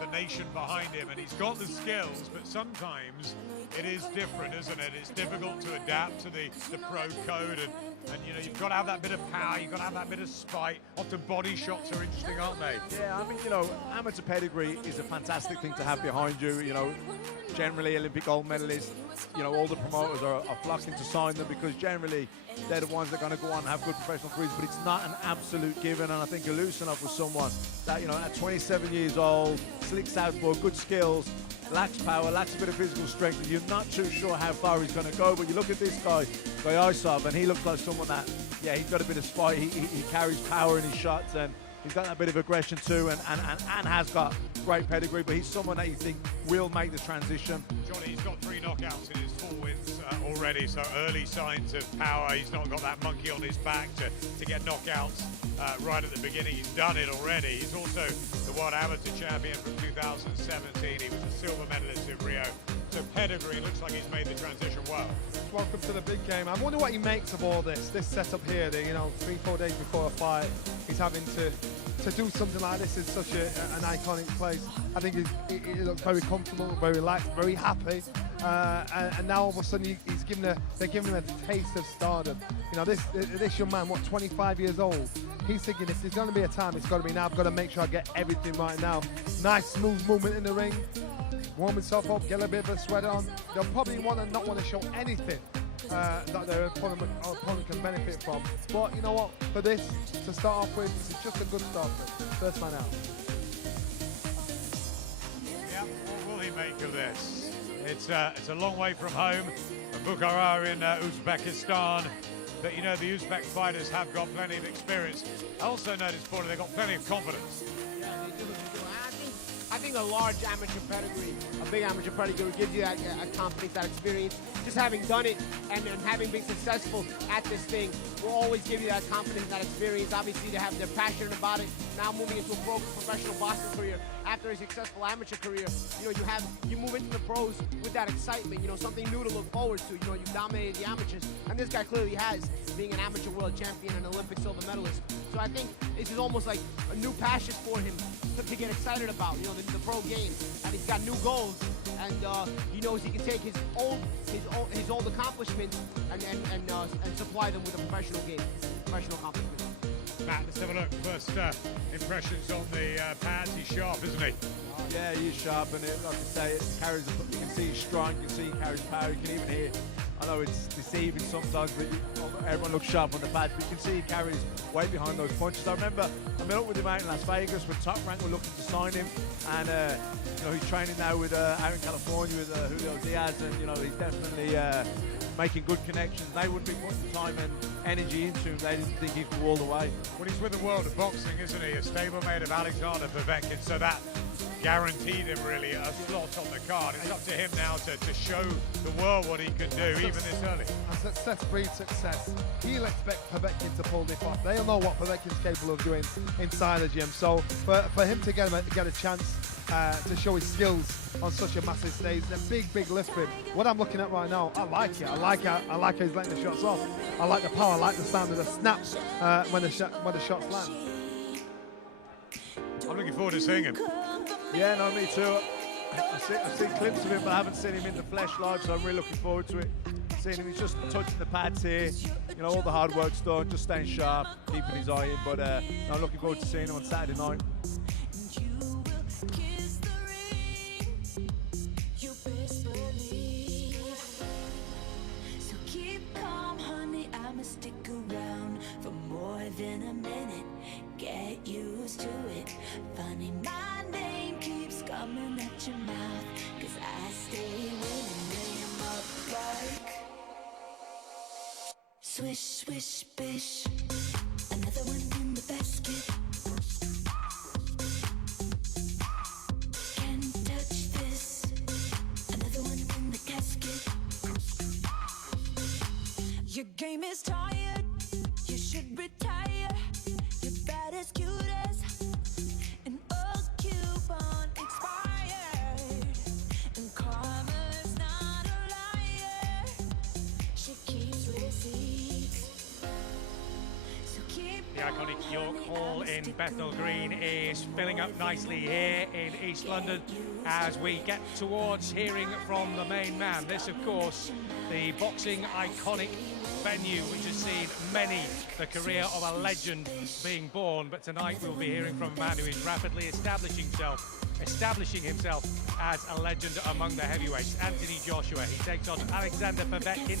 the nation behind him, and he's got the skills, but sometimes it is different, isn't it? It's difficult to adapt to the pro code, and you know, you've got to have that bit of power, you've got to have that bit of spite. Often body shots are interesting, aren't they? Yeah, I mean, you know, amateur pedigree is a fantastic thing to have behind you. You know, generally Olympic gold medalists, you know, all the promoters are flocking to sign them because generally they're the ones that are going to go on and have good professional careers, but it's not an absolute given. And I think Ilusanov was someone that, you know, at 27 years old, slick southpaw, good skills, lacks power, lacks a bit of physical strength, and you're not too sure how far he's going to go. But you look at this guy, Gayasov, and he looks like someone that, yeah, he's got a bit of spite. He carries power in his shots, and he's got that bit of aggression too, and has got great pedigree, but he's someone that you think will make the transition. Johnny, he's got 3 knockouts in his 4 wins already, so early signs of power. He's not got that monkey on his back to get knockouts right at the beginning. He's done it already. He's also the World Amateur Champion from 2017. He was a silver medalist in Rio. So pedigree, looks like he's made the transition well. Welcome to the big game. I wonder what he makes of all this setup here. You know, 3-4 days before a fight, he's having to do something like this in such an iconic place. I think he looks very comfortable, very relaxed, very happy. And now all of a sudden they're giving him a taste of stardom. You know, this young man, what, 25 years old? He's thinking, if there's going to be a time, it's got to be now. I've got to make sure I get everything right now. Nice, smooth movement in the ring. Warm himself up, get a bit of a sweat on. They'll probably not want to show anything that their opponent can benefit from. But you know what? For this, to start off with, it's just a good start. First man out. Yeah, what will he make of this? It's a long way from home, Bukhara in Uzbekistan. But you know, the Uzbek fighters have got plenty of experience. I also noticed, Porter, they've got plenty of confidence. Yeah, they do. I think a large amateur pedigree, a big amateur pedigree, gives you that confidence, that experience. Just having done it and having been successful at this thing will always give you that confidence and that experience. Obviously, they're passionate about it. Now moving into a professional boxing career after a successful amateur career, you know, you move into the pros with that excitement. You know, something new to look forward to. You know, you've dominated the amateurs, and this guy clearly has, being an amateur world champion and Olympic silver medalist. So I think this is almost like a new passion for him to get excited about. You know, the pro game, and he's got new goals, and he knows he can take his old accomplishments and supply them with a professional game, professional accomplishments. Matt, let's have a look. First impressions on the pads. He's sharp, isn't he? Yeah, he's sharp, and like I say, it carries. You can see he's strong. You can see he carries power. You can even hear. I know it's deceiving sometimes, but everyone looks sharp on the pads. But you can see he carries weight behind those punches. I remember I met up with him out in Las Vegas when Top Rank were looking to sign him, and you know, he's training now with out in California with Julio Diaz, and you know, he's definitely making good connections. They wouldn't be putting time and energy into him. They didn't think he'd go all the way. Well, he's with the world of boxing, isn't he? A stablemate of Alexander Povektin, so that guaranteed him really a slot on the card. It's up to him now to show the world what he can do, even this early. And success breeds success. He'll expect Povetkin to pull this off. They'll know what Povetkin's capable of doing inside the gym. So for him to get a chance to show his skills on such a massive stage, a big lift for him. What I'm looking at right now, I like it. I like how he's letting the shots off. I like the power. I like the sound of the snaps when the shots land. I'm looking forward to seeing him. Yeah, no, me too. I've seen clips of him, but I haven't seen him in the flesh live, so I'm really looking forward to it. Seeing him, he's just touching the pads here. You know, all the hard work's done, just staying sharp, keeping his eye in. But I'm looking forward to seeing him on Saturday night. So keep calm, honey, I'ma stick around for more than a minute. Get used to it. Funny, my name keeps coming at your mouth, 'cause I stay winning, lay 'em up like swish, swish, bish. Another one in the basket. Can't touch this. Another one in the casket. Your game is tired. You should retire. You're bad as cute as an old coupon expired. And karma's not a liar. She keeps receipts. So keep The iconic York Hall in Bethnal Green is filling up nicely here in East London, as we get towards hearing from the main man. This, of course, the boxing iconic venue which has seen the career of a legend being born, but tonight we'll be hearing from a man who is rapidly establishing himself as a legend among the heavyweights. Anthony Joshua, he takes on Alexander Povektin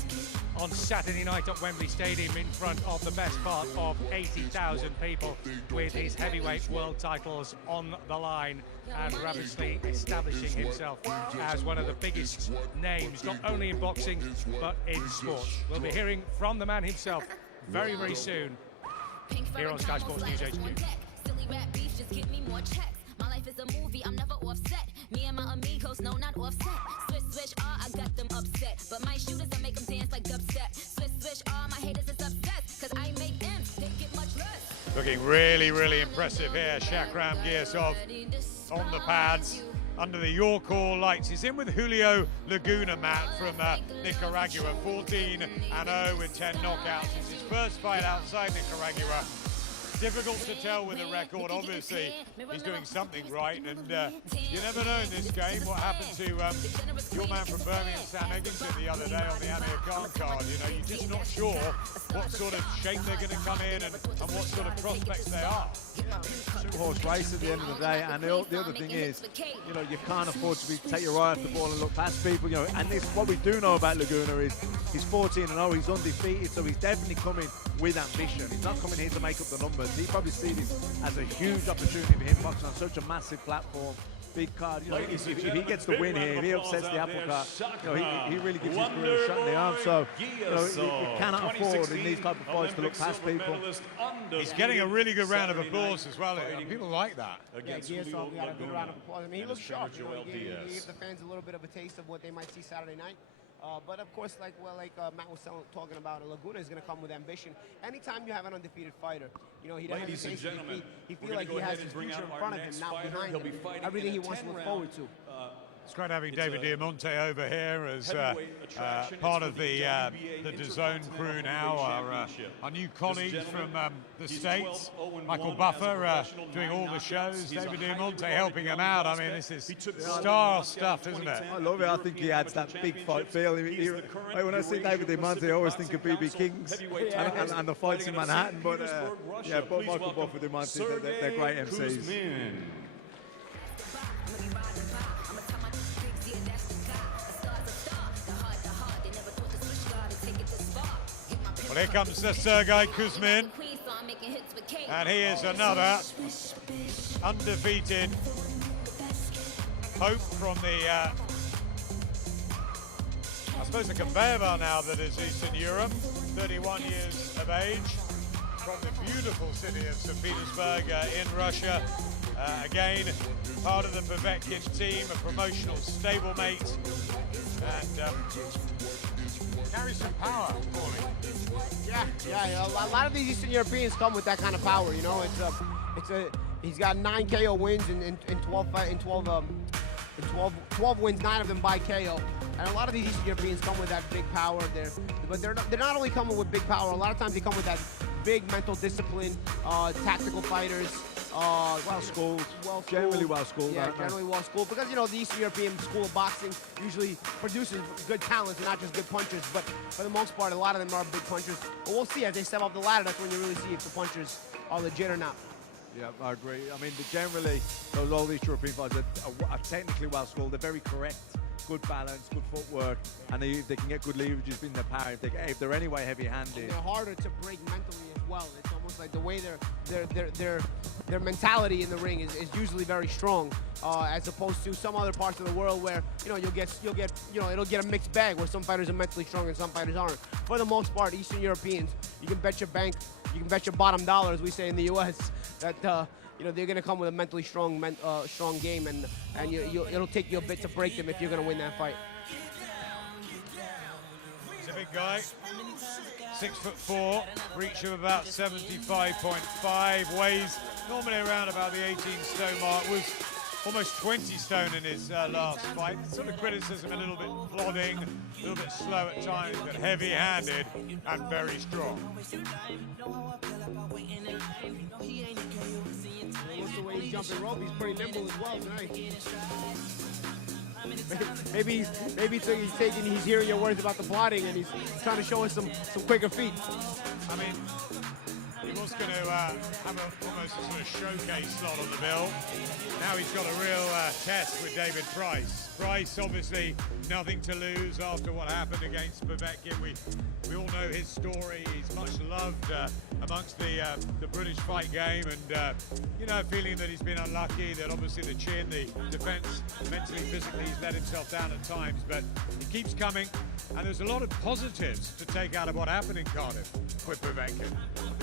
on Saturday night at Wembley Stadium in front of the best part of 80,000 people, with his heavyweight world titles on the line and rapidly establishing himself as one of the biggest names, not only in boxing but in sport. We'll be hearing from the man himself very, very soon here on Sky Sports News HQ. Silly rap beef, just give me more checks. My life is a movie, I'm never offset. Me and my amigos, no, not offset. Switch, I got them upset. But my shooters, I make them dance like dubstep. Switch, my haters is obsessed. Cause I make them, they get much less. Looking really, really impressive here. Shakram Giasov on the pads under the York Hall lights. He's in with Julio Laguna, Matt, from Nicaragua. 14-0 with 10 knockouts. It's his first fight outside Nicaragua. Difficult to tell with the record. Obviously, he's doing something right, and you never know in this game what happened to your man from Birmingham, Sam Egginton, the other day on the Amir Khan card. You know, you're just not sure what sort of shape they're going to come in and what sort of prospects they are. Two-horse race at the end of the day, and the other thing is, you know, you can't afford to take your eye off the ball and look past people. You know, and this, what we do know about Laguna is he's 14-0, he's undefeated, so he's definitely coming with ambition. He's not coming here to make up the numbers. He probably sees this as a huge opportunity for him, boxing on such a massive platform, big card. You know, if he gets the win here, if he upsets the apple cart, you know, he really gives his career a shot in the arm. So, you know, you cannot afford in these type of fights to look past people. He's getting a really good round of applause as well. People like that. Yeah, Giasov got a good round of applause. I mean, he looks sharp. You know, he gave the fans a little bit of a taste of what they might see Saturday night. But of course, like Matt was talking about, Laguna is going to come with ambition. Anytime you have an undefeated fighter, you know, he doesn't have a taste. He feels like he has his future in front of him, not behind him. Everything he wants to look forward to. It's great having David Diamante over here as part of the DAZN crew now. Our new colleagues from the States, Michael Buffer doing all the shows, David Diamante helping him out. I mean, this is star stuff, isn't it? I love it. I think he adds that big fight feel. When I see David Diamante, I always think of BB Kings and the fights in Manhattan. But yeah, but Michael Buffer, Diamante, they're great MCs. Well, here comes Sergei Koosman, and he is another undefeated hope from the, I suppose, the conveyor belt now that is Eastern Europe, 31 years of age, from the beautiful city of St. Petersburg in Russia. Again, part of the Povetkin team, a promotional stablemate, and carries some power for me. Yeah. A lot of these Eastern Europeans come with that kind of power. You know, he's got 9 KO wins in 12 wins, 9 of them by KO. And a lot of these Eastern Europeans come with that big power. They're not only coming with big power. A lot of times they come with that big mental discipline, tactical fighters. Well-schooled, generally well-schooled. Yeah, generally well-schooled, because, you know, the Eastern European school of boxing usually produces good talents and not just good punchers, but for the most part, a lot of them are big punchers. But we'll see as they step up the ladder, that's when you really see if the punchers are legit or not. Yeah, I agree. I mean, generally, all these European fighters are technically well-schooled. They're very correct, good balance, good footwork, and they can get good leverage in their power if they're anyway heavy-handed. And they're harder to break mentally as well. It's almost like the way their mentality in the ring is usually very strong, as opposed to some other parts of the world where, you know, it'll get a mixed bag where some fighters are mentally strong and some fighters aren't. For the most part, Eastern Europeans, you can bet your bank, you can bet your bottom dollar, as we say in the U.S., that you know, they're going to come with a mentally strong game, and it'll take you a bit to break them if you're going to win that fight. He's a big guy, 6'4", reach of about 75.5, weighs normally around about the 18 stone mark, was almost 20 stone in his last fight. Sort of criticism, a little bit plodding, a little bit slow at times, but heavy-handed and very strong. Look the way he's jumping rope. He's pretty nimble as well tonight. He's hearing your words about the plotting, and he's trying to show us some quicker feet. I mean, he was going to have almost a sort of showcase slot on the bill. Now he's got a real test with David Price. Price, obviously, nothing to lose after what happened against Povetkin. We all know his story. He's much loved amongst the British fight game, and you know, feeling that he's been unlucky, that obviously the chin, the defense, mentally, physically, he's let himself down at times, but he keeps coming, and there's a lot of positives to take out of what happened in Cardiff with Povetkin.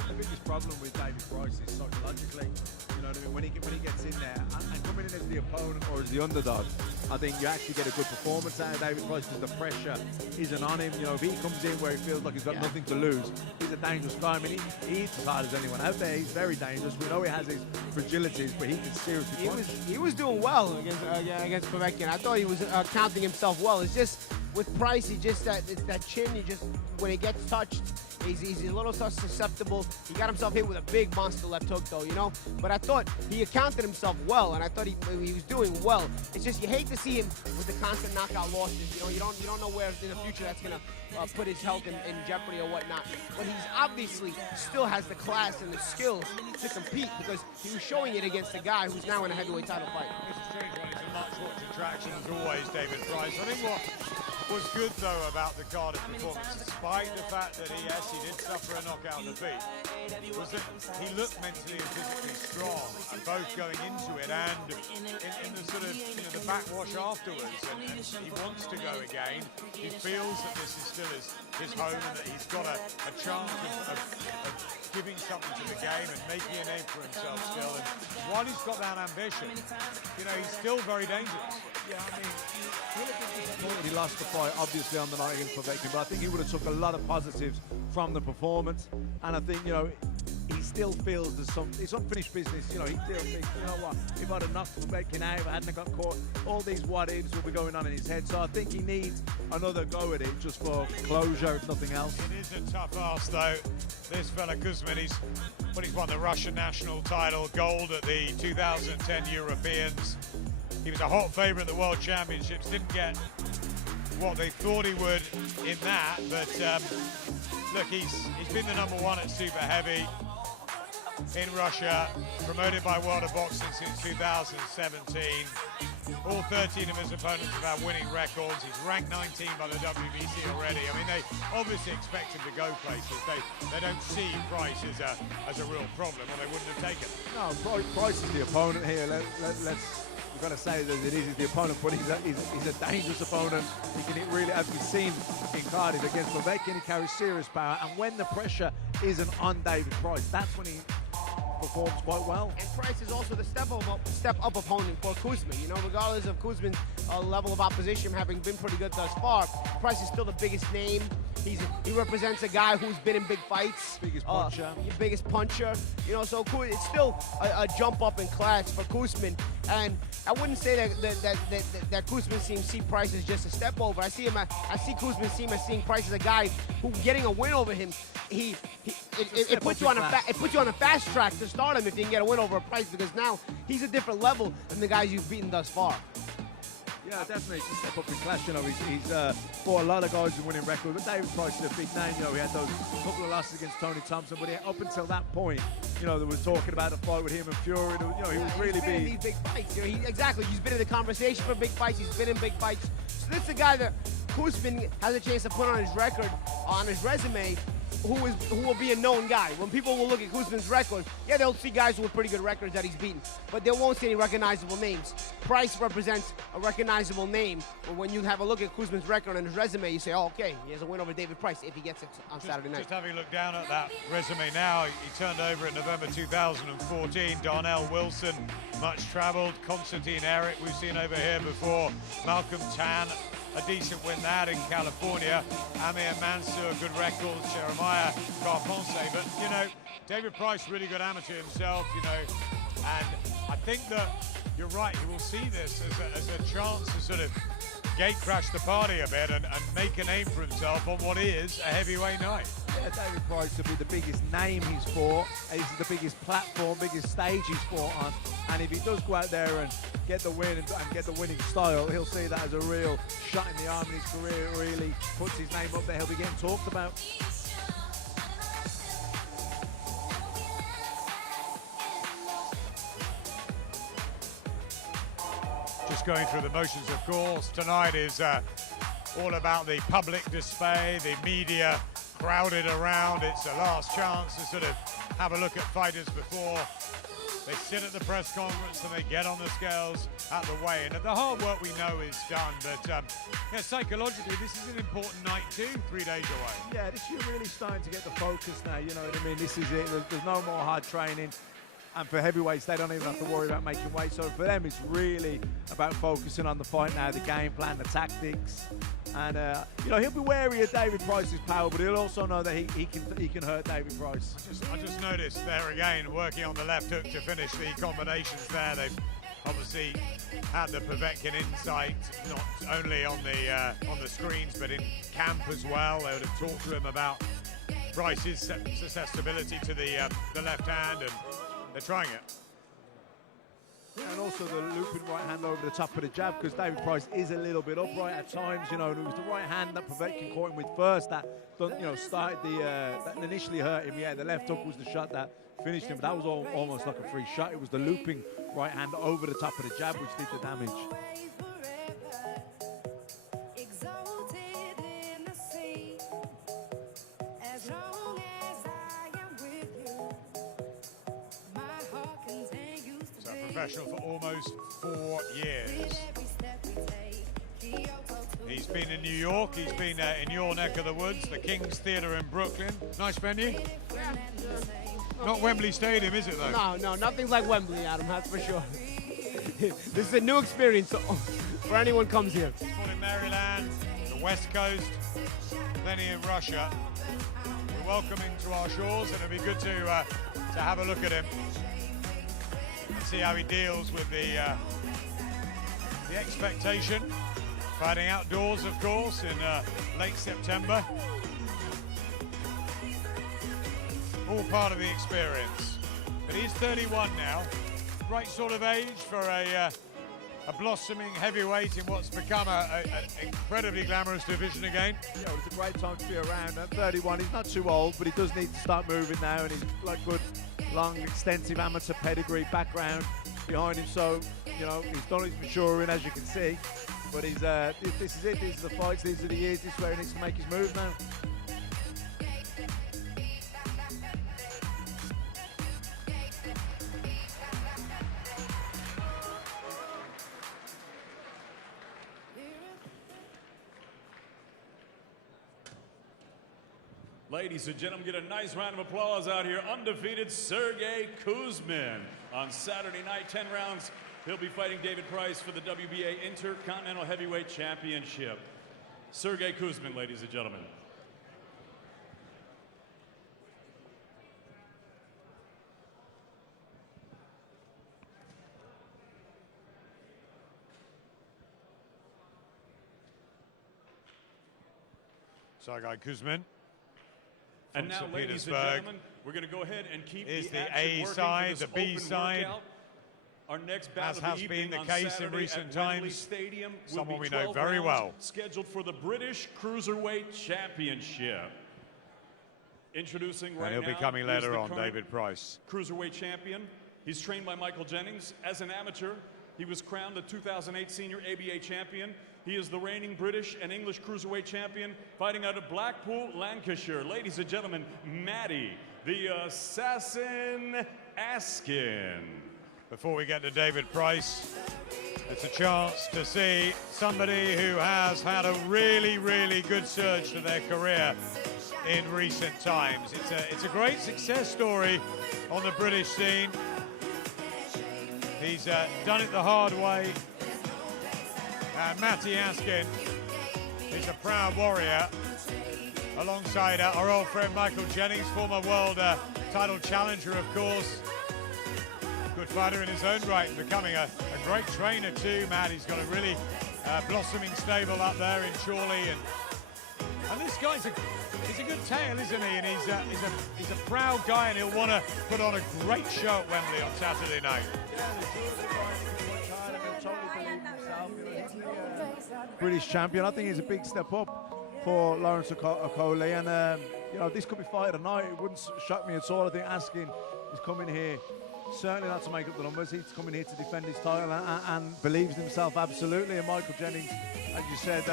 The biggest problem with David Price is psychologically. You know what I mean? When he gets in there and coming in as the opponent or as the underdog, I think you actually get a good performance out of David Price because the pressure isn't on him. You know, if he comes in where he feels like he's got nothing to lose, he's a dangerous guy. I mean, he hits as hard as anyone out there. He's very dangerous. We know he has his fragilities, but he can seriously punch. He was doing well against Povetkin. I thought he was counting himself well. It's just with Price, he just that chin. He just when he gets touched, he's a little susceptible. He got himself hit with a big monster left hook, though, you know. But I thought he accounted himself well, and I thought he was doing well. It's just you hate to see him with the constant knockout losses. You know, you don't know where in the future that's gonna put his health in jeopardy or whatnot. But he's obviously still has the class and the skills to compete because he was showing it against a guy who's now in a heavyweight title fight. It's a strange one. It's a much-watched attraction as always, David Price. I think what was good, though, about the Cardiff performance, despite the fact that he did suffer a knockout defeat, was that he looked mentally and physically strong, both going into it and in the sort of, you know, the backwash afterwards. And he wants to go again. He feels that this is still his home and that he's got a chance of giving something to the game and making a name for himself still. And while he's got that ambition, you know, he's still very dangerous. Yeah, I mean, he lost the fight, obviously, on the night against Povetkin, but I think he would have took a lot of positives from the performance. And I think, you know, he still feels there's it's unfinished business. You know, he still thinks, you know what, if I'd have knocked Povetkin out, if I hadn't got caught, all these what-ifs will be going on in his head. So I think he needs another go at it just for closure, if nothing else. It is a tough ask, though. This fella Koosman, he's won the Russian national title, gold at the 2010 Europeans. He was a hot favourite at the World Championships, didn't get what they thought he would in that, but look, he's been the #1 at super heavy in Russia, promoted by World of Boxing since 2017. All 13 of his opponents have had winning records. He's ranked 19 by the WBC already. I mean, they obviously expect him to go places. They don't see Price as a real problem, or they wouldn't have taken him. No, Price is the opponent here. We've got to say that it is the opponent, but he's a dangerous opponent. He can really, as we've seen in Cardiff against Povetkin, he carries serious power. And when the pressure isn't on David Price, that's when he performs quite well. And Price is also the step-up opponent for Koosman. You know, regardless of Koosman's level of opposition having been pretty good thus far, Price is still the biggest name. He represents a guy who's been in big fights. Biggest puncher. Biggest puncher. You know, so it's still a jump up in class for Koosman. And I wouldn't say that Koosman see Price as just a step over. I see Koosman seeing Price as a guy who getting a win over him. It puts you on a fast track to start him if you can get a win over a Price, because now he's a different level than the guys you've beaten thus far. Yeah, definitely. It's a step up in class. You know, he's fought a lot of guys with winning records, but David Price is a big name. You know, he had those couple of losses against Tony Thompson, but up until that point, you know, there was talking about a fight with him and Fury. You know, he was really big. These big fights. You know, exactly. He's been in the conversation for big fights. He's been in big fights. So this is a guy that Koosman has a chance to put on his record, on his resume, who will be a known guy. When people will look at Koosman's record, yeah, they'll see guys with pretty good records that he's beaten, but they won't see any recognizable names. Price represents a recognizable name, but when you have a look at Koosman's record and his resume, you say, oh, okay, he has a win over David Price if he gets it on Saturday night. Just having a look down at that resume now, he turned over in November 2014. Darnell Wilson, much travelled. Constantine Eric, we've seen over here before. Malcolm Tan, a decent win that in California. Amir Mansour, good record. Jeremiah Carponce. But, you know, David Price, really good amateur himself, you know. And I think that you're right. He will see this as a chance to sort of gate crash the party a bit and make a name for himself on what is a heavyweight night. David Price to be the biggest name he's fought. This is the biggest platform, biggest stage he's fought on. And if he does go out there and get the win and get the winning style, he'll see that as a real shot in the arm in his career. It really puts his name up there. He'll be getting talked about. Just going through the motions, of course. Tonight is all about the public display, the media crowded around. It's a last chance to sort of have a look at fighters before they sit at the press conference and they get on the scales at the weigh-in. And the hard work we know is done, but yeah, psychologically, this is an important night too, 3 days away. Yeah, this year really starting to get the focus now, you know what I mean? This is it. There's no more hard training. And for heavyweights, they don't even have to worry about making weight. So for them, it's really about focusing on the fight now, the game plan, the tactics. And, you know, he'll be wary of David Price's power, but he'll also know that he can hurt David Price. I just noticed there again, working on the left hook to finish the combinations there. They've obviously had the Povetkin insight, not only on the screens, but in camp as well. They would have talked to him about Price's susceptibility to the left hand, and they're trying it. Yeah, and also the looping right hand over the top of the jab, because David Price is a little bit upright at times. You know, it was the right hand that Povetkin caught him with first that, you know, started that initially hurt him. Yeah, the left hook was the shot that finished him, but that was almost like a free shot. It was the looping right hand over the top of the jab which did the damage. Professional for almost 4 years. He's been in New York, he's been in your neck of the woods, the King's Theatre in Brooklyn. Nice venue? Yeah. Not Wembley Stadium, is it though? No, nothing's like Wembley, Adam, that's for sure. This is a new experience for anyone who comes here. He's fought in Maryland, the West Coast, plenty in Russia. We're welcoming to our shores, and it'll be good to have a look at him. See how he deals with the expectation. Fighting outdoors, of course, in late September. All part of the experience. But he's 31 now. Right sort of age for a blossoming heavyweight in what's become an incredibly glamorous division again. Yeah, well, it's a great time to be around. At 31, he's not too old, but he does need to start moving now, and he's like good, long, extensive amateur pedigree background behind him. So, you know, he's done his maturing, as you can see. But he's this is it. These are the fights. These are the years. This is where he needs to make his move now. Ladies and gentlemen, get a nice round of applause out here. Undefeated Sergey Koosman. On Saturday night, 10 rounds, he'll be fighting David Price for the WBA Intercontinental Heavyweight Championship. Sergey Koosman, ladies and gentlemen. Sergey Koosman. And now, ladies and gentlemen, we're going to go ahead and keep is the A side, the B side. Our next battle As of the has evening been the on case Saturday in recent at Wembley times. Stadium will Someone be we know 12 very rounds, well. scheduled for the British Cruiserweight Championship. Introducing right now. And he'll be coming is later the on, current David Price. Cruiserweight champion. He's trained by Michael Jennings. As an amateur, he was crowned the 2008 Senior ABA champion. He is the reigning British and English Cruiserweight champion, fighting out of Blackpool, Lancashire. Ladies and gentlemen, Matty, the Assassin Askin. Before we get to David Price, it's a chance to see somebody who has had a really, really good surge to their career in recent times. It's a great success story on the British scene. He's done it the hard way. Matty Askin is a proud warrior alongside our old friend Michael Jennings, former world title challenger, of course. Good fighter in his own right, becoming a great trainer too, Matt. He's got a really blossoming stable up there in Chorley, and And this guy's he's a good tale, isn't he? And he's a proud guy, and he'll want to put on a great show at Wembley on Saturday night. British champion. I think he's a big step up for Lawrence Okolie, and you know, this could be fight of the night. It wouldn't shock me at all. I think Askin is coming here certainly not to make up the numbers. He's coming here to defend his title and believes in himself absolutely. And Michael Jennings, as you said,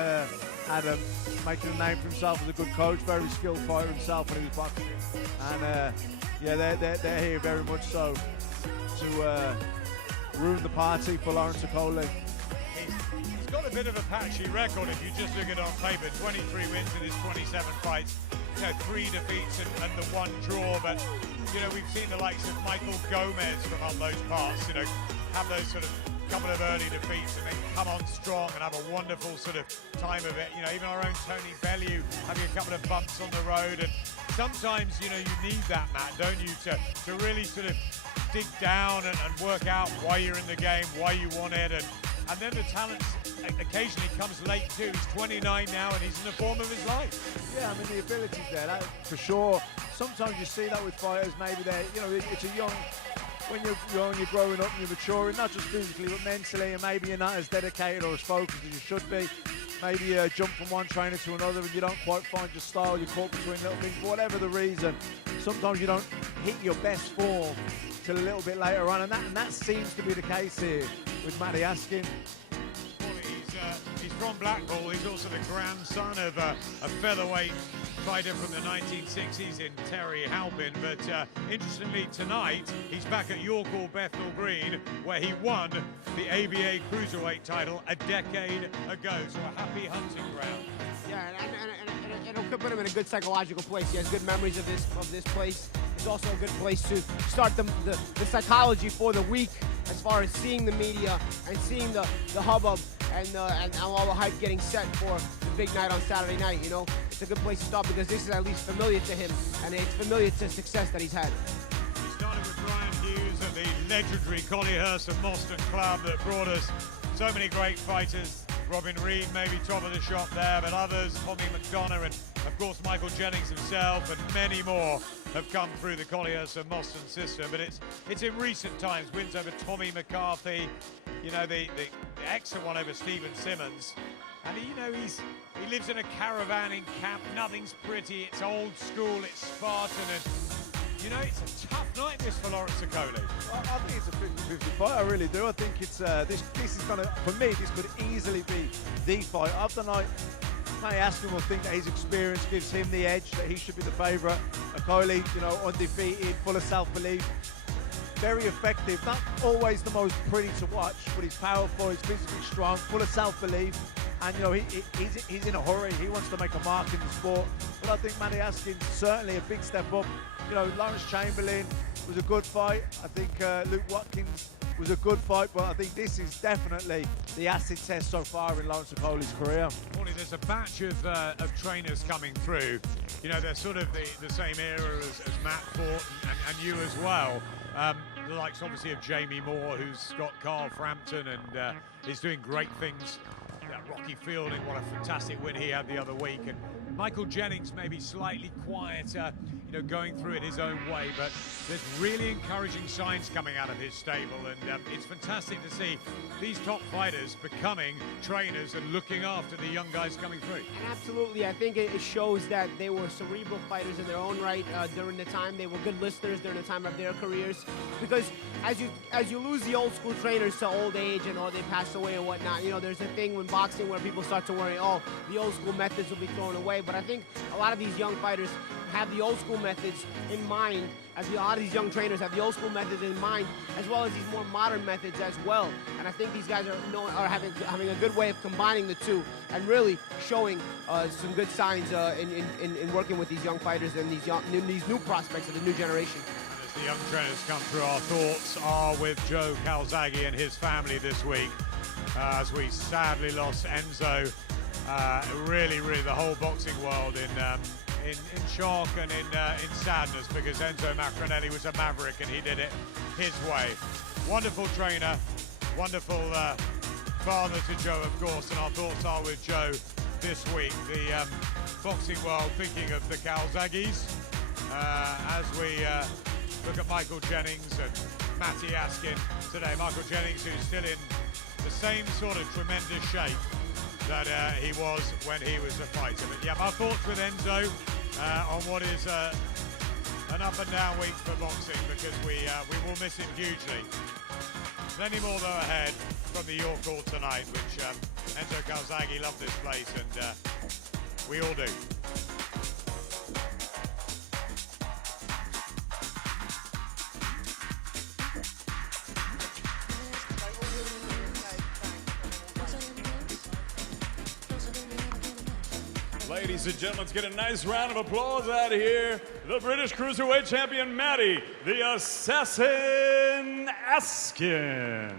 Adam, making a name for himself as a good coach, very skilled fighter himself when he was boxing. And yeah, they're here very much so to ruin the party for Lawrence Okolie. He's got a bit of a patchy record if you just look at it on paper. 23 wins in his 27 fights. You know, 3 defeats and the 1 draw, but you know, we've seen the likes of Michael Gomez from up those parts, you know, have those sort of couple of early defeats and then come on strong and have a wonderful sort of time of it. You know, even our own Tony Bellew having a couple of bumps on the road, and sometimes, you know, you need that, Matt, don't you, to really sort of dig down and work out why you're in the game, why you want it, and then the talent occasionally comes late too. He's 29 now and he's in the form of his life. Yeah, I mean, the ability's there, that, for sure. Sometimes you see that with fighters, maybe they're, you know, it's a young, when you're young, you're growing up and you're maturing, not just physically, but mentally, and maybe you're not as dedicated or as focused as you should be. Maybe you jump from one trainer to another and you don't quite find your style, you're caught between little things, for whatever the reason. Sometimes you don't hit your best form till a little bit later on, and that seems to be the case here with Matty Askin. He's from Blackpool. He's also the grandson of a featherweight fighter from the 1960s in Terry Halpin. But interestingly, tonight he's back at York Hall, Bethnal Green, where he won the ABA Cruiserweight title a decade ago. So a happy hunting ground. Yeah, and it'll put him in a good psychological place. He has good memories of this place. It's also a good place to start the psychology for the week, as far as seeing the media and seeing the hubbub and all the hype getting set for the big night on Saturday night. You know, it's a good place to start because this is at least familiar to him, and it's familiar to success that he's had. He started with Brian Hughes at the legendary Collyhurst and Moston Club that brought us so many great fighters. Robin Reed maybe top of the shop there, but others, Tommy McDonough and of course Michael Jennings himself, and many more have come through the Collyhurst and Moston system. But it's in recent times, wins over Tommy McCarthy, you know, the excellent one over Stephen Simmons. And you know, he lives in a caravan in camp, nothing's pretty, it's old school, it's Spartan, and you know, it's a tough night this for Lawrence Okolie. I think it's a 50-50 fight, I really do. I think it's this is going to, for me, this could easily be the fight of the night. Matty Askin will think that his experience gives him the edge, that he should be the favourite. Okolie, you know, undefeated, full of self-belief, very effective. Not always the most pretty to watch, but he's powerful, he's physically strong, full of self-belief. And, you know, he's in a hurry. He wants to make a mark in the sport. But I think Matty Askin's certainly a big step up. You know, Lawrence Chamberlain was a good fight. I think Luke Watkins was a good fight, but I think this is definitely the acid test so far in Lawrence Okolie's career. Morning, there's a batch of trainers coming through. You know, they're sort of the same era as Matt fought and you as well. The likes, obviously, of Jamie Moore, who's got Carl Frampton and is doing great things. Rocky Fielding, what a fantastic win he had the other week. And Michael Jennings maybe slightly quieter, you know, going through it his own way, but there's really encouraging signs coming out of his stable, and it's fantastic to see these top fighters becoming trainers and looking after the young guys coming through. And absolutely, I think it shows that they were cerebral fighters in their own right during the time. They were good listeners during the time of their careers, because as you lose the old school trainers to old age and they pass away and whatnot, you know, there's a thing when boxing where people start to worry, oh, the old school methods will be thrown away. But I think a lot of these young fighters have the old school methods in mind, as a lot of these young trainers have the old school methods in mind, as well as these more modern methods as well. And I think these guys are having a good way of combining the two and really showing some good signs in working with these young fighters and these new prospects of the new generation. As the young trainers come through, our thoughts are with Joe Calzaghe and his family this week, as we sadly lost Enzo. Really, the whole boxing world in shock and in sadness, because Enzo Macronelli was a maverick and he did it his way. Wonderful trainer, wonderful father to Joe, of course, and our thoughts are with Joe this week. boxing world thinking of the Calzaghes as we look at Michael Jennings and Matty Askin today. Michael Jennings, who's still in the same sort of tremendous shape that he was when he was a fighter. But yeah, my thoughts with Enzo on what is an up and down week for boxing, because we will miss him hugely. Plenty more though ahead from the York Hall tonight, which Enzo Calzaghe loved this place, and we all do. Ladies and gentlemen, let's get a nice round of applause out of here. The British Cruiserweight Champion, Matty, the Assassin Askin.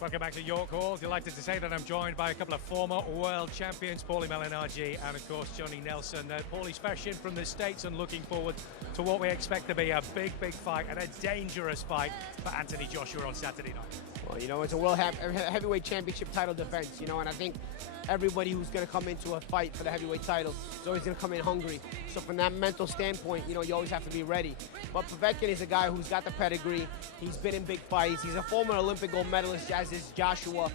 Welcome back to York Hall. Delighted to say that I'm joined by a couple of former world champions, Paulie Malignaggi and, of course, Johnny Nelson. Paulie's fresh in from the States and looking forward to what we expect to be a big, big fight and a dangerous fight for Anthony Joshua on Saturday night. Well, you know, it's a world heavyweight championship title defense, you know, and I think everybody who's going to come into a fight for the heavyweight title is always going to come in hungry. So from that mental standpoint, you know, you always have to be ready. But Povetkin is a guy who's got the pedigree. He's been in big fights. He's a former Olympic gold medalist, as is Joshua.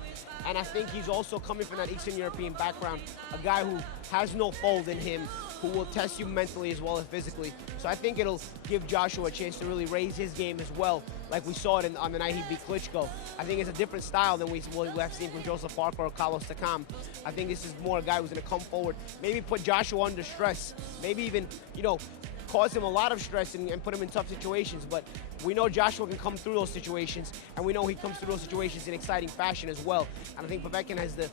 And I think he's also coming from that Eastern European background, a guy who has no fold in him, who will test you mentally as well as physically. So I think it'll give Joshua a chance to really raise his game as well, like we saw it on the night he beat Klitschko. I think it's a different style than we have seen from Joseph Parker or Carlos Takam. I think this is more a guy who's going to come forward, maybe put Joshua under stress, maybe even, you know, cause him a lot of stress and put him in tough situations. But we know Joshua can come through those situations, and we know he comes through those situations in exciting fashion as well. And I think Povetkin has the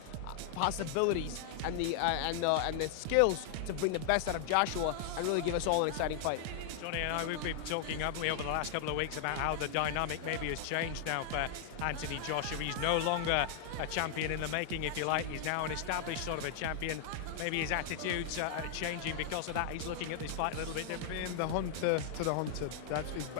possibilities and the skills to bring the best out of Joshua and really give us all an exciting fight. Johnny and I, we've been talking, haven't we, over the last couple of weeks about how the dynamic maybe has changed now for Anthony Joshua. He's no longer a champion in the making, if you like. He's now an established sort of a champion. Maybe his attitudes are changing because of that. He's looking at this fight a little bit different. Being the hunter to the hunted,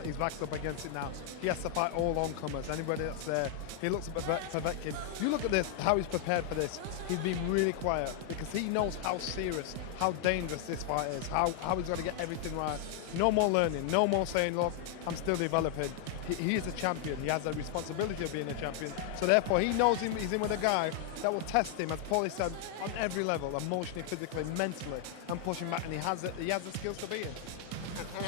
he's backed up against it now. He has to fight all oncomers. Anybody that's there, he looks at Povetkin. You look at this, how he's prepared for this. He's been really quiet because he knows how serious, how dangerous this fight is, how he's going to get everything right. No more learning, no more saying, look, I'm still developing. He is a champion. He has a responsibility of being a champion. So therefore, he knows he's in with a guy that will test him, as Paulie said, on every level, emotionally, physically, mentally, and push him back. And he has the skills to beat him.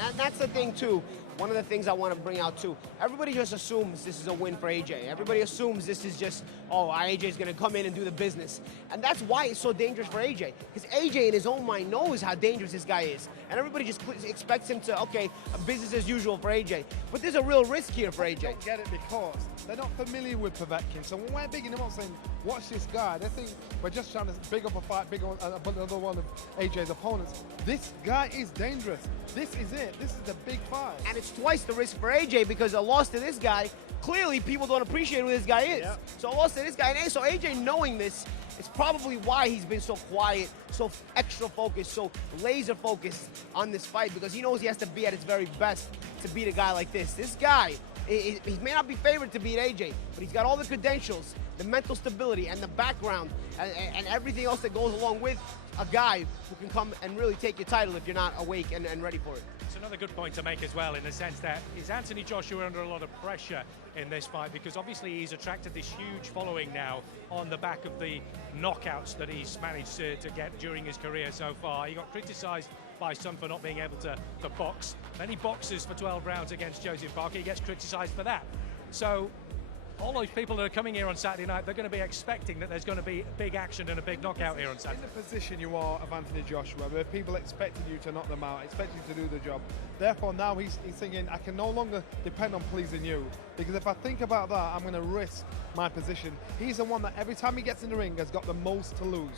And that's the thing, too. One of the things I want to bring out, too, everybody just assumes this is a win for AJ. Everybody assumes this is just, oh, AJ's going to come in and do the business. And that's why it's so dangerous for AJ. Because AJ, in his own mind, knows how dangerous this guy is. And everybody just expects him to, okay, business as usual for AJ. But there's a real risk here for AJ. I don't get it because they're not familiar with Povetkin. So when we're bigging him up saying, watch this guy, they think we're just trying to big up a fight, big on another one of AJ's opponents. This guy is dangerous. This is it. This is the big fight. And it's twice the risk for AJ because a loss to this guy, clearly people don't appreciate who this guy is. Yep. So a loss to this guy, and so AJ knowing this, it's probably why he's been so quiet, so extra focused, so laser focused on this fight, because he knows he has to be at his very best to beat a guy like this. This guy, he may not be favored to beat AJ, but he's got all the credentials, the mental stability, and the background, and everything else that goes along with a guy who can come and really take your title if you're not awake and ready for it. It's another good point to make as well, in the sense that is Anthony Joshua under a lot of pressure in this fight, because obviously he's attracted this huge following now on the back of the knockouts that he's managed to get during his career so far. He got criticised by some for not being able to box. Then he boxes for 12 rounds against Joseph Parker. He gets criticised for that. So all those people that are coming here on Saturday night, they're going to be expecting that there's going to be big action and a big knockout here on Saturday. In the position you are of Anthony Joshua, where people expecting you to knock them out, expect you to do the job. Therefore, now he's thinking, I can no longer depend on pleasing you, because if I think about that, I'm going to risk my position. He's the one that every time he gets in the ring has got the most to lose.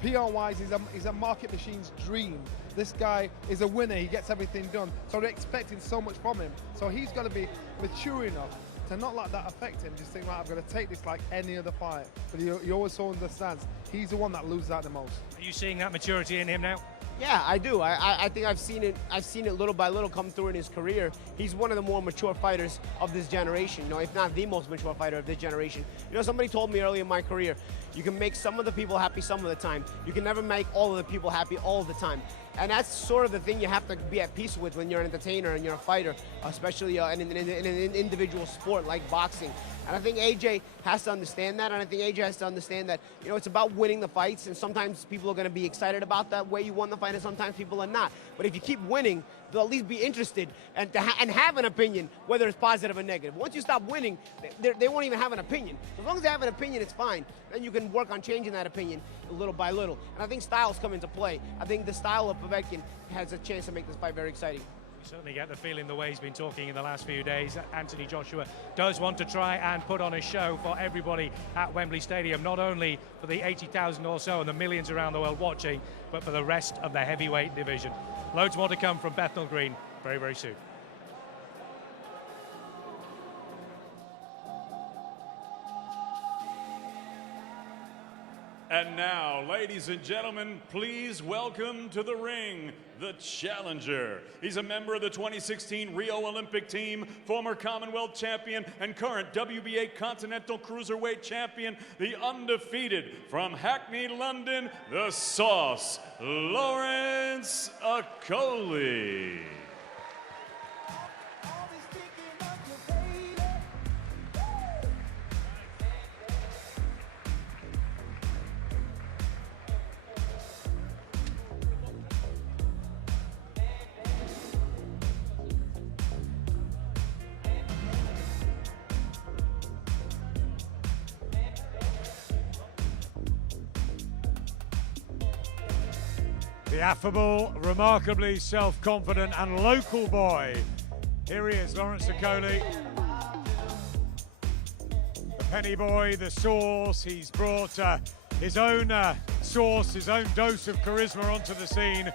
PR-wise, he's a market machine's dream. This guy is a winner. He gets everything done. So they're expecting so much from him. So he's got to be mature enough to not let that affect him, just think, right, I'm going to take this like any other fight. But he always so understands he's the one that loses out the most. Are you seeing that maturity in him now? Yeah, I do. I think I've seen it little by little come through in his career. He's one of the more mature fighters of this generation, you know, if not the most mature fighter of this generation. You know, somebody told me early in my career, you can make some of the people happy some of the time. You can never make all of the people happy all of the time. And that's sort of the thing you have to be at peace with when you're an entertainer and you're a fighter, especially in an individual sport like boxing. And I think AJ has to understand that, and I think AJ has to understand that, you know, it's about winning the fights, and sometimes people are going to be excited about that way you won the fight, and sometimes people are not. But if you keep winning, they'll at least be interested and have an opinion, whether it's positive or negative. Once you stop winning, they won't even have an opinion. As long as they have an opinion, it's fine. Then you can work on changing that opinion little by little. And I think styles come into play. I think the style of Povetkin has a chance to make this fight very exciting. Certainly get the feeling the way he's been talking in the last few days. Anthony Joshua does want to try and put on a show for everybody at Wembley Stadium, not only for the 80,000 or so and the millions around the world watching, but for the rest of the heavyweight division. Loads more to come from Bethnal Green very, very soon. And now, ladies and gentlemen, please welcome to the ring the challenger. He's a member of the 2016 Rio Olympic team, former Commonwealth champion, and current WBA Continental Cruiserweight champion, the undefeated from Hackney, London, the Sauce, Lawrence Okolie. The affable, remarkably self-confident and local boy. Here he is, Lawrence Okolie. The penny boy, the sauce. He's brought his own sauce, his own dose of charisma onto the scene.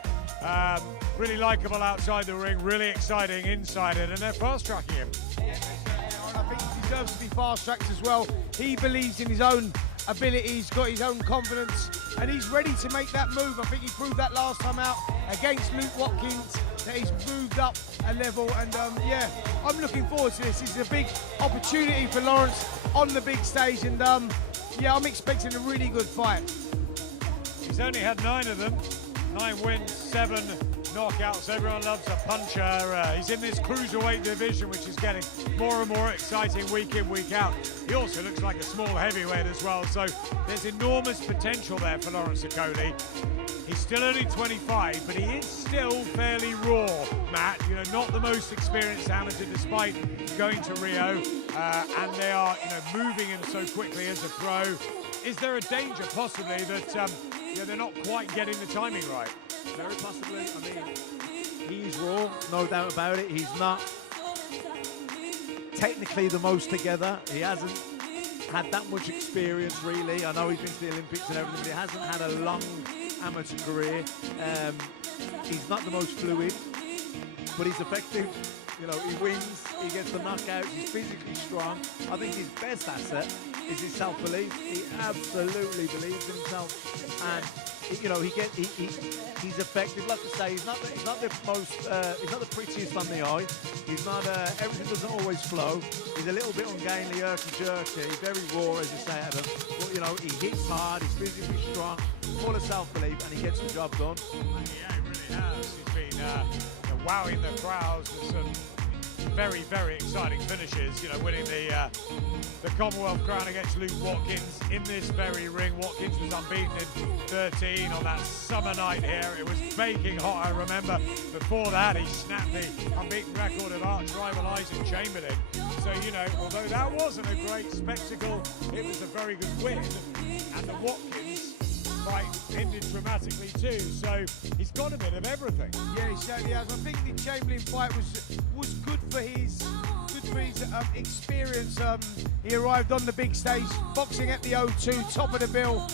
Really likeable outside the ring, really exciting inside it, and they're fast-tracking him. I think he deserves to be fast-tracked as well. He believes in his own ability, he's got his own confidence, and he's ready to make that move. I think he proved that last time out against Luke Watkins, that he's moved up a level, and yeah, I'm looking forward to this. This is a big opportunity for Lawrence on the big stage, and yeah, I'm expecting a really good fight. He's only had 9 of them, 9 wins, 7 knockouts. Everyone loves a puncher. He's in this cruiserweight division, which is getting more and more exciting week in, week out. He also looks like a small heavyweight as well, so there's enormous potential there for Lawrence Okolie. He's still only 25, but he is still fairly raw, Matt. You know, not the most experienced amateur, despite going to Rio, and they are, you know, moving him so quickly as a pro. Is there a danger, possibly, that you know, they're not quite getting the timing right? Very possibly. I mean, he's raw, no doubt about it. He's not technically the most together. He hasn't had that much experience, really. I know he's been to the Olympics and everything, but he hasn't had a long amateur career. He's not the most fluid, but he's effective. You know, he wins, he gets the knockouts, he's physically strong. I think his best asset is his self-belief. He absolutely believes in himself, and you know, he's effective. Like I say, he's not the most, he's not the prettiest on the eye. He's not, everything doesn't always flow. He's a little bit ungainly, jerky, very raw, as you say, Adam. But you know, he hits hard, he's physically strong, full of self-belief, and he gets the job done. Yeah, he really has. He's been wowing the crowds with some very, very exciting finishes. You know, winning the Commonwealth crown against Luke Watkins in this very ring. Watkins was unbeaten in 13 on that summer night here. It was baking hot, I remember. Before that, he snapped the unbeaten record of arch rival Isaac Chamberlain. So, you know, although that wasn't a great spectacle, it was a very good win. And the Watkins fight ended dramatically too, so he's got a bit of everything. Yeah, he certainly has. I think the Chamberlain fight was good for his experience. He arrived on the big stage, boxing at the O2, top of the bill,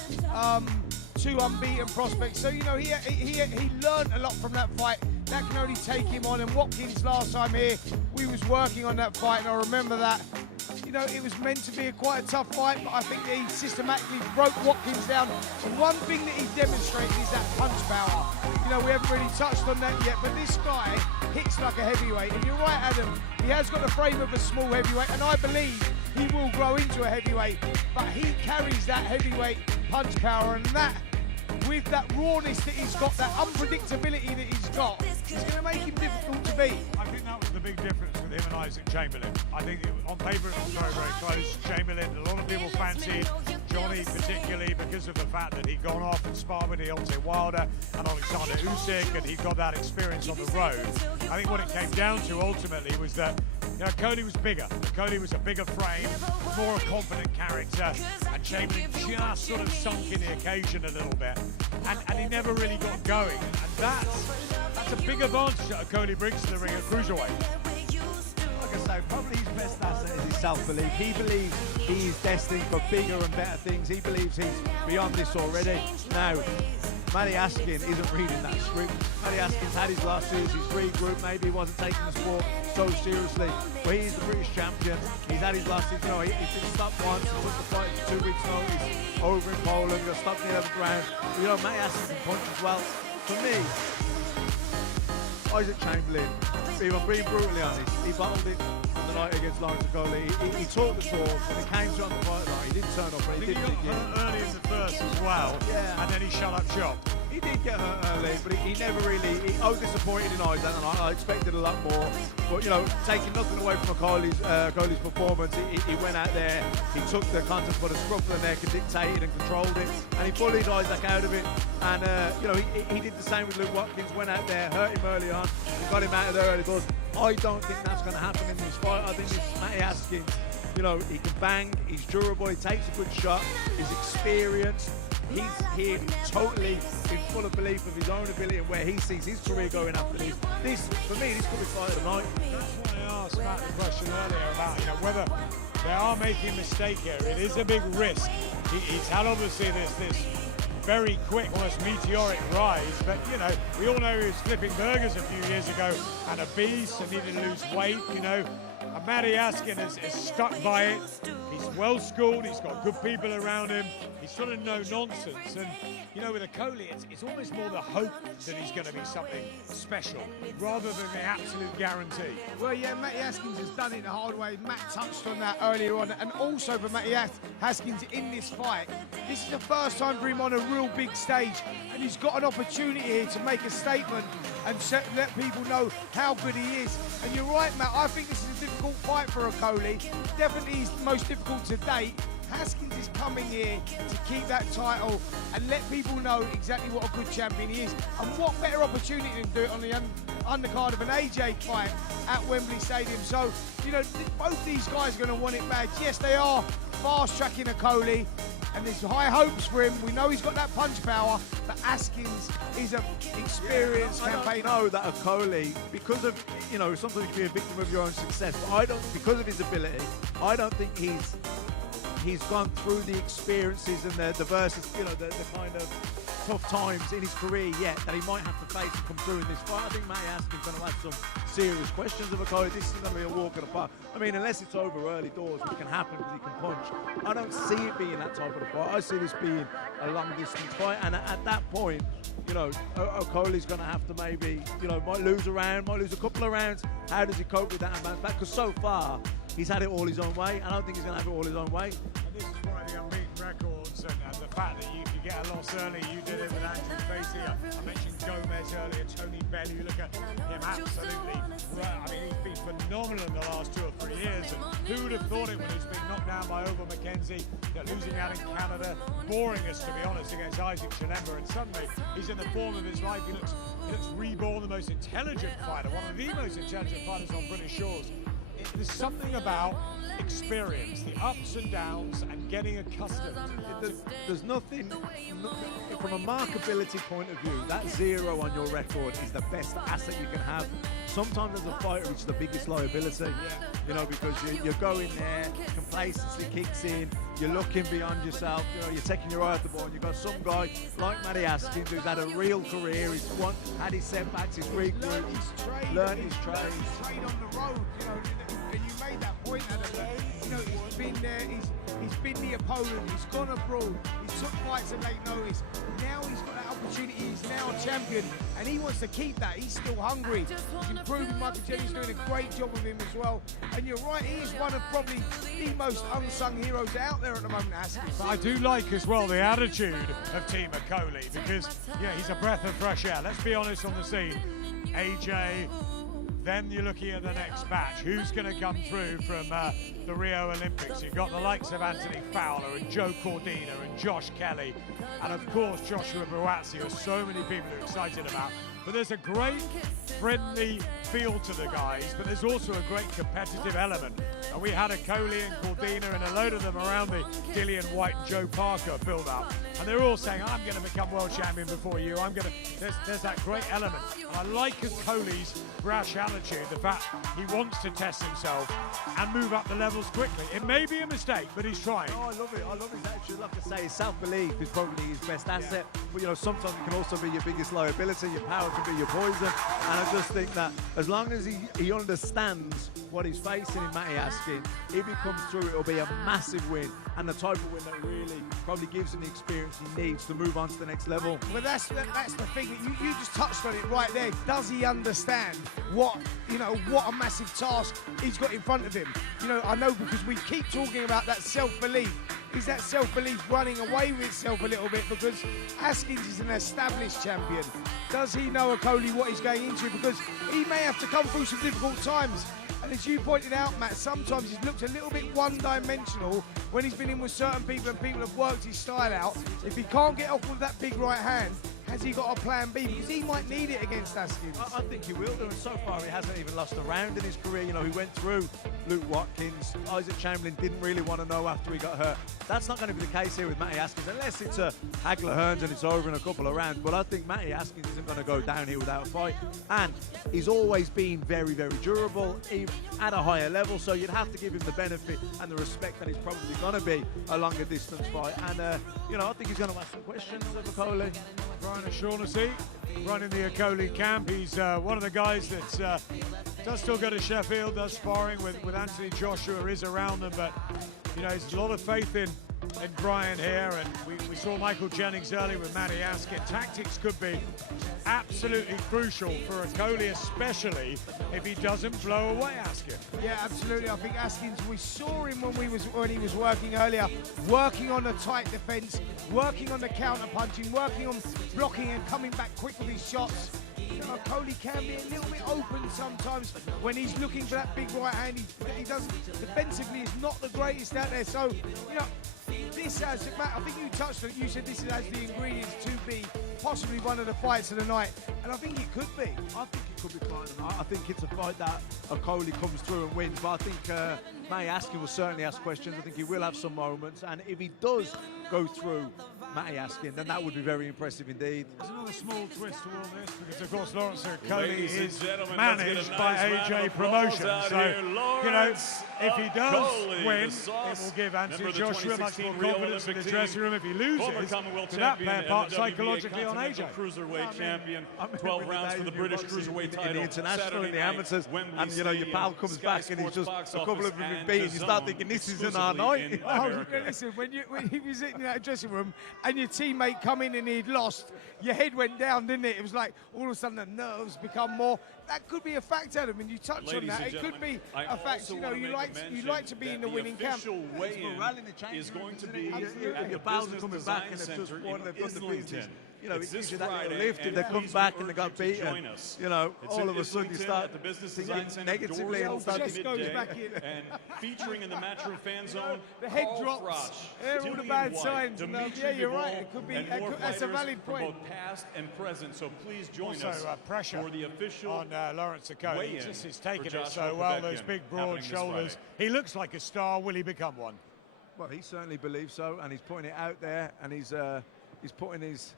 2 unbeaten prospects. So you know, he learned a lot from that fight. That can only take him on. And Watkins last time here, we was working on that fight, and I remember that You know, it was meant to be quite a tough fight, but I think he systematically broke Watkins down. And one thing that he demonstrated is that punch power. You know, we haven't really touched on that yet, but this guy hits like a heavyweight. And you're right, Adam, he has got the frame of a small heavyweight, and I believe he will grow into a heavyweight, but he carries that heavyweight punch power, and that, with that rawness that he's got, that unpredictability that he's got, it's going to make him difficult to beat. I think that was the big difference with him and Isaac Chamberlain. I think on paper it was very, very close. Chamberlain, a lot of people fancied Johnny particularly because of the fact that he'd gone off and sparred with Deontay Wilder and Alexander Usyk, and he'd got that experience on the road. I think what it came down to ultimately was that, you know, Cody was bigger. Cody was a bigger frame, more a confident character, and Chamberlain just sort of sunk in the occasion a little bit, and he never really got going. And that's a big advantage that Cody brings to the ring at cruiserweight. Like I say, probably his best asset is his self-belief. He believes he's destined for bigger and better things. He believes he's beyond this already. Now, Matty Askin isn't reading that script. Matty Askin's had his losses, he's regrouped, maybe he wasn't taking the sport so seriously, but he's the British champion. He's had his losses, you know, he didn't stop once, he took the fight for 2 weeks notice over in Poland, got stopped in the 11th round. You know, Matty Askin can punch as well. For me, Isaac Chamberlain, if I'm being brutally honest, he bottled it on the night against Lawrence Okoli. He took the talk, when it came to on the fight night, he didn't turn up, but he didn't got hurt early in the first as well, yeah. And then he shut up shop. He did get hurt early, but he never really. I was disappointed in Isaac, and I expected a lot more. But you know, taking nothing away from Okoli's performance, he went out there, he took the contest by the scruff of the neck and dictated and controlled it, and he bullied Isaac out of it. And you know, he did the same with Luke Watkins. Went out there, hurt him early on, and got him out of there early doors. I don't think that's going to happen in this fight. I think this Matty Askin, you know, he can bang, he's durable, he takes a good shot, he's experienced. He's here totally in full of belief of his own ability and where he sees his career going after this. This, for me, this could be fight of the night. That's why I asked Matt the question earlier about, you know, whether they are making a mistake here. It is a big risk. He's had obviously this very quick, almost meteoric rise, but you know, we all know he was flipping burgers a few years ago and a beast and needed to lose weight, you know. And Matty Askin is stuck by it. He's well schooled, he's got good people around him, he's sort of no nonsense. And you know, with Okoli, it's almost more the hope that he's going to be something special rather than the absolute guarantee. Well, yeah, Matty Haskins has done it the hard way. Matt touched on that earlier on. And also for Matty Haskins in this fight, this is the first time for him on a real big stage. And he's got an opportunity here to make a statement and let people know how good he is. And you're right, Matt, I think this is a difficult fight for Okoli. Definitely his most difficult to date. Haskins is coming here to keep that title and let people know exactly what a good champion he is. And what better opportunity than do it on the undercard of an AJ fight at Wembley Stadium. So, you know, both these guys are going to want it bad. Yes, they are fast-tracking Okoli, and there's high hopes for him. We know he's got that punch power, but Haskins is an experienced campaigner. I know that Okoli, because of, you know, sometimes you can be a victim of your own success, but because of his ability, I don't think he's gone through the experiences and the versus, you know, the kind of tough times in his career yet that he might have to face and come through in this fight. I think Matty Askin's going to have some serious questions of Okoli. This is going to be a walk in the park. I mean, unless it's over early doors, which can happen because he can punch, I don't see it being that type of a fight. I see this being a long-distance fight, and at that point, you know, Okoli's going to have to maybe, you know, might lose a round, might lose a couple of rounds. How does he cope with that and bounce back? Because so far, he's had it all his own way. I don't think he's going to have it all his own way. And this is one of the unbeaten records, and the fact that you get a loss early, you did it with Andrew Facey. I mentioned Gomez earlier, Tony Bellew. You look at him absolutely right. I mean, he's been phenomenal in the last 2 or 3 years. And who would have thought it when he's been knocked down by Over McKenzie, losing out in Canada, boring us, to be honest, against Isaac Chamberlain. And suddenly, he's in the form of his life. He looks reborn, the most intelligent fighter, one of the most intelligent fighters on British shores. There's something about experience, the ups and downs, and getting accustomed. There's nothing, from a markability point of view, that 0 on your record is the best asset you can have. Sometimes as a fighter, it's the biggest liability, you know, because you're going there, complacency kicks in, you're looking beyond yourself, you know, you're taking your eye off the ball, and you've got some guy like Matty Haskins who's had a real career, he's had his setbacks, he's regrouped, learned his trade. He's trained on the road, you know, and you made that point, Adam. You know, he's there. He's been the opponent. He's gone abroad. He's took fights and late notice. Now he's got that opportunity. He's now a champion, and he wants to keep that. He's still hungry. He's improving. Jennings doing a great job with him as well. And you're right, he is one of probably the most unsung heroes out there at the moment, Haskins. But I do like as well the attitude of Team McCauley, because yeah, he's a breath of fresh air. Let's be honest on the scene. AJ, then you're looking at the next match. Who's going to come through from the Rio Olympics? You've got the likes of Anthony Fowler and Joe Cordina and Josh Kelly, and of course Joshua Buatsi, who so many people are excited about. But there's a great friendly feel to the guys, but there's also a great competitive element. And we had a Coley and Cordina and a load of them around the Dillian White and Joe Parker build up. And they're all saying, I'm going to become world champion before you. There's that great element. And I like Coley's brash attitude, the fact he wants to test himself and move up the levels quickly. It may be a mistake, but he's trying. Oh, I love it. I love his attitude. Like I say, his self-belief is probably his best asset. But, you know, sometimes it can also be your biggest liability. Your power can be your poison. And I just think that as long as he understands what he's facing in Matty Askin, if he comes through, it'll be a massive win, and the type of win that really probably gives him the experience he needs to move on to the next level. But that's the thing. You just touched on it right there. Does he understand what a massive task he's got in front of him? You know, I know, because we keep talking about that self-belief. Is that self-belief running away with itself a little bit? Because Haskins is an established champion. Does he know, Coley, what he's going into? Because he may have to come through some difficult times. And as you pointed out, Matt, sometimes he's looked a little bit one-dimensional when he's been in with certain people and people have worked his style out. If he can't get off with that big right hand, has he got a plan B? Because he might need it against Haskins. I think he will do, and so far he hasn't even lost a round in his career. You know, he went through Luke Watkins. Isaac Chamberlain didn't really want to know after he got hurt. That's not going to be the case here with Matty Haskins, unless it's a Hagler Hearns and it's over in a couple of rounds. But I think Matty Haskins isn't going to go down here without a fight. And he's always been very, very durable at a higher level, so you'd have to give him the benefit and the respect that he's probably going to be a longer distance fight. And, you know, I think he's going to ask some questions of McCauley. Brian O'Shaughnessy running the Coley camp. He's one of the guys that does still go to Sheffield, does sparring with Anthony Joshua, is around them, but you know, there's a lot of faith in Brian here, and we saw Michael Jennings earlier with Matty Askin. Tactics could be absolutely crucial for a Coley, especially if he doesn't blow away Askin. Yeah, absolutely. I think Askins, we saw him when he was working earlier, working on a tight defence, working on the counter punching, working on blocking and coming back quick with his shots. You know, Coley can be a little bit open sometimes when he's looking for that big right hand. He doesn't, defensively, is not the greatest out there. So, you know, this has, I think you touched on it, you said this has the ingredients to be possibly one of the fights of the night, and I think it could be. I think it could be fine tonight. I think it's a fight that Coley comes through and wins, but I think Matty Askin will certainly ask questions. I think he will have some moments, and if he does go through Matty Askin, then that would be very impressive indeed. There's another small twist to all this, because of course Lawrence Coley is managed by AJ Promotions, so you know, if he does win, it will give Anthony Joshua much more confidence in the dressing room. If he loses, to that player part psychologically on AJ. Cruiserweight champion, 12 rounds for the British Cruiserweight title. In the international, in the amateurs, and you know, your pal comes back and he's just a couple of them been beaten. You start thinking this isn't our night. Oh, listen, when he was sitting in that dressing room and your teammate come in and he'd lost, your head went down, didn't it? It was like all of a sudden the nerves become more. That could be a factor, Adam, and you touched on that. It could be a fact. You know, you like to be in the winning camp. The official weigh-in is going to be at your the pals are Business coming back Design and they've just Center won, they've done the business. Islington. You know, It's this usually that little Friday, lift, and they and come please, back we and they urge got you to beaten. join us. You know, It's all in of a sudden you Islington start at the Business thinking Design Center, negatively and Doorstep start Chest goes midday, back in. and featuring in the Matchroom fan zone, The head Carl drops. Frosch, They're all the Dillian bad White, signs. Dimitri Yeah, you're Bivol, right. It could be. and more That's a fighters valid from point. both past and present. So please join Also us pressure for the official on Lawrence Coley. weigh-in Just he's taking for it so Joshua well, Povetkin those big broad happening this shoulders. Friday. He looks like a star. Will he become one? Well, he certainly believes so, and he's putting it out there, and he's putting his,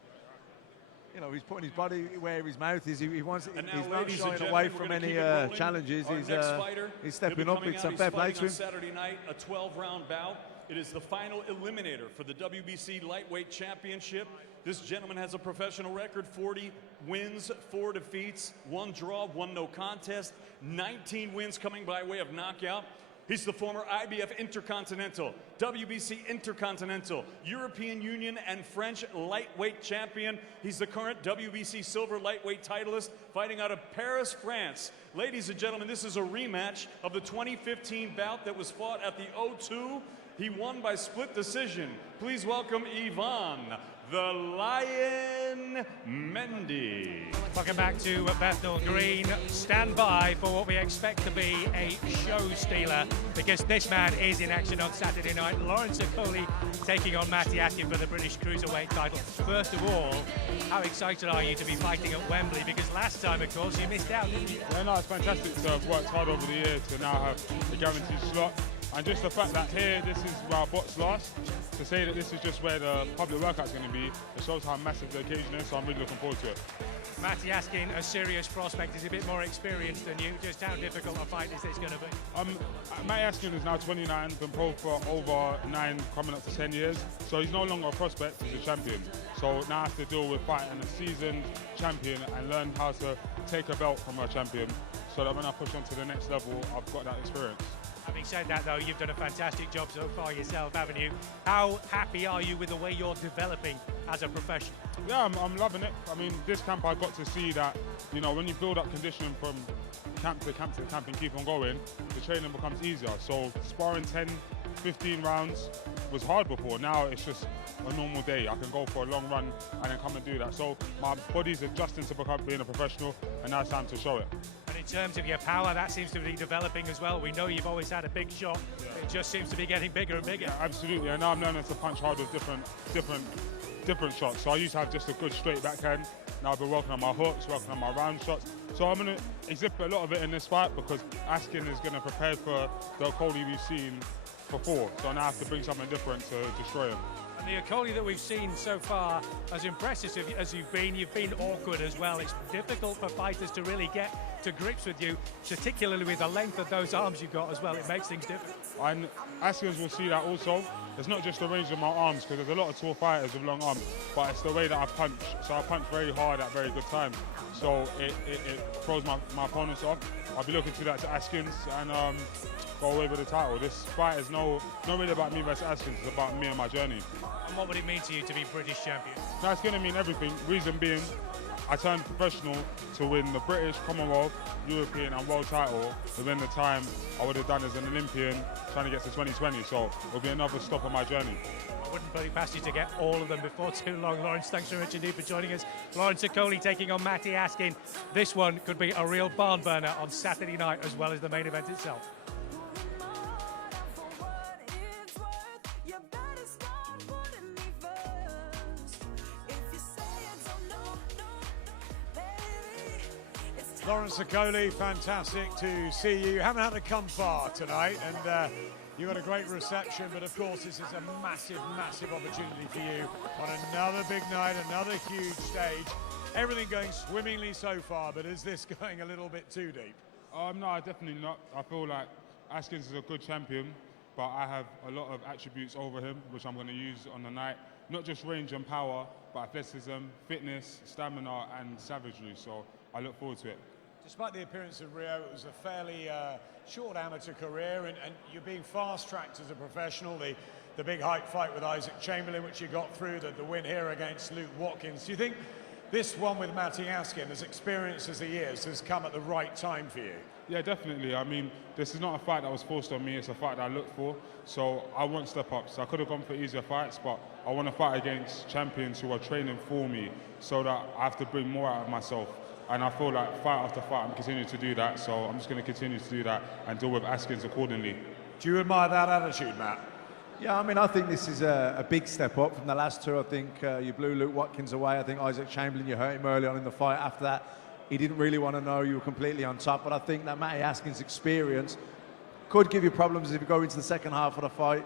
you know, he's putting his body where his mouth is. He wants. And now, he's not ladies and shying away gentlemen, we're from gonna any keep it rolling. challenges. Our next fighter, He's stepping he'll up. be It's coming a out, fair he's play fighting to him. on Saturday night, a 12-round bout. It is the final eliminator for the WBC Lightweight Championship. This gentleman has a professional record: 40 wins, 4 defeats, 1 draw, 1 no contest, 19 wins coming by way of knockout. He's the former IBF Intercontinental, WBC Intercontinental, European Union and French lightweight champion. He's the current WBC silver lightweight titleist, fighting out of Paris, France. Ladies and gentlemen, this is a rematch of the 2015 bout that was fought at the O2. He won by split decision. Please welcome Ivan, the Lion Mendy. Welcome back to Bethnal Green. Stand by for what we expect to be a show stealer, because this man is in action on Saturday night. Lawrence Okoli taking on Matty Atkin for the British Cruiserweight title. First of all, how excited are you to be fighting at Wembley? Because last time, of course, you missed out, didn't you? Yeah, no, it's fantastic to have worked hard over the years to now have a guaranteed slot. And just the fact that here, this is where our bots last, to say that this is just where the public workout's going to be, it shows how massive the occasion is, so I'm really looking forward to it. Matty Atkin, a serious prospect, is a bit more experienced than you. Just how difficult a fight is this going to be? Matty Atkin is now 29, been pro for over 9, coming up to 10 years, so he's no longer a prospect, he's a champion. So now I have to deal with fighting a seasoned champion and learn how to take a belt from a champion, so that when I push on to the next level, I've got that experience. Having said that, though, you've done a fantastic job so far yourself, haven't you? How happy are you with the way you're developing as a professional? Yeah, I'm loving it. I mean, this camp I got to see that, you know, when you build up conditioning from camp to camp to camp and keep on going, the training becomes easier. So sparring 10, 15 rounds was hard before. Now it's just a normal day. I can go for a long run and then come and do that. So my body's adjusting to become being a professional, and now it's time to show it. And in terms of your power, that seems to be developing as well. We know you've always had a big shot. Yeah. It just seems to be getting bigger and bigger. Yeah, absolutely, and now I'm learning to punch hard with different shots. So I used to have just a good straight backhand. Now I've been working on my hooks, working on my round shots. So I'm going to exhibit a lot of it in this fight, because Atkin is going to prepare for the Okoli we've seen before. So now I have to bring something different to destroy him. And the Okoli that we've seen so far, as impressive as you've been awkward as well. It's difficult for fighters to really get to grips with you, particularly with the length of those arms you've got as well. It makes things different. And Askins will see that also. It's not just the range of my arms, because there's a lot of tall fighters with long arms, but it's the way that I punch. So I punch very hard at very good time. So it throws my opponents off. I'll be looking to that to Askins and go away with the title. This fight is not really about me versus Askins, it's about me and my journey. And what would it mean to you to be British champion? Now it's going to mean everything. Reason being, I turned professional to win the British, Commonwealth, European and World title within the time I would have done as an Olympian trying to get to 2020. So it'll be another stop on my journey. I wouldn't put it past you to get all of them before too long. Lawrence, thanks very much indeed for joining us. Lawrence Okoli taking on Matty Atkin. This one could be a real barn burner on Saturday night, as well as the main event itself. Lawrence Okoli, fantastic to see you. You haven't had to come far tonight, and you had a great reception, but of course this is a massive, massive opportunity for you on another big night, another huge stage. Everything going swimmingly so far, but is this going a little bit too deep? No, definitely not. I feel like Askins is a good champion, but I have a lot of attributes over him, which I'm going to use on the night. Not just range and power, but athleticism, fitness, stamina, and savagery. So I look forward to it. Despite the appearance of Rio, it was a fairly short amateur career, and you're being fast-tracked as a professional. The big height fight with Isaac Chamberlain, which you got through, the win here against Luke Watkins. Do you think this one with Matty Atkin, as experienced as he is, has come at the right time for you? Yeah, definitely. I mean, this is not a fight that was forced on me. It's a fight that I looked for. So I want step-ups. I could have gone for easier fights, but I want to fight against champions who are training for me, so that I have to bring more out of myself. And I feel like fight after fight, I'm continuing to do that. So I'm just going to continue to do that and deal with Askins accordingly. Do you admire that attitude, Matt? Yeah, I mean, I think this is a big step up from the last two. I think you blew Luke Watkins away. I think Isaac Chamberlain, you hurt him early on in the fight. After that, he didn't really want to know you were completely on top. But I think that Matty Askins' experience could give you problems if you go into the second half of the fight.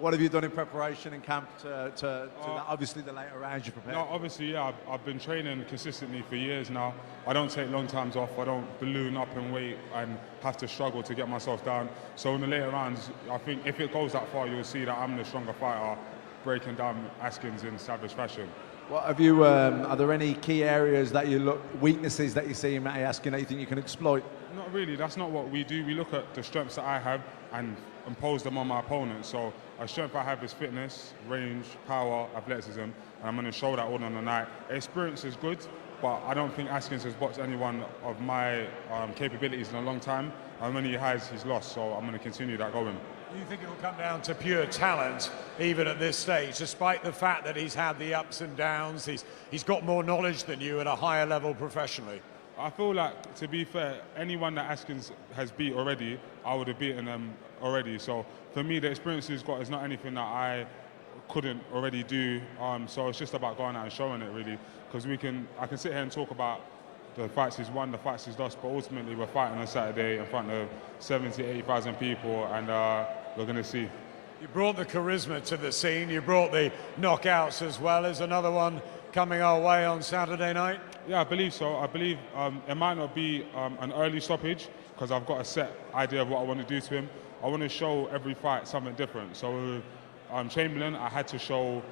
What have you done in preparation in camp to obviously the later rounds you prepared? No, obviously, yeah, I've been training consistently for years now. I don't take long times off. I don't balloon up in weight and have to struggle to get myself down. So in the later rounds, I think if it goes that far, you'll see that I'm the stronger fighter, breaking down Askins in savage fashion. What have you? Are there any key areas that you look, weaknesses that you see in Matty Askin that you think you can exploit? Not really. That's not what we do. We look at the strengths that I have and impose them on my opponent. So a strength I have is fitness, range, power, athleticism, and I'm going to show that all on the night. Experience is good, but I don't think Askins has boxed anyone of my capabilities in a long time. And when he has, he's lost. So I'm going to continue that going. Do you think it will come down to pure talent, even at this stage, despite the fact that he's had the ups and downs? He's got more knowledge than you at a higher level professionally. I feel like, to be fair, anyone that Askins has beat already, I would have beaten them already. So for me, the experience he's got is not anything that I couldn't already do. So it's just about going out and showing it, really. Because I can sit here and talk about the fights he's won, the fights he's lost, but ultimately we're fighting on Saturday in front of 70,000, 80,000 people, and we're going to see. You brought the charisma to the scene. You brought the knockouts as well. Is another one coming our way on Saturday night? Yeah, I believe so. I believe it might not be an early stoppage because I've got a set idea of what I want to do to him. I want to show every fight something different. So with Chamberlain, I had to show,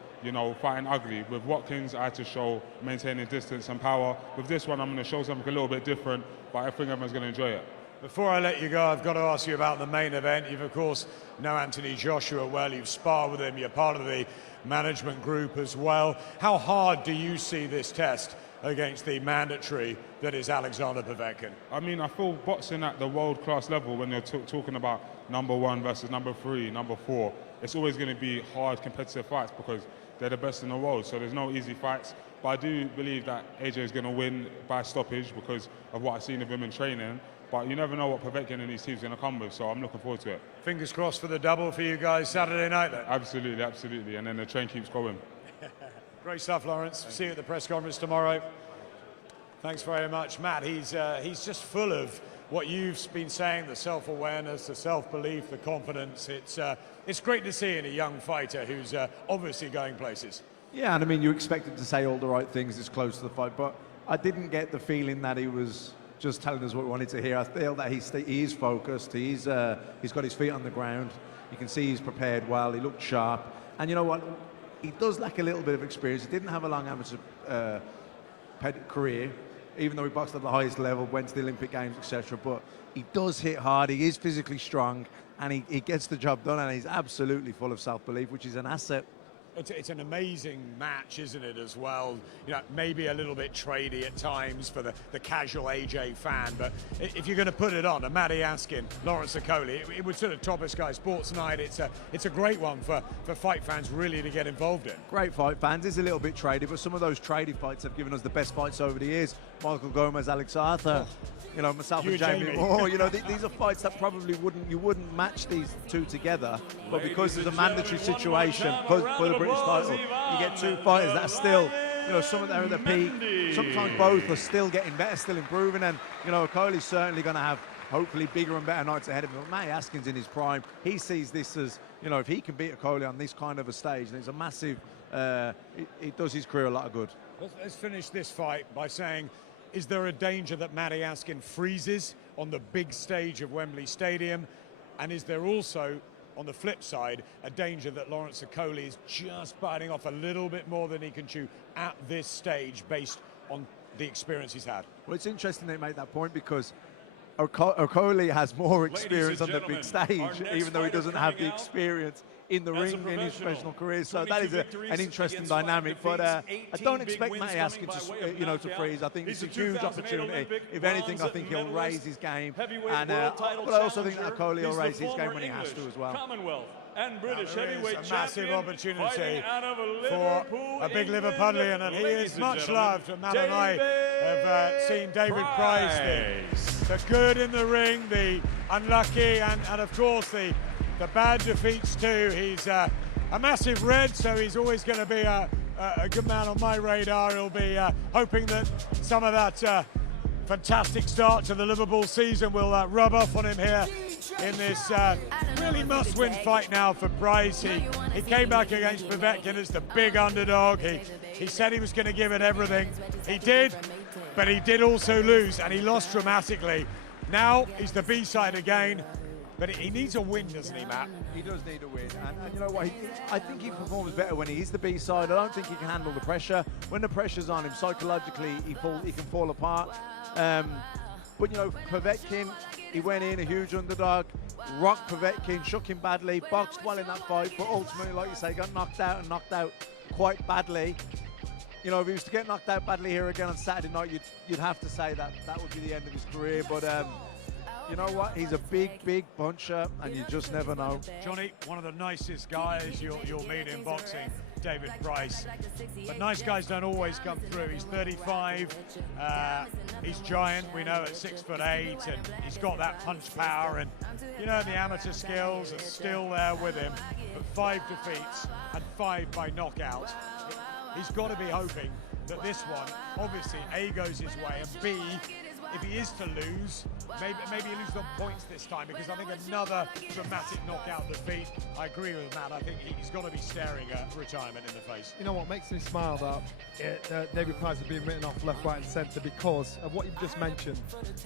fighting ugly. With Watkins, I had to show maintaining distance and power. With this one, I'm going to show something a little bit different, but I think everyone's going to enjoy it. Before I let you go, I've got to ask you about the main event. You've, of course, know Anthony Joshua well. You've sparred with him. You're part of the management group as well. How hard do you see this test against the mandatory that is Alexander Povektin? I mean, I feel boxing at the world-class level, when they're talking about number 1 versus number 3, number 4, it's always going to be hard, competitive fights because they're the best in the world, so there's no easy fights. But I do believe that AJ is going to win by stoppage because of what I've seen of him in training. But you never know what Povetkin and his team's going to come with, so I'm looking forward to it. Fingers crossed for the double for you guys Saturday night, then. Absolutely, absolutely, and then the train keeps going. Great stuff, Lawrence. See you at the press conference tomorrow. Thanks very much, Matt. He's just full of what you've been saying, the self-awareness, the self-belief, the confidence. It's great to see in a young fighter who's obviously going places. Yeah, and I mean, you expected to say all the right things this close to the fight, but I didn't get the feeling that he was just telling us what we wanted to hear. I feel that he is focused. He's got his feet on the ground. You can see he's prepared well. He looked sharp. And you know what? He does lack a little bit of experience. He didn't have a long amateur career, even though he boxed at the highest level, went to the Olympic Games, etc. But he does hit hard. He is physically strong, and he gets the job done. And he's absolutely full of self-belief, which is an asset. It's an amazing match, isn't it, as well? Maybe a little bit tradey at times for the casual AJ fan, but if you're going to put it on, a Matty Askin, Lawrence Okoli, it would sort of top a Sky Sports night. It's a great one for fight fans really to get involved in. Great fight fans. It's a little bit tradey, but some of those tradey fights have given us the best fights over the years. Michael Gomez, Alex Arthur, myself and Jamie Moore. These are fights that probably you wouldn't match these two together, but because there's a mandatory situation for the British title, you get two fighters that are still, some of them are at their peak. Sometimes both are still getting better, still improving, and Okoli's certainly going to have hopefully bigger and better nights ahead of him. But Matty Askin's in his prime. He sees this as, if he can beat Okoli on this kind of a stage, then it's a massive. It does his career a lot of good. Let's finish this fight by saying, is there a danger that Matty Askin freezes on the big stage of Wembley Stadium? And is there also, on the flip side, a danger that Lawrence Okoli is just biting off a little bit more than he can chew at this stage based on the experience he's had? Well, it's interesting they make that point because Okoli has more experience on the big stage, even though he doesn't have the experience in the ring in his professional career. So that is an interesting dynamic. But I don't expect Matty Askin to freeze. I think it's a huge opportunity. If anything, I think he'll raise his game. And but I also think that Okoli will raise his game when he has to as well. And British heavyweight a massive opportunity for a big Liverpudlian, and he is much loved. And Matt and I have seen David Price, the good in the ring, the unlucky, and of course the bad defeats too. He's a massive red, so he's always going to be a good man on my radar. He'll be hoping that some of that fantastic start to the Liverpool season will rub off on him here in this really must-win fight now for Price. He came back against Povetkin as the big underdog. He said he was going to give it everything. He did, but he did also lose, and he lost dramatically. Now he's the B-side again. But he needs a win, doesn't he, Matt? He does need a win, and you know what? I think he performs better when he is the B-side. I don't think he can handle the pressure. When the pressure's on him, psychologically, he can fall apart. But you know, Povetkin, he went in a huge underdog, rocked Povetkin, shook him badly, boxed well in that fight, but ultimately, like you say, got knocked out quite badly. You know, if he was to get knocked out badly here again on Saturday night, you'd have to say that would be the end of his career. But you know what? He's a big puncher, and you just never know. Johnny, one of the nicest guys you'll meet in boxing, David Price. But nice guys don't always come through. He's 35. He's giant, we know, at 6'8", and he's got that punch power. And you know, the amateur skills are still there with him. But 5 defeats and 5 by knockout. He's got to be hoping that this one, obviously, A, goes his way, and B, if he is to lose, maybe he loses on points this time, because I think another dramatic knockout defeat. I agree with Matt. I think he's got to be staring at retirement in the face. You know what makes me smile, that David Price has been written off left, right and centre because of what you've just mentioned.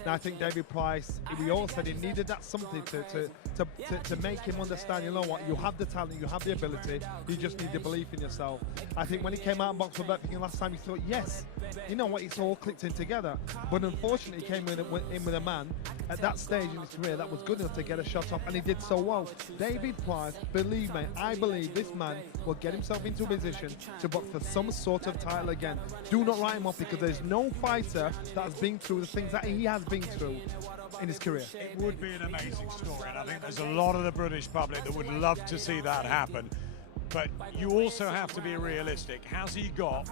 Now, I think David Price, we all said he needed that something to make him understand, you know what, you have the talent, you have the ability, you just need the belief in yourself. I think when he came out and boxed for Povetkin last time, he thought, yes, you know what, it's all clicked in together. But unfortunately, he came in with a man at that stage in his career that was good enough to get a shot off, and he did so well. David Price, believe me, I believe this man will get himself into a position to box for some sort of title again. Do not write him off, because there's no fighter that has been through the things that he has been through in his career. It would be an amazing story, and I think there's a lot of the British public that would love to see that happen. But you also have to be realistic. Has he got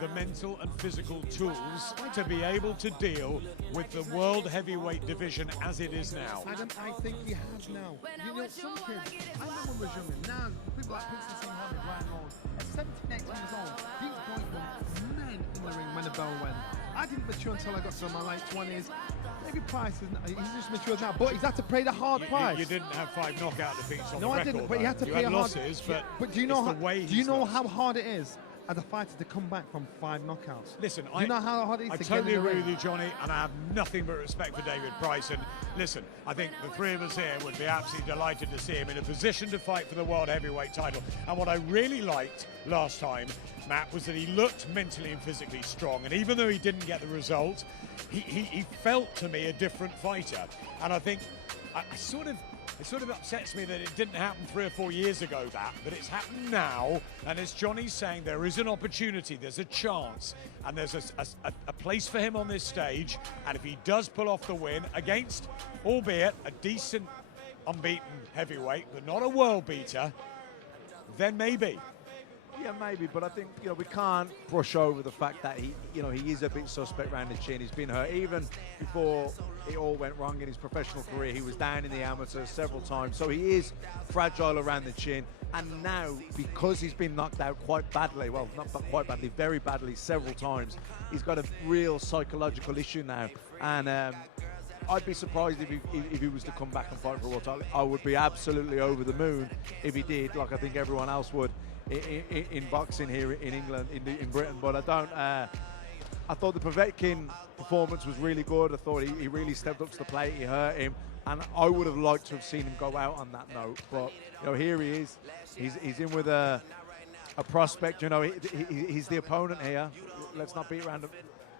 the mental and physical tools to be able to deal with the world heavyweight division as it is now? Adam, I think he has now. You know, some kids, I remember when we were younger, now people like Princess Mohammed, Ryan Lord, at 17, 18 years old, these boys were men in the ring when the bell went. I didn't mature until I got to my late 20s. David Price, he's just matured now, but he's had to pay the hard price. You didn't have 5 knockout defeats on the record. No, I didn't, but he had to you pay had a hard losses, but do you know lost. how hard it is as a fighter to come back from 5 knockouts? Listen, do you know how hard it is I to totally get in the agree ring? with you, Johnny, and I have nothing but respect for David Price. And listen, I think the 3 of us here would be absolutely delighted to see him in a position to fight for the world heavyweight title. And what I really liked last time, Matt, was that he looked mentally and physically strong. And even though he didn't get the result, he felt to me a different fighter. And I think it sort of upsets me that it didn't happen 3 or 4 years ago, but it's happened now. And as Johnny's saying, there is an opportunity, there's a chance, and there's a place for him on this stage. And if he does pull off the win against, albeit a decent unbeaten heavyweight, but not a world beater, then maybe. Yeah, maybe, but I think, you know, we can't brush over the fact that he is a bit suspect around the chin. He's been hurt even before it all went wrong in his professional career. He was down in the amateurs several times, so he is fragile around the chin. And now, because he's been knocked out quite badly, well, not quite badly, very badly several times, he's got a real psychological issue now. And I'd be surprised if he was to come back and fight for a world title. I would be absolutely over the moon if he did, like I think everyone else would. In boxing here in England, in Britain, but I don't. I thought the Povetkin performance was really good. I thought he really stepped up to the plate. He hurt him, and I would have liked to have seen him go out on that note. But you know, here he is. He's in with a prospect. You know, he's the opponent here. Let's not beat around him.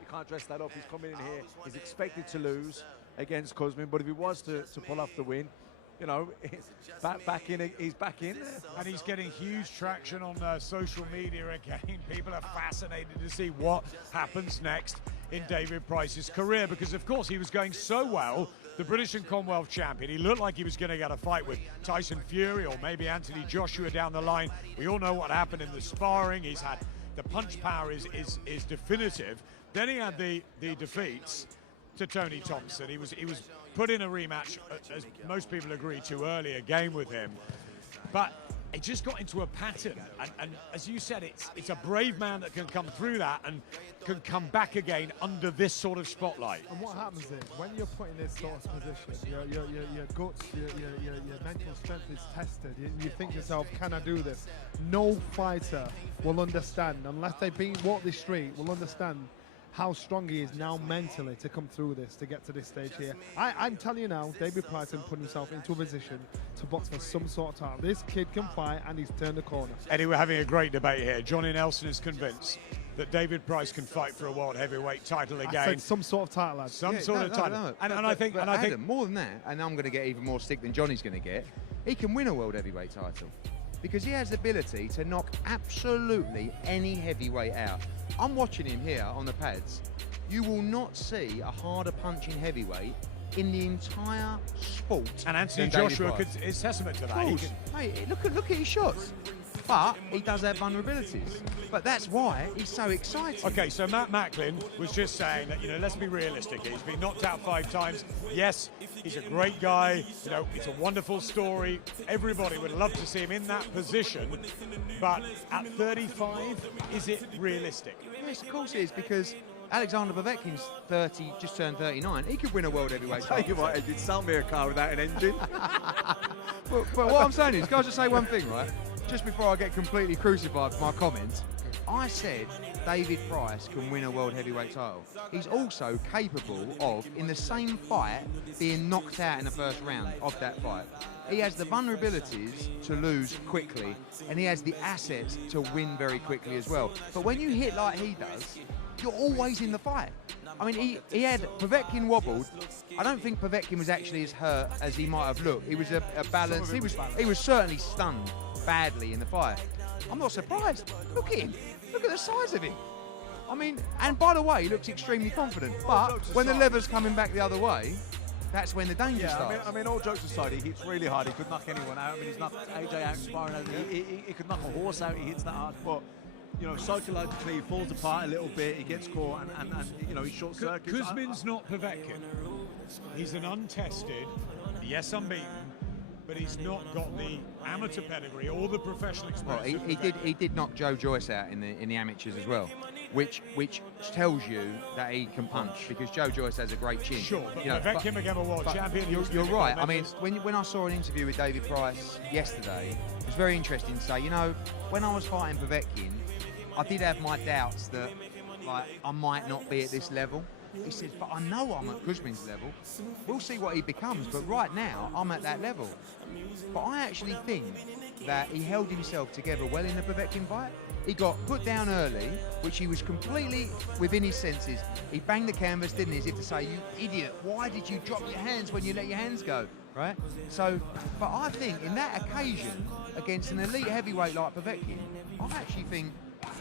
You can't dress that up. He's coming in here. He's expected to lose against Koosman, but if he was to pull off the win, you know, he's back in there. And he's getting huge traction on social media again. People are fascinated to see what happens next in David Price's career, because of course he was going so well, the British and Commonwealth champion. He looked like he was going to get a fight with Tyson Fury or maybe Anthony Joshua down the line. We all know what happened in the sparring. He's had the punch power is definitive. Then he had the defeats to Tony Thompson. He was put in a rematch, as most people agree, too early a game with him, but it just got into a pattern. And as you said, it's a brave man that can come through that and can come back again under this sort of spotlight. And what happens is, when you're put in this sort of position, your guts, your mental strength is tested. You think to yourself, can I do this? No fighter will understand, unless they've walked this street, will understand how strong he is now mentally to come through this, to get to this stage here. I'm telling you now, David Price has put himself into a position to box for some sort of title. This kid can fight, and he's turned the corner. Eddie, we're having a great debate here. Johnny Nelson is convinced that David Price can fight for a world heavyweight title again. I said some sort of title, lad. Some sort of title. No. And I think more than that, and I'm going to get even more stick than Johnny's going to get, he can win a world heavyweight title because he has the ability to knock absolutely any heavyweight out. I'm watching him here on the pads. You will not see a harder punching heavyweight in the entire sport. And Anthony than David Joshua Price. is testament to that. Of course. Mate, look at his shots. But he does have vulnerabilities. But that's why he's so exciting. Okay, so Matt Macklin was just saying that, let's be realistic. He's been knocked out 5 times. Yes, he's a great guy. It's a wonderful story. Everybody would love to see him in that position. But at 35, is it realistic? Yes, of course it is, because Alexander Povektin's 30, just turned 39. He could win a world heavyweight title. Tell you what, Eddie, sell me a car without an engine. but what I'm saying is, can I just say one thing, right? Just before I get completely crucified for my comments, I said David Price can win a world heavyweight title. He's also capable of, in the same fight, being knocked out in the first round of that fight. He has the vulnerabilities to lose quickly, and he has the assets to win very quickly as well. But when you hit like he does, you're always in the fight. I mean, he had Povetkin wobbled. I don't think Povetkin was actually as hurt as he might have looked. He was a balance. He was certainly stunned badly in the fight. I'm not surprised. Look at him. Look at the size of him. I mean, and by the way, he looks extremely confident. But when the lever's coming back the other way, that's when the danger starts. I mean, all jokes aside, he hits really hard. He could knock anyone out. I mean, he's knocked AJ out sparring. He could knock a horse out. He hits that hard. But psychologically, he falls apart a little bit. He gets caught, and he short circuits. Koosman's not Povetkin. He's an untested, yes, unbeaten, but he's not got the amateur pedigree or the professional experience. Well, he did knock Joe Joyce out in the amateurs as well, which tells you that he can punch, because Joe Joyce has a great chin. Sure, but Povetkin became a world champion. You're right. I mean, when I saw an interview with David Price yesterday, it was very interesting to say, when I was fighting Povetkin, I did have my doubts that I might not be at this level. He said, but I know I'm at Koosman's level. We'll see what he becomes, but right now I'm at that level. But I actually think that he held himself together well in the Povetkin fight. He got put down early, which he was completely within his senses. He banged the canvas, didn't he, as if to say, you idiot, why did you drop your hands when you let your hands go, right? So, but I think in that occasion, against an elite heavyweight like Povetkin, I actually think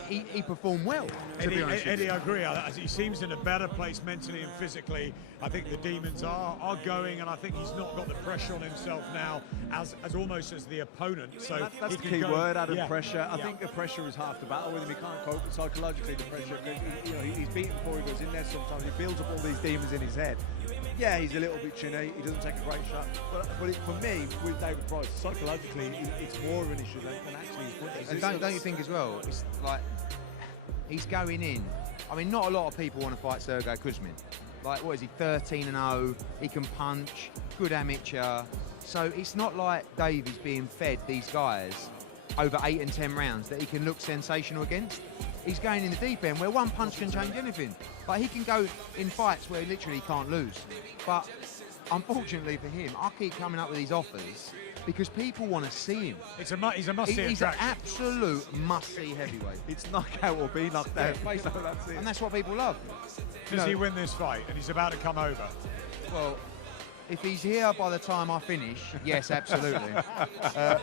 he performed well, to be honest. Eddie, I agree. He seems in a better place mentally and physically. I think the demons are going, and I think he's not got the pressure on himself now as almost as the opponent. So that's the key word, Adam. Pressure. I think the pressure is half the battle with him. He can't cope psychologically. The pressure, he's beaten before he goes in there. Sometimes he builds up all these demons in his head. Yeah, he's a little bit chinny. He doesn't take a great shot. But for me, with David Price, psychologically, it's more of an issue than actually his punches. And don't you think as well? It's like he's going in. I mean, not a lot of people want to fight Sergey Koosman. Like, what is he, 13-0? He can punch, good amateur. So it's not like Dave is being fed these guys over 8 and 10 rounds that he can look sensational against. He's going in the deep end where one punch can change anything. Like, he can go in fights where he literally can't lose. But unfortunately for him, I keep coming up with these offers because people want to see him. He's a must-see He's an absolute must-see heavyweight. It's knockout or be knocked out. So that's it. And that's what people love. Does he win this fight? And he's about to come over. Well, if he's here by the time I finish, yes, absolutely. Do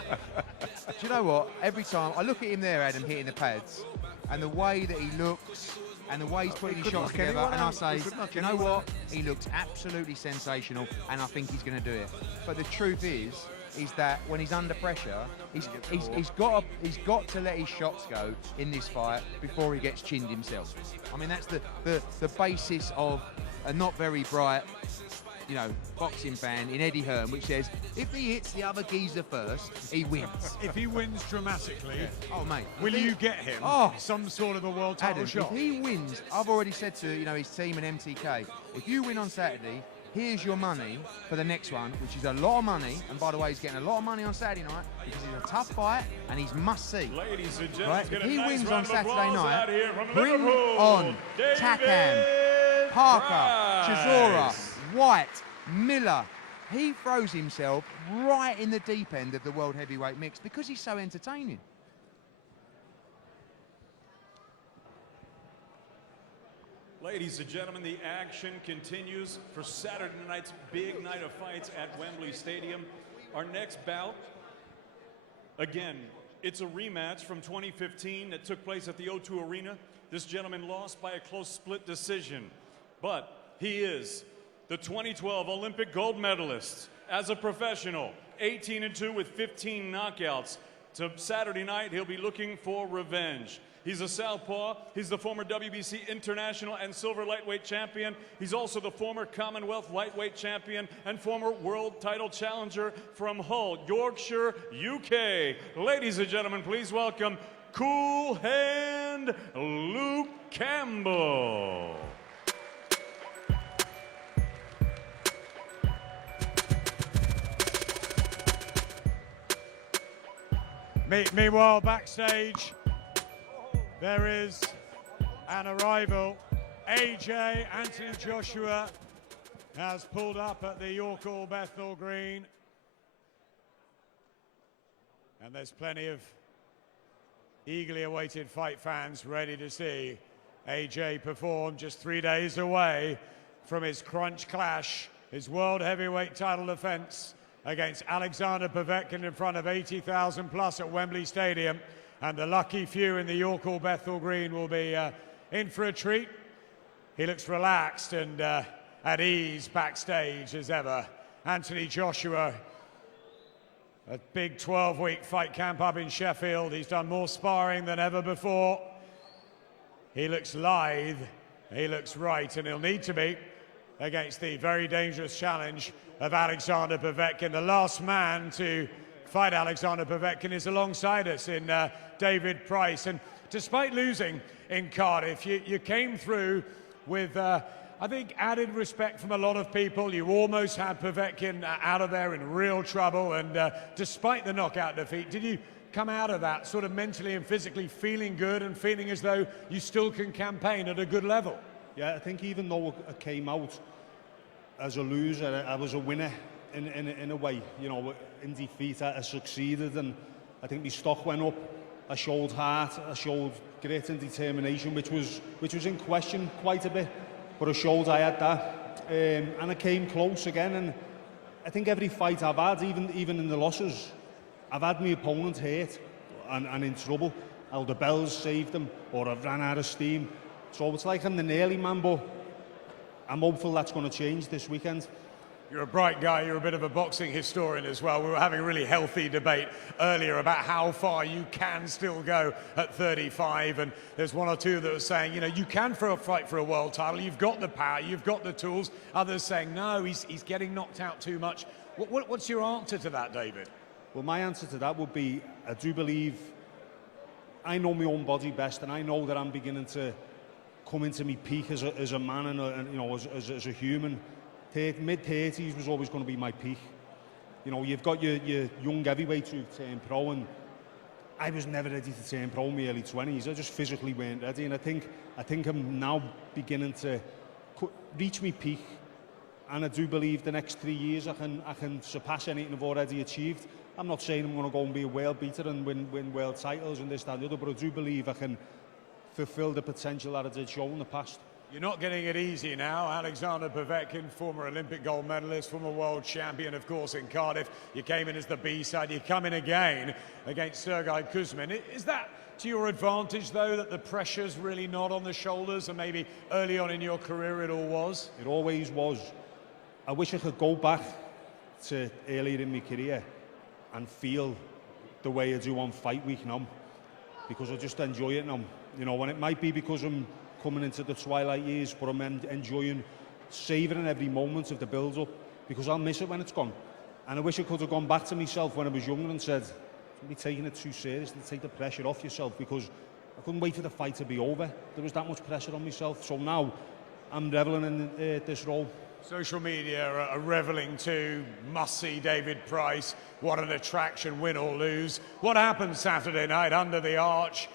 you know what? Every time I look at him there, Adam, hitting the pads, and the way that he looks, and the way he's putting his shots together, and I say, do you know what? He looks absolutely sensational, and I think he's going to do it. But the truth is that when he's under pressure, he's got to let his shots go in this fight before he gets chinned himself. I mean, that's the basis of a not very bright, boxing fan in Eddie Hearn, which says if he hits the other geezer first, he wins. If he wins dramatically, oh mate, will you get him some sort of a world title Adam, shot? If he wins, I've already said to his team and MTK, if you win on Saturday, here's your money for the next one, which is a lot of money. And by the way, he's getting a lot of money on Saturday night because he's a tough fight and he's must-see. Ladies and gentlemen, Right? If he nice wins on round of Saturday applause night, out here from bring Liverpool, on David Takam, Parker, Price. Chisora, White, Miller. He throws himself right in the deep end of the world heavyweight mix because he's so entertaining. Ladies and gentlemen, the action continues for Saturday night's big night of fights at Wembley Stadium. Our next bout, again, it's a rematch from 2015 that took place at the O2 Arena. This gentleman lost by a close split decision, but he is the 2012 Olympic gold medalist as a professional, 18-2 with 15 knockouts. To Saturday night, he'll be looking for revenge. He's a southpaw. He's the former WBC international and silver lightweight champion. He's also the former Commonwealth lightweight champion and former world title challenger from Hull, Yorkshire, UK. Ladies and gentlemen, please welcome Cool Hand Luke Campbell. Meanwhile, backstage, there is an arrival. AJ Anthony Joshua has pulled up at the York Hall Bethnal Green. And there's plenty of eagerly awaited fight fans ready to see AJ perform, just 3 days away from his crunch clash, his world heavyweight title defense against Alexander Povektin in front of 80,000 plus at Wembley Stadium. And the lucky few in the York Hall Bethnal Green will be in for a treat. He looks relaxed and at ease backstage as ever. Anthony Joshua, a big 12-week fight camp up in Sheffield. He's done more sparring than ever before. He looks lithe, he looks right, and he'll need to be against the very dangerous challenge of Alexander Povektin. The last man to fight Alexander Povektin is alongside us in David Price. And despite losing in Cardiff, you came through with, I think, added respect from a lot of people. You almost had Povektin out of there in real trouble. And despite the knockout defeat, did you come out of that sort of mentally and physically feeling good and feeling as though you still can campaign at a good level? Yeah, I think even though I came out as a loser, I was a winner in a way. You know, in defeat, I succeeded, and I think my stock went up. I showed heart, I showed grit and determination, which was in question quite a bit, but I showed I had that, and I came close again. And I think every fight I've had, even in the losses, I've had my opponent hurt and in trouble. Elder Bells saved them, or I've ran out of steam. So it's like I'm the nearly man, but I'm hopeful that's going to change this weekend. You're a bright guy, you're a bit of a boxing historian as well. We were having a really healthy debate earlier about how far you can still go at 35, and there's one or two that were saying, you know, you can fight for a world title, you've got the power, you've got the tools. Others saying, no, he's getting knocked out too much. What's your answer to that, David? Well, my answer to that would be, I do believe, I know my own body best, and I know that I'm beginning to come into my peak as a man and you know, as a human. Mid-30s was always going to be my peak. You know, you've got your young heavyweights who've turned pro, and I was never ready to turn pro in my early 20s. I just physically weren't ready, and I think I'm now beginning to reach my peak, and I do believe the next 3 years I can surpass anything I've already achieved. I'm not saying I'm going to go and be a world beater and win world titles and this, that, and the other, but I do believe I can fulfill the potential that I did show in the past. You're not getting it easy now. Alexander Povektin, former Olympic gold medalist, former world champion, of course, in Cardiff. You came in as the B-side. You come in again against Sergei Koosman. Is that to your advantage, though, that the pressure's really not on the shoulders, and maybe early on in your career it all was? It always was. I wish I could go back to earlier in my career and feel the way I do on fight week now, because I just enjoy it now. You know, and it might be because I'm coming into the twilight years, but I'm enjoying, savouring every moment of the build-up, because I'll miss it when it's gone. And I wish I could have gone back to myself when I was younger and said, don't be taking it too seriously, take the pressure off yourself, because I couldn't wait for the fight to be over. There was that much pressure on myself. So now I'm reveling in this role. Social media are reveling too. Must see David Price. What an attraction, win or lose. What happened Saturday night under the arch?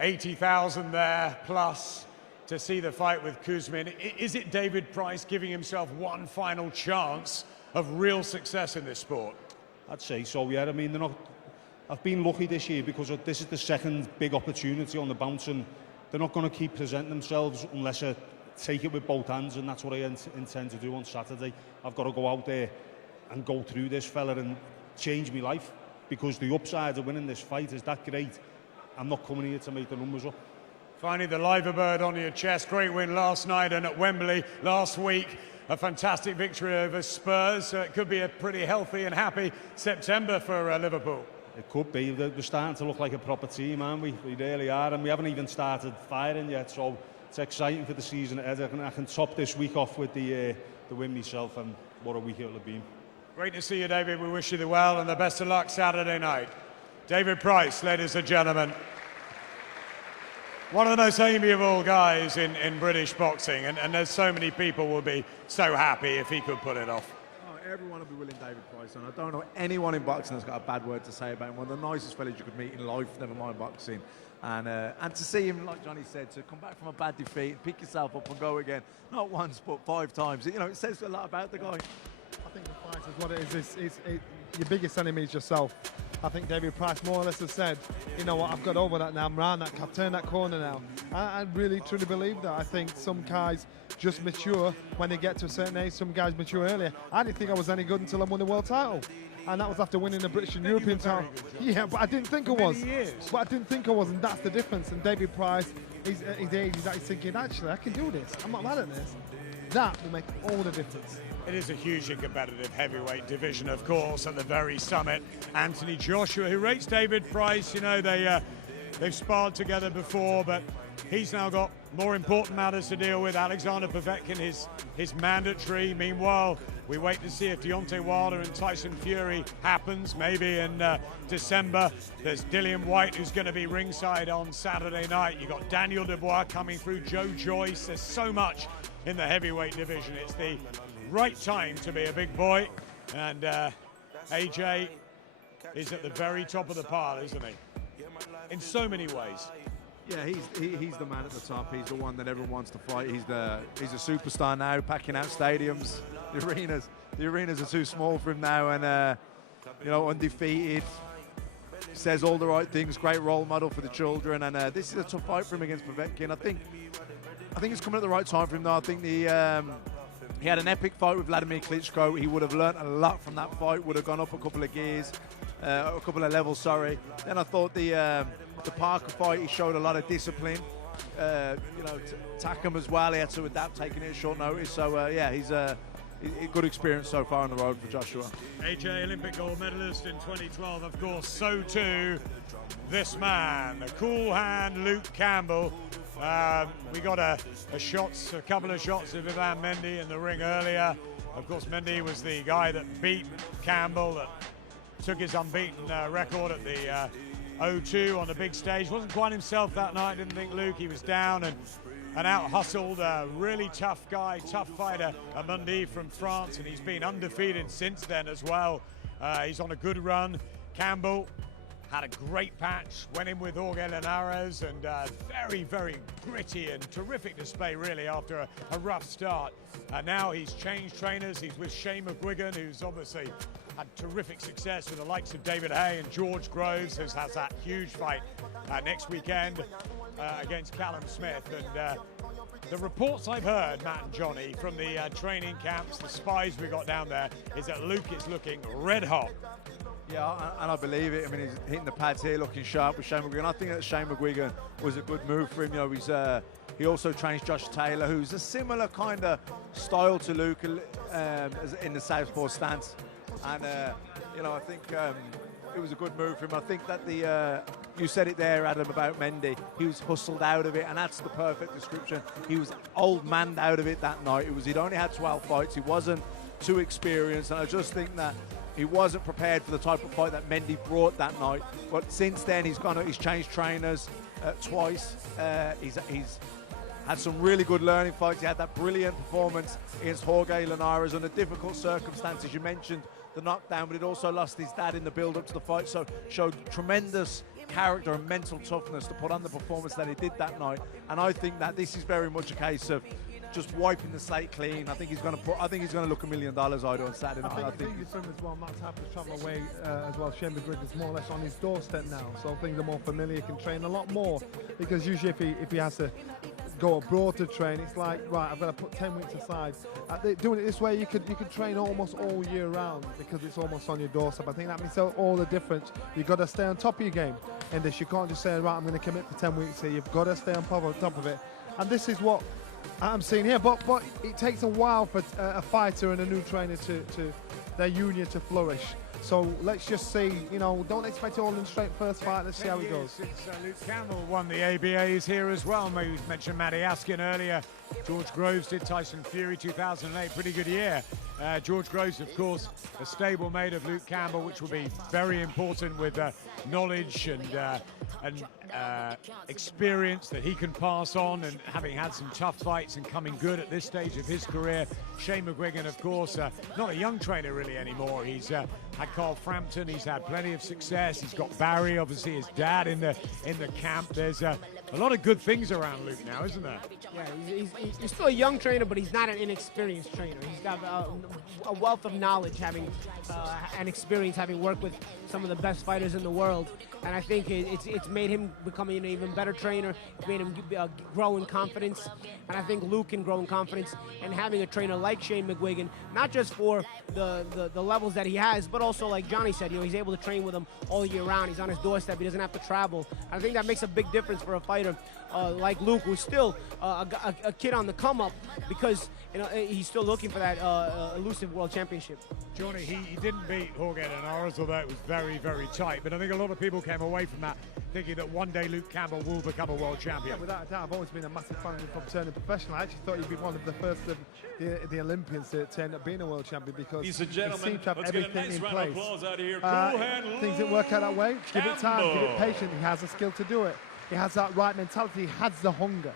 80,000 there plus to see the fight with Koosman. Is it David Price giving himself one final chance of real success in this sport? I'd say so, yeah. I mean, they're not. I've been lucky this year because this is the second big opportunity on the bounce, and they're not going to keep presenting themselves unless I take it with both hands, and that's what I intend to do on Saturday. I've got to go out there and go through this fella and change my life, because the upside of winning this fight is that great. I'm not coming here to make the numbers up. Finally, the liver bird on your chest. Great win last night and at Wembley last week. A fantastic victory over Spurs. So it could be a pretty healthy and happy September for Liverpool. It could be. We're starting to look like a proper team, aren't we? We really are, and we haven't even started firing yet. So it's exciting for the season ahead. I can top this week off with the win myself, and what a week it'll have been. Great to see you, David. We wish you the well and the best of luck Saturday night. David Price, ladies and gentlemen. One of the most amiable guys in British boxing, and there's so many people will be so happy if he could put it off. Oh, everyone will be willing David Price, and I don't know anyone in boxing that's got a bad word to say about him. One of the nicest fellas you could meet in life, never mind boxing. And to see him, like Johnny said, to come back from a bad defeat, pick yourself up and go again, not once but 5 times. You know, it says a lot about the guy. I think the fight is what it is. Your biggest enemy is yourself. I think David Price more or less has said, you know what, I've got over that now, I'm round that, I've turned that corner now. I really truly believe that. I think some guys just mature when they get to a certain age, some guys mature earlier. I didn't think I was any good until I won the world title. And that was after winning the British and European title. Yeah, but I didn't think I was. But I didn't think I was, and that's the difference. And David Price, he's thinking, actually, I can do this. I'm not mad at this. That will make all the difference. It is a hugely competitive heavyweight division, of course, at the very summit. Anthony Joshua, who rates David Price, you know, they've sparred together before, but he's now got more important matters to deal with. Alexander Povektin, his mandatory. Meanwhile, we wait to see if Deontay Wilder and Tyson Fury happens, maybe in December. There's Dillian White, who's going to be ringside on Saturday night. You've got Daniel Dubois coming through, Joe Joyce. There's so much in the heavyweight division. It's the right time to be a big boy, and AJ is at the very top of the pile, isn't he? In so many ways. Yeah, he's the man at the top. He's the one that everyone wants to fight. He's a superstar now, packing out stadiums. The arenas are too small for him now, and you know, undefeated. Says all the right things. Great role model for the children, and this is a tough fight for him against Povetkin. I think it's coming at the right time for him, though. I think he had an epic fight with Vladimir Klitschko. He would have learnt a lot from that fight. Would have gone up a couple of gears, a couple of levels. Sorry. Then I thought the Parker fight, he showed a lot of discipline. You know, Takam as well. He had to adapt, taking it at short notice. So yeah, he's a good experience so far on the road for Joshua. AJ, Olympic gold medalist in 2012, of course. So too this man, the cool hand Luke Campbell. We got a couple of shots of Ivan Mendy in the ring earlier. Of course, Mendy was the guy that beat Campbell, that took his unbeaten record at the O2 on the big stage. Wasn't quite himself that night, didn't think Luke. He was down and out-hustled. A really tough guy, tough fighter, Mendy from France, and he's been undefeated since then as well. He's on a good run. Campbell had a great patch, went in with Jorge Linares, and very, very gritty and terrific display, really, after a rough start. Now he's changed trainers. He's with Shane Mcguigan, who's obviously had terrific success with the likes of David Hay and George Groves, who has that huge fight next weekend against Callum Smith. And the reports I've heard, Matt and Johnny, from the training camps, the spies we got down there, is that Luke is looking red hot. Yeah, and I believe it. I mean, he's hitting the pads here, looking sharp with Shane McGuigan. I think that Shane McGuigan was a good move for him. You know, he also trains Josh Taylor, who's a similar kind of style to Luke in the southpaw stance. And you know, I think it was a good move for him. I think that you said it there, Adam, about Mendy. He was hustled out of it, and that's the perfect description. He was old manned out of it that night. He'd only had 12 fights. He wasn't too experienced, and I just think that he wasn't prepared for the type of fight that Mendy brought that night. But since then, he's changed trainers twice. He's had some really good learning fights. He had that brilliant performance against Jorge Linares under difficult circumstances. You mentioned the knockdown, but he'd also lost his dad in the build-up to the fight, so showed tremendous character and mental toughness to put on the performance that he did that night. And I think that this is very much a case of just wiping the slate clean. I think he's going to look $1 million out on Saturday night. I think for him as well, Max Harper's travel away as well. Shane McGuigan's more or less on his doorstep now, so things are more familiar. He can train a lot more, because usually if he has to go abroad to train, it's like, right, I've got to put 10 weeks aside. Doing it this way, you could train almost all year round, because it's almost on your doorstep. I think that makes all the difference. You've got to stay on top of your game in this. You can't just say, right, I'm going to commit for 10 weeks here. You've got to stay on top of it. And this is what I'm seeing here. But it takes a while for a fighter and a new trainer to their union to flourish. So let's just see, don't expect it all in the straight first fight. Let's see how it goes. Since Luke Campbell won the ABAs here as well. Maybe we mentioned Matty Askin earlier. George Groves did Tyson Fury 2008. Pretty good year. George Groves, of course, a stablemate of Luke Campbell, which will be very important with knowledge and experience that he can pass on, and having had some tough fights and coming good at this stage of his career. Shane McGuigan, of course, not a young trainer really anymore. He's had Carl Frampton. He's had plenty of success. He's got Barry, obviously his dad, in the camp. There's a lot of good things around Luke now, isn't there? Yeah, he's still a young trainer, but he's not an inexperienced trainer. He's got a wealth of knowledge, having and experience, having worked with some of the best fighters in the world. And I think it's made him become an even better trainer. It's made him grow in confidence. And I think Luke can grow in confidence. And having a trainer like Shane McGuigan, not just for the levels that he has, but also, like Johnny said, he's able to train with him all year round. He's on his doorstep. He doesn't have to travel. I think that makes a big difference for a fighter like Luke, who's still a kid on the come up, because he's still looking for that elusive world championship. Johnny, he didn't beat Jorge Linares, although it was very, very tight. But I think a lot of people came away from that thinking that one day Luke Campbell will become a world champion. Yeah, without a doubt. I've always been a massive fan of him from turning professional. I actually thought he'd be one of the first of the Olympians to end up being a world champion, because he seemed to have everything in place. Things didn't work out that way. Give it time, give it patience. He has the skill to do it. He has that right mentality. He has the hunger.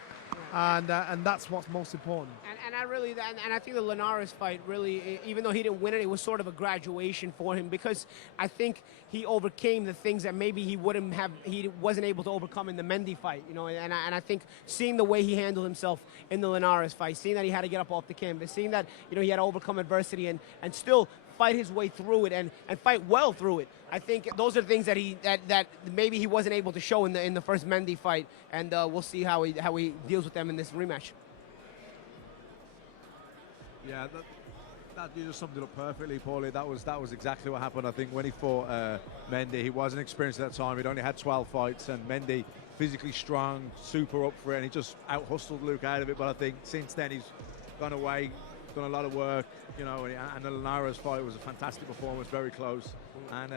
And that's what's most important. And I think the Linares fight really, even though he didn't win it, it was sort of a graduation for him, because I think he overcame the things that maybe he wasn't able to overcome in the Mendy fight, and I think seeing the way he handled himself in the Linares fight, seeing that he had to get up off the canvas, seeing that he had to overcome adversity and still fight his way through it and fight well through it. I think those are things that maybe he wasn't able to show in the first Mendy fight, and we'll see how he deals with them in this rematch. Yeah, that you just summed it up perfectly, Paulie. That was exactly what happened. I think when he fought Mendy, he wasn't experienced at that time. He'd only had 12 fights, and Mendy, physically strong, super up for it, and he just out-hustled Luke out of it. But I think since then he's gone away, done a lot of work, and the Linares fight was a fantastic performance, very close, and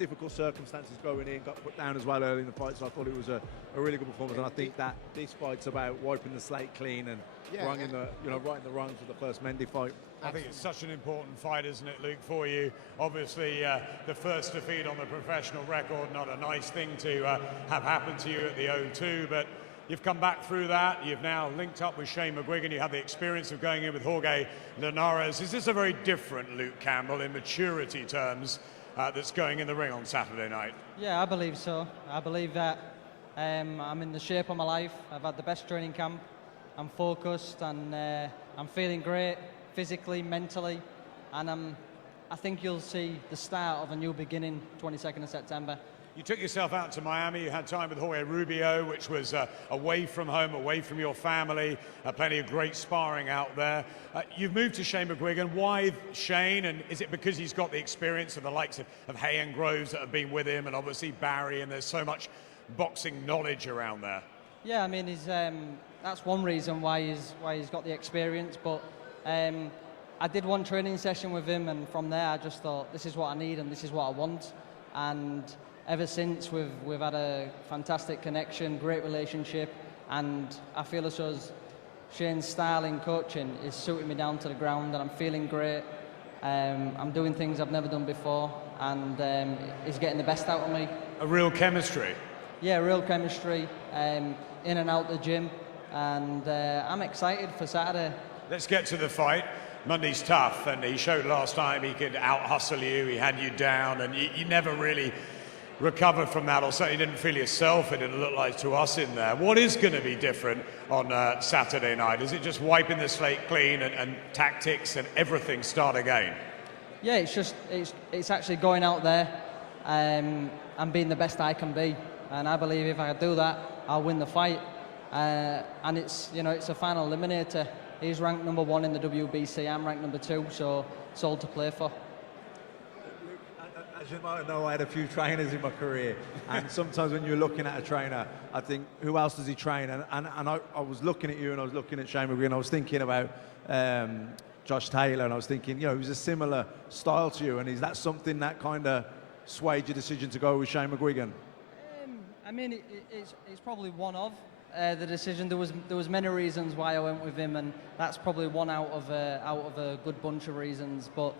difficult circumstances going in, got put down as well early in the fight, so I thought it was a really good performance. And I think that this fight's about wiping the slate clean and righting the wrongs of the first Mendy fight. I think it's such an important fight, isn't it, Luke, for you? Obviously, the first defeat on the professional record, not a nice thing to have happened to you at the O2, but you've come back through that. You've now linked up with Shane McGuigan. You have the experience of going in with Jorge Linares. Is this a very different Luke Campbell in maturity terms that's going in the ring on Saturday night? Yeah, I believe so. I believe that I'm in the shape of my life. I've had the best training camp. I'm focused, and I'm feeling great physically, mentally, and I think you'll see the start of a new beginning 22nd of September. You took yourself out to Miami. You had time with Jorge Rubio, which was away from home, away from your family. Plenty of great sparring out there. You've moved to Shane McGuigan. Why Shane? And is it because he's got the experience of the likes of Hay and Groves that have been with him, and obviously Barry, and there's so much boxing knowledge around there? Yeah, I mean, that's one reason why he's got the experience. But I did one training session with him, and from there I just thought, this is what I need and this is what I want. And ever since, we've had a fantastic connection, great relationship, and I feel as though Shane's style in coaching is suiting me down to the ground, and I'm feeling great. I'm doing things I've never done before, and he's getting the best out of me. A real chemistry? Yeah, real chemistry, in and out the gym. and I'm excited for Saturday. Let's get to the fight. Monday's tough, and he showed last time he could out-hustle you, he had you down, and you never really recovered from that, or certainly didn't feel yourself, it didn't look like to us in there. What is going to be different on Saturday night? Is it just wiping the slate clean and tactics and everything start again? Yeah, it's actually going out there and being the best I can be, and I believe if I do that, I'll win the fight. And it's a final eliminator. He's ranked number 1 in the WBC. I'm ranked number 2, so it's all to play for. As you might know, I had a few trainers in my career, and sometimes when you're looking at a trainer, I think, who else does he train? And I was looking at you, and I was looking at Shane McGuigan. I was thinking about Josh Taylor, and I was thinking, he was a similar style to you, and is that something that kind of swayed your decision to go with Shane McGuigan? I mean, it's probably one of the decision. There was many reasons why I went with him, and that's probably one out of a good bunch of reasons. But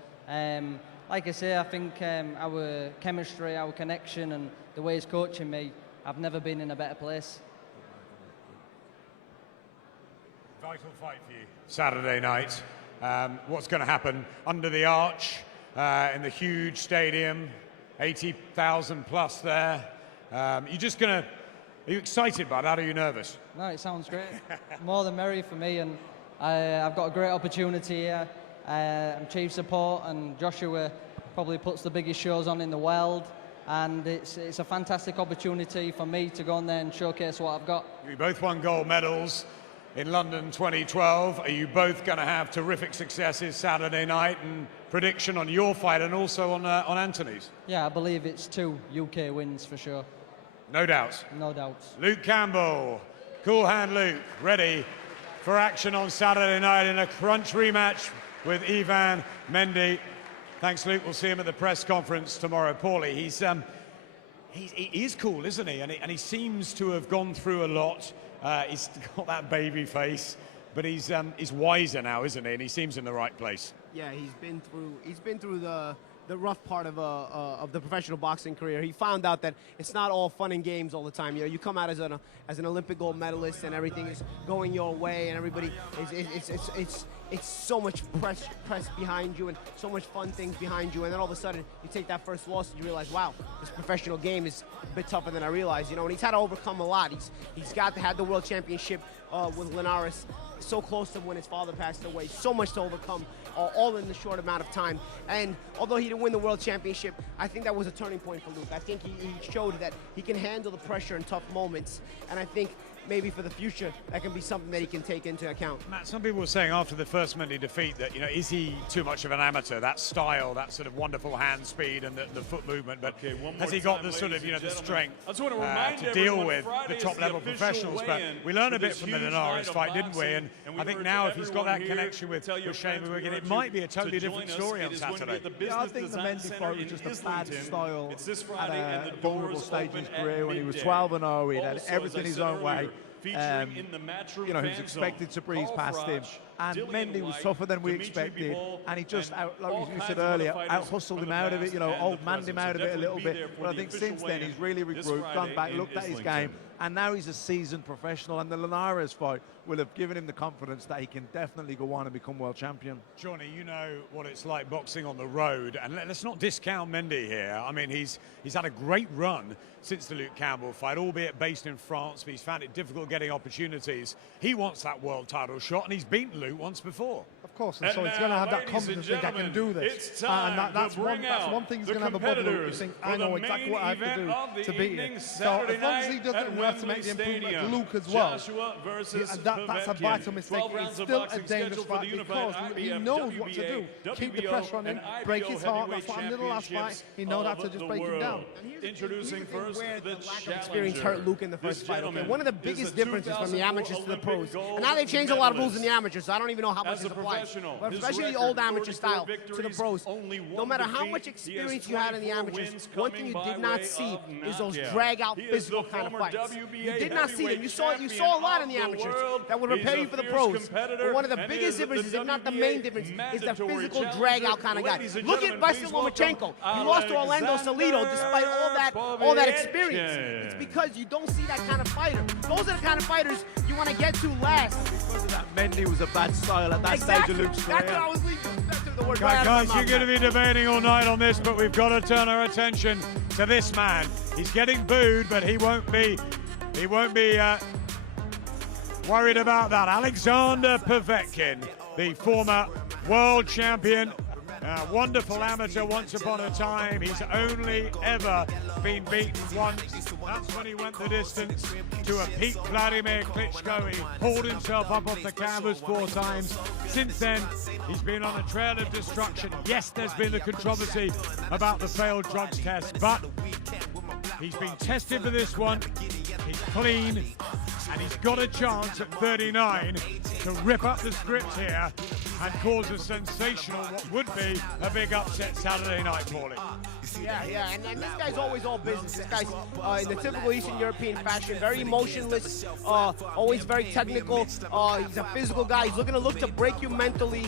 like I say, I think our chemistry, our connection, and the way he's coaching me, I've never been in a better place. Vital fight for you Saturday night. What's going to happen under the arch in the huge stadium, 80,000 plus there? Are you excited by that? Are you nervous? No, it sounds great. More than merry for me, and I've got a great opportunity here. I'm chief support, and Joshua probably puts the biggest shows on in the world, and it's a fantastic opportunity for me to go on there and showcase what I've got. You both won gold medals in London 2012. Are you both going to have terrific successes Saturday night? And prediction on your fight and also on Anthony's? Yeah, I believe it's 2 UK wins for sure. No doubts. No doubts. Luke Campbell, cool hand Luke, ready for action on Saturday night in a crunch rematch with Ivan Mendy. Thanks, Luke. We'll see him at the press conference tomorrow. Paulie, he is cool, isn't he? And he seems to have gone through a lot. He's got that baby face, but he's wiser now, isn't he? And he seems in the right place. Yeah, he's been through the rough part of the professional boxing career. He found out that it's not all fun and games all the time. You come out as an Olympic gold medalist, and everything is going your way, and everybody it's so much press behind you and so much fun things behind you, and then all of a sudden you take that first loss and you realize, wow, this professional game is a bit tougher than I realized. And he's had to overcome a lot. He's had the world championship with Linares, so close to when his father passed away. So much to overcome, all in the short amount of time. And although he didn't win the world championship, I think that was a turning point for Luke. I think he showed that he can handle the pressure in tough moments, and I think maybe for the future that can be something that he can take into account. Matt, some people were saying after the first Mendy defeat that, is he too much of an amateur? That style, that sort of wonderful hand speed and the foot movement, but has he got the sort of, the strength to deal with the top level professionals? But we learned a bit from the Linares fight, didn't we? And I think now if he's got that connection with Shane McGuigan, it might be a totally different story on Saturday. Yeah, I think the Mendy fight was just a bad style at a vulnerable stage in his career when he was 12-0. He had everything his own way. He was expected to breeze past him, and Mendy was tougher than we expected, and he just, like you said earlier, out-hustled him out of it, old-manned him out of it a little bit. But I think since then he's really regrouped, gone back, looked at his game, and now he's a seasoned professional, and the Linares fight will have given him the confidence that he can definitely go on and become world champion. Johnny, you know what it's like boxing on the road, and let's not discount Mendy here. I mean, he's had a great run since the Luke Campbell fight, albeit based in France, but he's found it difficult getting opportunities. He wants that world title shot, and he's beaten Luke once before. Of course, and so he's going to have that confidence that I can do this. And that's one thing he's going to have above Luke. He's think, I know exactly what I have to do to beat him. So as long as he doesn't have to make the improvement to Luke as well, that's a vital mistake. It's still a dangerous fight because he knows what to do. Keep the pressure on him, break his heart. That's what I did the last fight. He knows how to just break him down. Introducing first the lack of experience hurt Luke in the first fight. One of the biggest differences from the amateurs to the pros, and now they've changed a lot of rules in the amateurs, so I don't even know how much this applies. professional. but His especially the record, old amateur 34 style to the victories, pros. only No one matter how defeat. much He has experience you had in the 24 amateurs, wins one thing you coming did by not way see of is those knockout. drag-out He is physical the kind of former fights. WBA You did not see them. You saw a lot champion in the of amateurs world. that would He's prepare a you for the fierce pros. competitor, But one of the and biggest he is differences, the if not the WBA main difference, is the mandatory physical challenger. drag-out kind of guy. Ladies and Look at gentlemen, Vasyl please welcome Lomachenko. He lost to Orlando Salido despite all that experience. Povetkin. It's because you don't see that kind of fighter. Those are the kind of fighters you want to get to last. Because of that, Mendy was a bad style at that stage of Luke's career. That's what I was leading. That's the word right out of Guys, my you're mouth. going to be debating all night on this, but we've got to turn our attention to this man. He's getting booed, but he won't be worried about that. Alexander Povektin, the former world champion, wonderful amateur once upon a time. He's only ever been beaten once. That's when he went the distance to a Pete Vladimir Klitschko. He pulled himself up off the canvas 4 times. Since then, he's been on a trail of destruction. Yes, there's been the controversy about the failed drugs test, but he's been tested for this one. He's clean, and he's got a chance at 39 to rip up the script here and cause a sensational, what would be a big upset Saturday night, Paulie. Yeah, and this guy's always all business. This guy's in the typical Eastern European fashion, very emotionless, always very technical. He's a physical guy. He's looking to break you mentally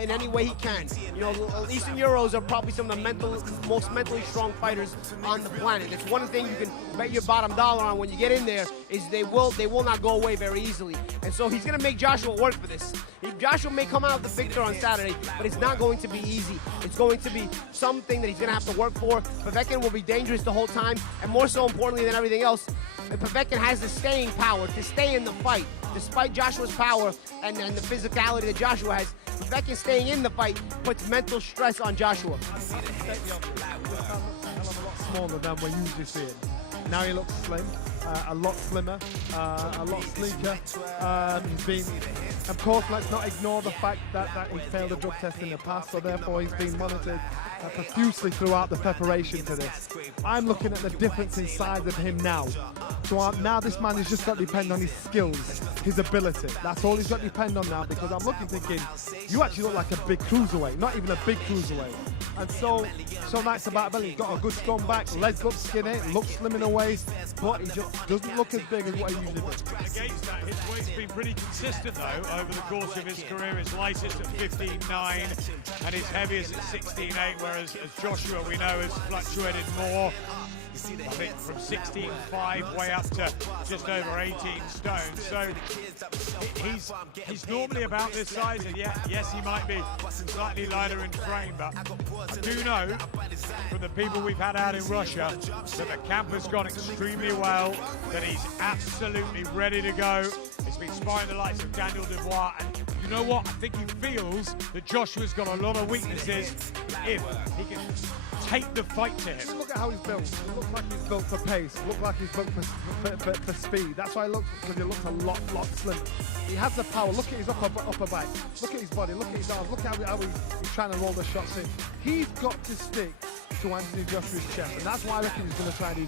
in any way he can. You know, Eastern Euros are probably some of the most mentally strong fighters on the planet. It's one thing you can bet your bottom dollar on when you get in there is they will not go away very easily. And so he's going to make Joshua work for this. Joshua may come out the victor on Saturday, but it's not going to be easy. It's going to be something that he's going to have to work for. Povektin will be dangerous the whole time, and more so importantly than everything else, Povektin has the staying power to stay in the fight. Despite Joshua's power and the physicality that Joshua has, Povektin staying in the fight puts mental stress on Joshua. He's a lot smaller than we're usually seeing. Now he looks slim, a lot slimmer, a lot sleeker. He's been, of course, let's not ignore the fact that he failed a drug test in the past, so therefore he's been monitored profusely throughout the preparation to this. I'm looking at the difference inside of him now. So now this man has just got to depend on his skills, his ability. That's all he's got to depend on now, because I'm looking thinking, you actually look like a big cruiserweight, not even a big cruiserweight. And so nice about belly. He's got a good strong back, legs look skinny, looks slim in the waist, but he just doesn't look as big as what he usually does. Against that, his weight's been pretty consistent though over the course of his career. His lightest at 15.9 and his heaviest at 16.8, whereas as Joshua we know has fluctuated more. I think from 16.5 way up to just over 18 stone. So he's normally about this size, and yes, he might be slightly lighter in frame, but I do know from the people we've had out in Russia that the camp has gone extremely well, that he's absolutely ready to go. He's been sparring the likes of Daniel Dubois, and you know what? I think he feels that Joshua's got a lot of weaknesses if he can take the fight to him. Look at how he's built. He looks like he's built for pace. Looks like he's built for speed. That's why he looks, because he looks a lot slimmer. He has the power. Look at his upper back. Look at his body. Look at his arms. Look how he's trying to roll the shots in. He's got to stick to Anthony Joshua's chest, and that's why I reckon he's going to try and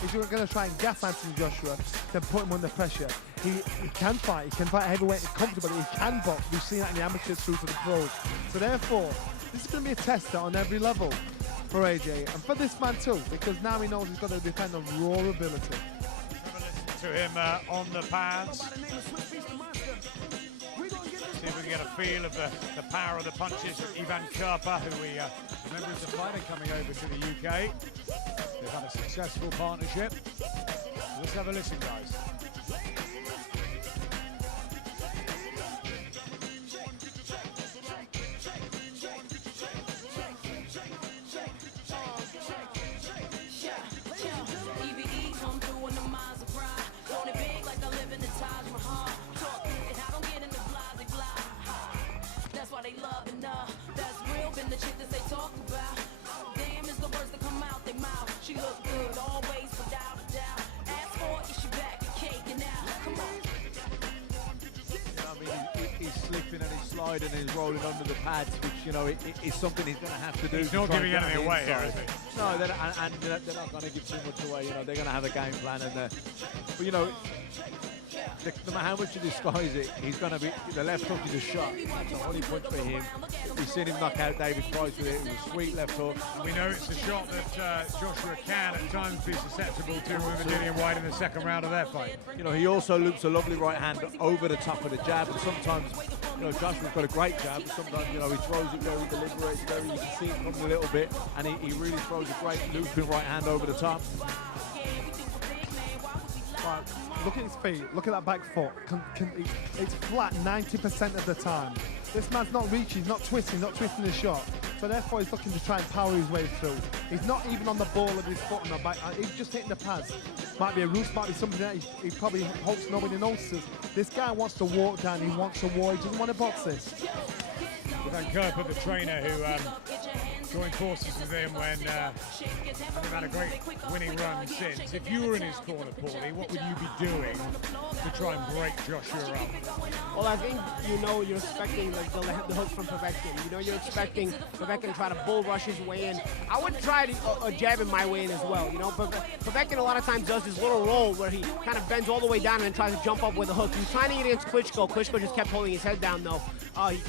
he's going to try and gas Anthony Joshua to put him under pressure. He can fight. He can fight heavyweight comfortably. He can box. We've seen that in the amateurs through to the pros. So therefore, this is going to be a tester on every level for AJ, and for this man too, because now he knows he's got to depend on raw ability. To him on the pads. See if we can get a feel of the power of the punches of Ivan Karpa, who we remember is a fighter coming over to the UK. They've had a successful partnership. Let's have a listen, guys. Slipping and he's sliding and he's rolling under the pads, which, you know, is something he's going to have to do. He's not giving anything away here, is he? No, they're not going to give too much away. You know, they're going to have a game plan, and but you know, no matter how much you disguise it, he's going to be, the left hook is a shot. That's the only punch for him. We've seen him knock out David Price with it. It was a sweet left hook. We know it's a shot that Joshua can at times be susceptible to with Dillian White in the second round of their fight. You know, he also loops a lovely right hand over the top of the jab, and sometimes, you know, Joshua's got a great jab, but sometimes, you know, he throws it very deliberate, you can see it coming a little bit, and he really throws a great looping right hand over the top. Right, look at his feet, look at that back foot. It's flat 90% of the time. This man's not reaching, not twisting the shot. So therefore he's looking to try and power his way through. He's not even on the ball of his foot on the back. He's just hitting the pads. Might be a roost, might be something that he probably hopes nobody notices. This guy wants to walk down, he wants to war, he doesn't want to box this. Van Kerper, the trainer who joined forces with him when they've had a great winning run since. If you were in his corner, Paulie, what would you be doing to try and break Joshua up? Well, I think you're expecting like the hook from Povetkin. You know you're expecting Povetkin to try to bull rush his way in. I would try to jab in my way in as well. You know, but Povetkin a lot of times does this little roll where he kind of bends all the way down and then tries to jump up with a hook. He was trying to get against Klitschko. Klitschko just kept holding his head down though.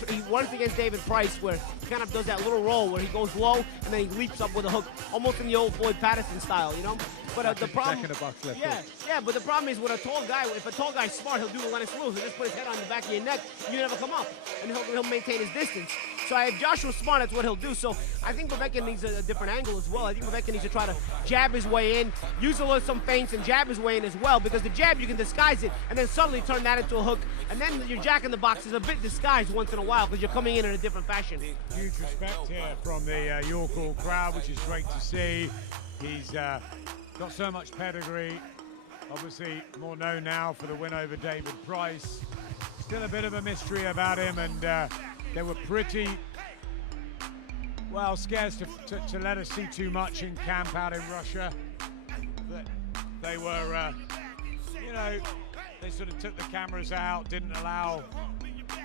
He once against David Price where he kind of does that little roll where he goes low and then he leaps up with a hook, almost in the old Floyd Patterson style, you know. But the problem, but the problem is with a tall guy. If a tall guy's smart, he'll do the Lennox Lewis. He'll just put his head on the back of your neck, and you never come up, and he'll maintain his distance. So if Joshua's smart, that's what he'll do. So I think Povetkin needs a different angle as well. I think Povetkin needs to try to jab his way in, use some feints, and jab his way in as well. Because the jab, you can disguise it, and then suddenly turn that into a hook, and then your jack in the box is a bit disguised once in a while because you're coming in a different fashion. Huge respect here from the York Hall crowd, which is great to see. He's got so much pedigree, obviously more known now for the win over David Price. Still a bit of a mystery about him, and they were pretty, well, scared to let us see too much in camp out in Russia. They were, you know, they sort of took the cameras out, didn't allow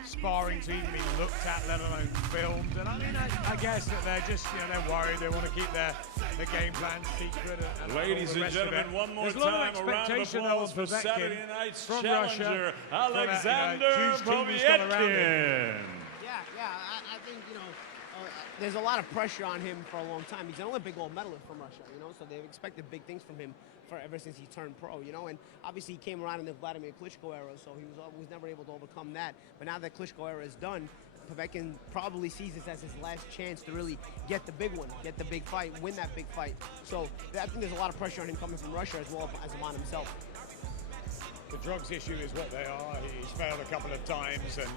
sparring to even be looked at, let alone filmed. And I mean, I guess that they're just, you know, they're worried. They want to keep their game plan secret. And ladies and gentlemen, one more time, a round of applause for Saturday night's challenger, Alexander Povektin. I think, you know, there's a lot of pressure on him for a long time. He's an Olympic gold medalist from Russia, you know, so they've expected big things from him ever since he turned pro, you know, and obviously he came around in the Vladimir Klitschko era, so he was never able to overcome that. But now that Klitschko era is done, Povetkin probably sees this as his last chance to really get the big one, get the big fight, win that big fight. So I think there's a lot of pressure on him coming from Russia as well as on himself. The drugs issue is what they are. He's failed a couple of times, and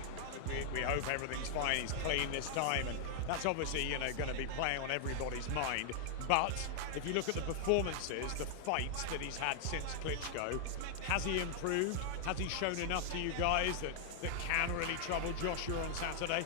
we hope everything's fine. He's clean this time, and that's obviously, you know, going to be playing on everybody's mind. But if you look at the performances, the fights that he's had since Klitschko, has he improved? Has he shown enough to you guys that can really trouble Joshua on Saturday?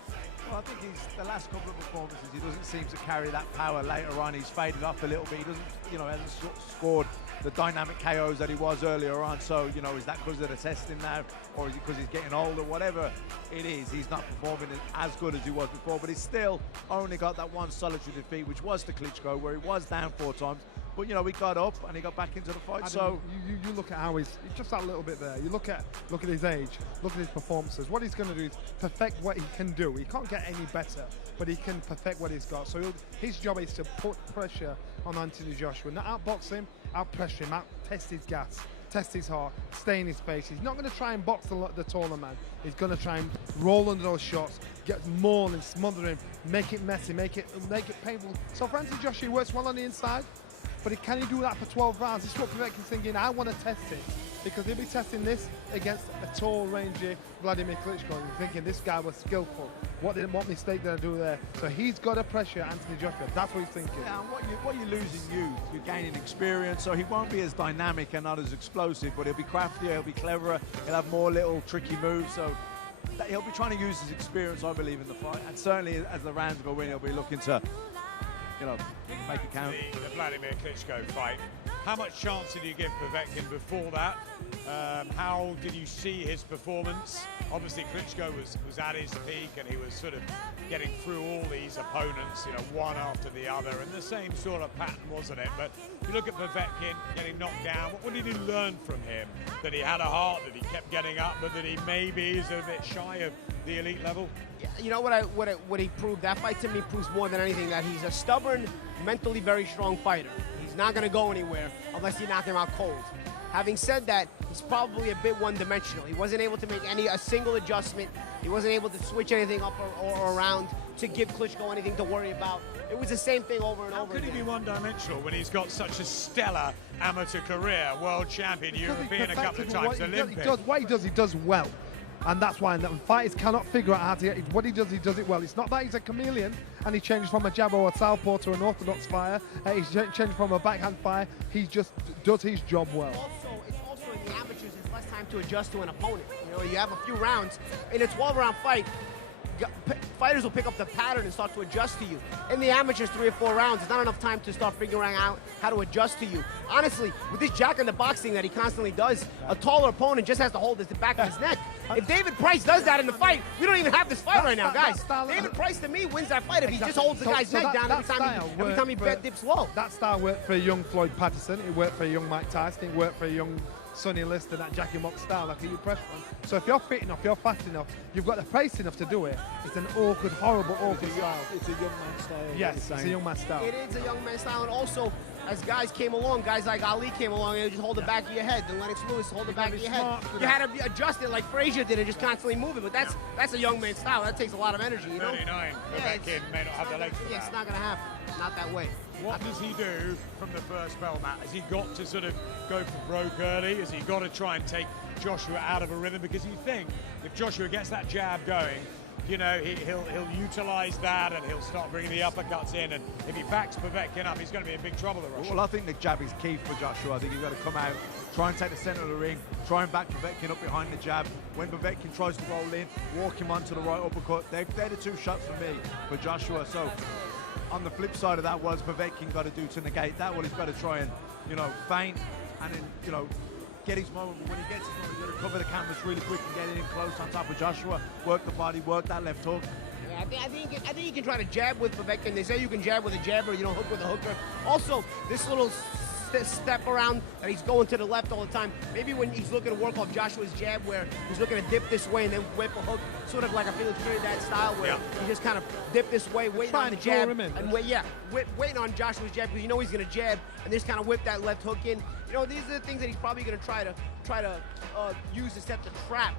Well, I think the last couple of performances, he doesn't seem to carry that power later on. He's faded off a little bit. He doesn't, you know, hasn't scored the dynamic KOs that he was earlier on. So, you know, is that because of the testing now, or is it because he's getting older? Whatever it is, he's not performing as good as he was before. But he's still only got that one solitary defeat, which was to Klitschko, where he was down 4 times. But, you know, he got up and he got back into the fight. So you look at how he's just that little bit there. You look at his age, look at his performances. What he's going to do is perfect what he can do. He can't get any better, but he can perfect what he's got. So his job is to put pressure on Anthony Joshua, not outbox him, out-pressure him, out-test his gas, test his heart, stay in his face. He's not going to try and box the taller man. He's going to try and roll under those shots, get maul and smother him, make it messy, make it painful. So for Anthony Joshua, he works well on the inside, but can he do that for 12 rounds? This is what Povetkin's thinking. I want to test it, because he'll be testing this against a tall, rangy Vladimir Klitschko. And thinking this guy was skillful. What mistake did I do there? So he's got to pressure Anthony Joshua. That's what he's thinking. Yeah, and what you lose in youth, you're gaining experience. So he won't be as dynamic and not as explosive, but he'll be craftier, he'll be cleverer, he'll have more little tricky moves. So he'll be trying to use his experience, I believe, in the fight. And certainly as the rounds go in, he'll be looking to, you know, make it count. The Vladimir Klitschko fight How much chance did you give Povetkin before that? How did you see his performance? Obviously, Klitschko was at his peak, and he was sort of getting through all these opponents, you know, one after the other, and the same sort of pattern, wasn't it? But you look at Povetkin getting knocked down. What did you learn from him? That he had a heart, that he kept getting up, but that he maybe is a bit shy of the elite level? Yeah, you know what he proved? That fight to me proves more than anything that he's a stubborn, mentally very strong fighter. He's not going to go anywhere unless you knock him out cold. Having said that, he's probably a bit one-dimensional. He wasn't able to make a single adjustment. He wasn't able to switch anything up or around to give Klitschko anything to worry about. It was the same thing over and over again. How could he be one-dimensional when he's got such a stellar amateur career, world champion, European a couple of times, Olympic? What he does well. And that's why fighters cannot figure out how to get what he does it well. It's not that he's a chameleon and he changes from a jab or a southpaw to an orthodox fighter. He's changed from a backhand fighter. He just does his job well. It's also in the amateurs, there's less time to adjust to an opponent. You know, you have a few rounds. In a 12-round fight, fighters will pick up the pattern and start to adjust to you. In the amateurs, 3 or 4 rounds, there's not enough time to start figuring out how to adjust to you. Honestly, with this jack in the boxing that he constantly does, a taller opponent just has to hold the back of his neck. If David Price does that in the fight, we don't even have this fight right now, guys. David Price, to me, wins that fight if he just holds the guy's neck down every time he dips low. That style worked for a young Floyd Patterson. It worked for a young Mike Tyson. It worked for a young Sonny Liston, that Jackie Mock style, like you press on. So if you're fit enough, you're fast enough, you've got the pace enough to do it. It's an awkward, horrible style. It's a young man style. Yes, it's a young man style. It is a young man style, and also, as guys came along, guys like Ali came along, and they just hold the back of your head. Then Lennox Lewis hold the back of your head. You had to adjust it like Frazier did and just constantly move it. But that's a young man style. That takes a lot of energy, you know? 39. That kid may not have the legs for that. It's not going to happen. Not that way. What does he do from the first bell, Matt? Has he got to sort of go for broke early? Has he got to try and take Joshua out of a rhythm? Because you think if Joshua gets that jab going, you know, he'll utilise that and he'll start bringing the uppercuts in. And if he backs Povetkin up, he's going to be in big trouble, the Russian. Well, I think the jab is key for Joshua. I think he's got to come out, try and take the centre of the ring, try and back Povetkin up behind the jab. When Povetkin tries to roll in, walk him onto the right uppercut. They're the 2 shots for me, for Joshua. So on the flip side of that was Povetkin got to do to negate that. Well, he's got to try and, you know, feint and then, you know, get his moment. But when he gets his moment, he's got to cover the canvas really quick and get it in close on top of Joshua. Work the body, work that left hook. Yeah, I think you can try to jab with Povetkin. They say you can jab with a jabber, you don't hook with a hooker. Also, this little step around that he's going to the left all the time. Maybe when he's looking to work off Joshua's jab, where he's looking to dip this way and then whip a hook, sort of like a Felix Trinidad style, where he just kind of dip this way, waiting on the jab, and waiting on Joshua's jab because you know he's going to jab and just kind of whip that left hook in. You know, these are the things that he's probably going to try to use to set the trap.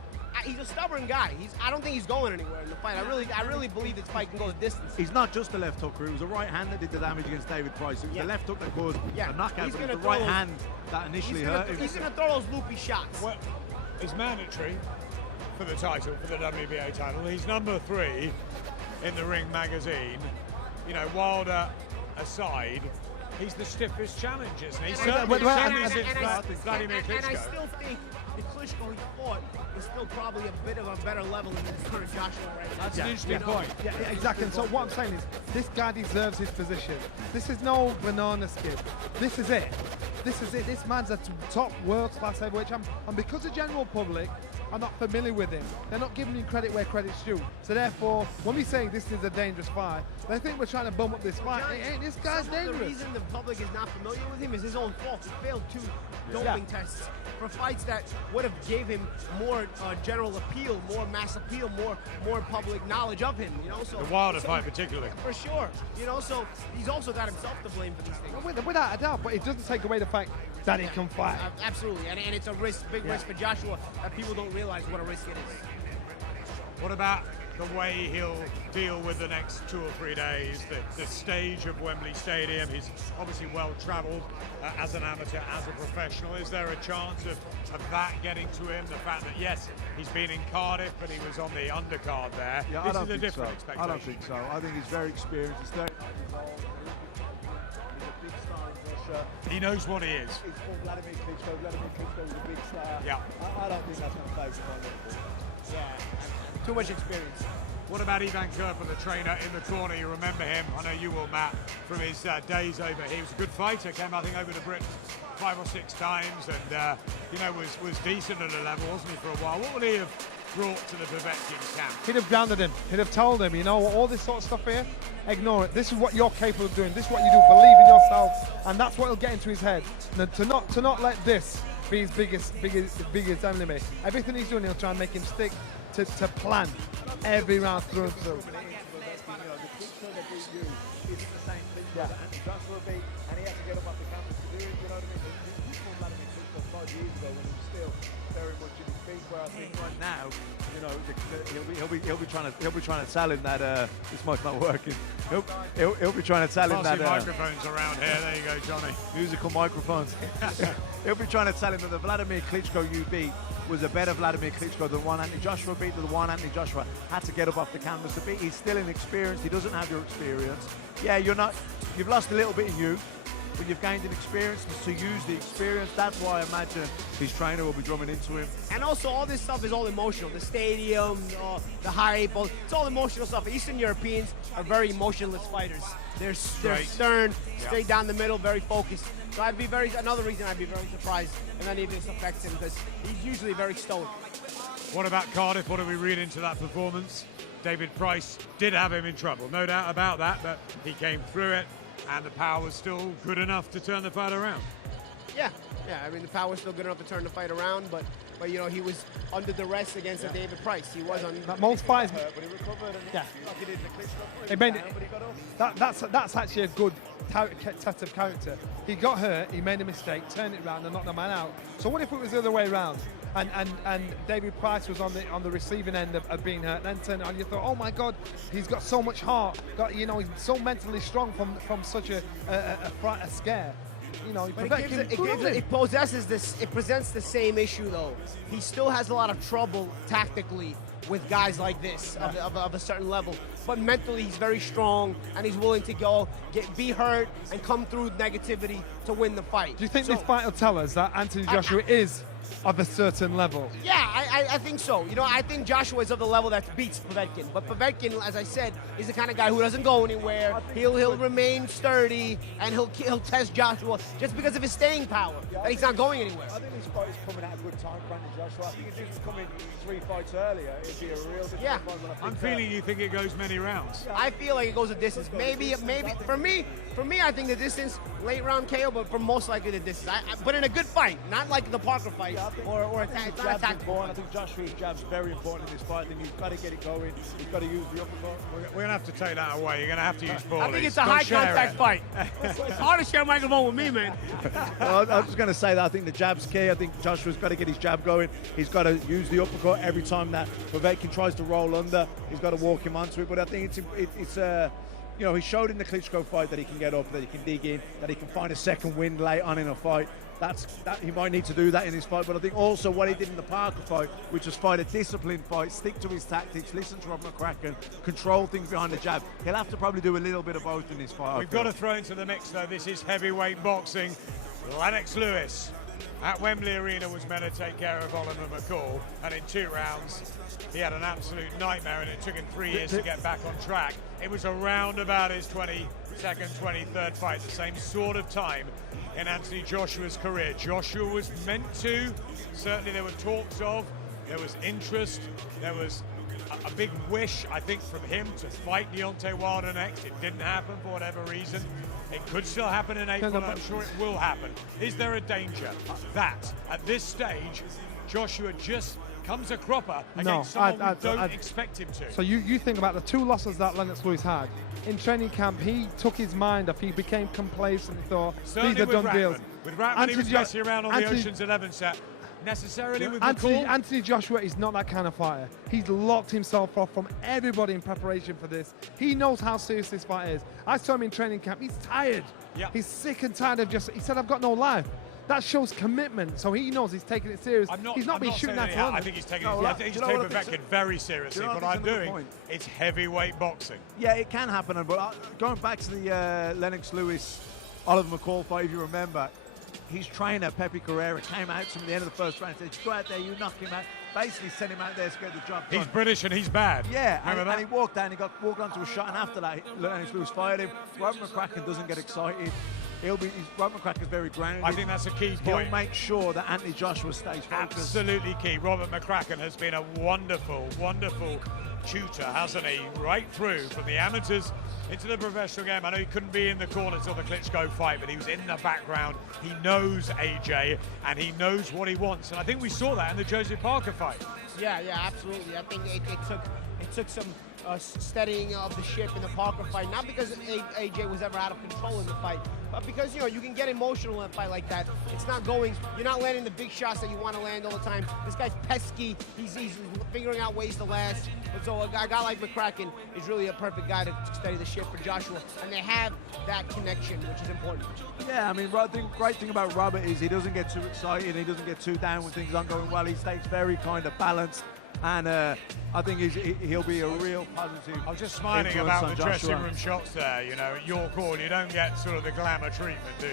He's a stubborn guy. I don't think he's going anywhere in the fight. I really believe this fight can go the distance. He's not just a left hooker. It was a right hand that did the damage against David Price. It was the left hook that caused a knockout, but it was the right hand that initially hurt him. He's going to throw those loopy shots. Well, it's mandatory for the title, for the WBA title. He's number 3 in the Ring magazine. You know, Wilder aside, he's the stiffest challenger, isn't he? Certainly since Vladimir Klitschko. And I still think the Klitschko he fought is still probably a bit of a better level than this current Joshua right now. That's an interesting point. Yeah, exactly. And so what I'm saying is, this guy deserves his position. This is no banana skin. This is it. This is it. This man's a top world-class heavyweight champion. And because the general public are not familiar with him, they're not giving him credit where credit's due. So therefore, when we say this is a dangerous fight, they think we're trying to bum up this fight. This guy's dangerous. The reason the public is not familiar with him is his own fault. He failed 2 doping tests for fights that would have gave him more general appeal, more mass appeal, more public knowledge of him. You know, so the Wilder fight particularly. For sure. You know, so he's also got himself to blame for these things. Without a doubt, but it doesn't take away the fact that he can fight. Absolutely, and it's a risk, big risk for Joshua that people don't realize what a risk it is. What about the way he'll deal with the next 2 or 3 days, the stage of Wembley Stadium? He's obviously well-travelled as an amateur, as a professional. Is there a chance of that getting to him? The fact that, yes, he's been in Cardiff, but he was on the undercard there. Yeah, this is a different expectation. I don't think so. I think he's very experienced. He's 39 years old. He's a big star in Russia. He knows what he is. He's fought Vladimir Klitschko. Vladimir Klitschko was a big star. Yeah. I don't think that's going to phase him on Liverpool. Yeah, too much experience. What about Ivan Kerper, the trainer in the corner? You remember him, I know you will, Matt, from his days over here. He was a good fighter, came, I think, over to Britain 5 or 6 times, and you know, was decent at a level, wasn't he, for a while? What would he have brought to the Povetkin camp? He'd have grounded him. He'd have told him, you know, all this sort of stuff here, ignore it. This is what you're capable of doing. This is what you do. Believe in yourself, and that's what will get into his head. And to not let this be his biggest enemy. Everything he's doing, he'll try and make him stick to plan every round through and through. Yeah. And Joshua beat, and he had to get up off the canvas to do it, you know what I mean? He fought Vladimir Klitschko 5 years ago when he was still very much in his feet, where I think right now, you know, he'll be trying to sell him that this mic's not working. He'll be trying to sell him that microphones around here. There you go, Johnny. Musical microphones. He'll be trying to tell him that the Vladimir Klitschko you beat was a better Vladimir Klitschko than one Anthony Joshua beat. The one Anthony Joshua had to get up off the canvas to beat. He's still inexperienced. He doesn't have your experience. Yeah, you've lost a little bit in youth, but you've gained an experience to use the experience. That's why I imagine his trainer will be drumming into him. And also, all this stuff is all emotional. The stadium, the high 8 ball, it's all emotional stuff. Eastern Europeans are very emotionless fighters. They're stern, straight down the middle, very focused. So another reason I'd be very surprised if any of this affects him, because he's usually very stoic. What about Cardiff? What do we read into that performance? David Price did have him in trouble, no doubt about that, but he came through it, and the power was still good enough to turn the fight around. Yeah. I mean, the power was still good enough to turn the fight around, but you know, he was under duress against a David Price. He was on. Most fights, but he recovered. And yeah. Like he did in the Klitschko, that's actually a good test of character. He got hurt, he made a mistake, turned it around, and knocked the man out. So what if it was the other way around? And David Price was on the receiving end of being hurt, and then turned it on. You thought, oh my God, he's got so much heart. He's so mentally strong from such a scare. You know, it presents the same issue though. He still has a lot of trouble tactically with guys like this of a certain level, but mentally he's very strong and he's willing to be hurt and come through negativity to win the fight. Do you think this fight will tell us that Anthony Joshua is of a certain level? Yeah, I think so. You know, I think Joshua is of the level that beats Povetkin. But Povetkin, as I said, is the kind of guy who doesn't go anywhere. He'll remain sturdy, and he'll test Joshua just because of his staying power. That he's not going anywhere. I think this fight is coming at a good time for Anthony Joshua. I think if this was coming 3 fights earlier, it'd be a real different fight. I'm feeling you think it goes many rounds. I feel like it goes a distance. Maybe for me, I think the distance, late round KO, but for most likely the distance. But in a good fight, not like the Parker fight or a tactical. I think Joshua's jab's very important in this fight. I think he's got to get it going. He's got to use the uppercut. We're going to have to take that away. You're going to have to use ball. I think it's a high contact fight. It's hard to share a microphone with me, man. Well, I was just going to say that I think the jab's key. I think Joshua's got to get his jab going. He's got to use the uppercut every time that Povetkin tries to roll under. He's got to walk him onto it. But I think it's you know, he showed in the Klitschko fight that he can get up, that he can dig in, that he can find a second wind late on in a fight. He might need to do that in his fight, but I think also what he did in the Parker fight, which was fight a disciplined fight, stick to his tactics, listen to Rob McCracken, control things behind the jab. He'll have to probably do a little bit of both in this fight. We've got to throw into the mix, though. This is heavyweight boxing. Lennox Lewis at Wembley Arena was meant to take care of Oliver McCall, and in 2 rounds he had an absolute nightmare, and it took him 3 years to get back on track. It was around about his 22nd, 23rd fight, the same sort of time in Anthony Joshua's career. Joshua was meant to, certainly there were talks of, there was interest, there was a big wish, I think, from him to fight Deontay Wilder next. It didn't happen for whatever reason. It could still happen in April, and I'm sure it will happen. Is there a danger that, at this stage, Joshua just comes a cropper against someone we don't expect him to? So you think about the 2 losses that Lennox Lewis had. In training camp, he took his mind off. He became complacent. He thought, these are done deals. With Ratman, he was messing around on the Ocean's 11 set. Necessarily with McCall. Anthony Joshua is not that kind of fighter. He's locked himself off from everybody in preparation for this. He knows how serious this fight is. I saw him in training camp. He's tired. Yeah. He's sick and tired of he said, I've got no life. That shows commitment. So he knows he's taking it serious. He's not being shooting that. I think he's taking Povetkin very seriously. What I'm doing, it's heavyweight boxing. Yeah, it can happen. But going back to the Lennox Lewis, Oliver McCall fight, if you remember, his trainer, Pepe Carrera, came out to him at the end of the first round and said, go out there, you knock him out. Basically sent him out there to get the job done. He's British and he's bad. Yeah, and he walked down, he got walked onto a shot, and after that, Lennox Lewis fired him. Robert McCracken doesn't get excited. Robert McCracken's very grounded. I think that's a key point. He'll make sure that Anthony Joshua stays focused. Absolutely key. Robert McCracken has been a wonderful, wonderful tutor, hasn't he? Right through from the amateurs into the professional game. I know he couldn't be in the corner till the Klitschko fight, but he was in the background. He knows AJ, and he knows what he wants. And I think we saw that in the Joseph Parker fight. Yeah, absolutely. I think it took some steadying of the ship in the Parker fight, not because AJ was ever out of control in the fight, but because, you can get emotional in a fight like that. It's not going, you're not landing the big shots that you want to land all the time. This guy's pesky. He's figuring out ways to last. But so a guy like McCracken is really a perfect guy to steady the ship for Joshua, and they have that connection, which is important. Yeah, I mean, the great thing about Robert is he doesn't get too excited, he doesn't get too down when things aren't going well. He stays very kind of balanced, and I think he'll be a real positive. I was just smiling about the dressing room shots there. At your call, you don't get sort of the glamour treatment, do you?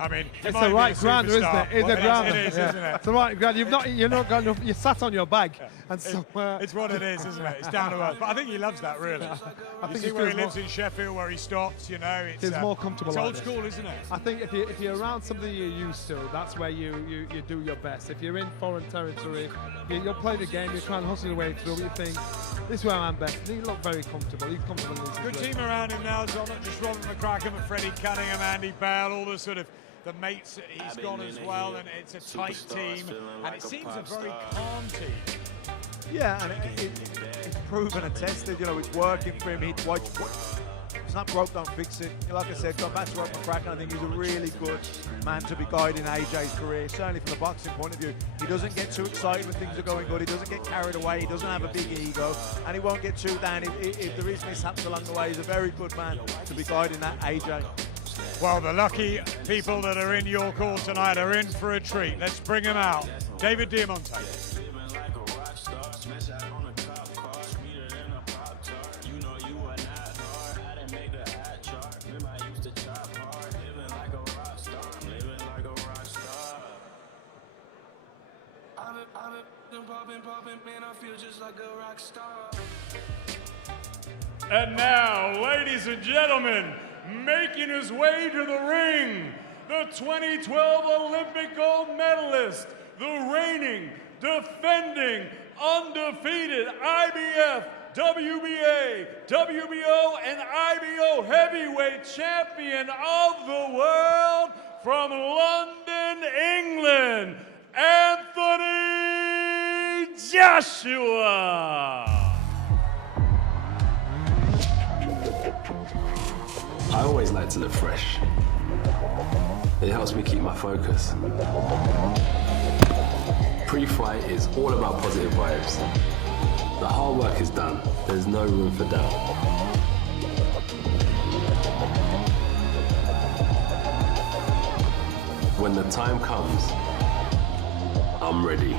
I mean, it's the right ground, isn't it? It's the ground. It is, isn't it? It's the right ground. You're not got enough. You sat on your bag, and so it's what it is, isn't it? It's down to earth. But I think he loves that, really. I think see where he lives in Sheffield, where he stops. It's more comfortable. It's like old this. school, isn't it? I think if you're around something you're used to, that's where you do your best. If you're in foreign territory, you'll play the game. You try and hustle your way through. You think, this is where I'm best. He looked very comfortable. He's comfortable in this. Good team around him now. It's not just Robert McCracken, but Freddie Cunningham, Andy Bale, all the sort of the mates he's got as well, and it's a tight team, and it seems a very calm team. Yeah, and it's proven and tested. It's working for him. It's not broke, don't fix it. Like I said, going back to Robert McCracken, I think he's a really good man to be guiding AJ's career, certainly from the boxing point of view. He doesn't get too excited when things are going good. He doesn't get carried away. He doesn't have a big ego, and he won't get too down. If there is mishaps along the way, he's a very good man to be guiding that AJ. Well, the lucky people that are in your call tonight are in for a treat. Let's bring them out. David Diamante. And now, ladies and gentlemen, making his way to the ring, the 2012 Olympic gold medalist, the reigning, defending, undefeated IBF, WBA, WBO, and IBO heavyweight champion of the world from London, England, Anthony Joshua. I always like to look fresh. It helps me keep my focus. Pre-fight is all about positive vibes. The hard work is done. There's no room for doubt. When the time comes, I'm ready.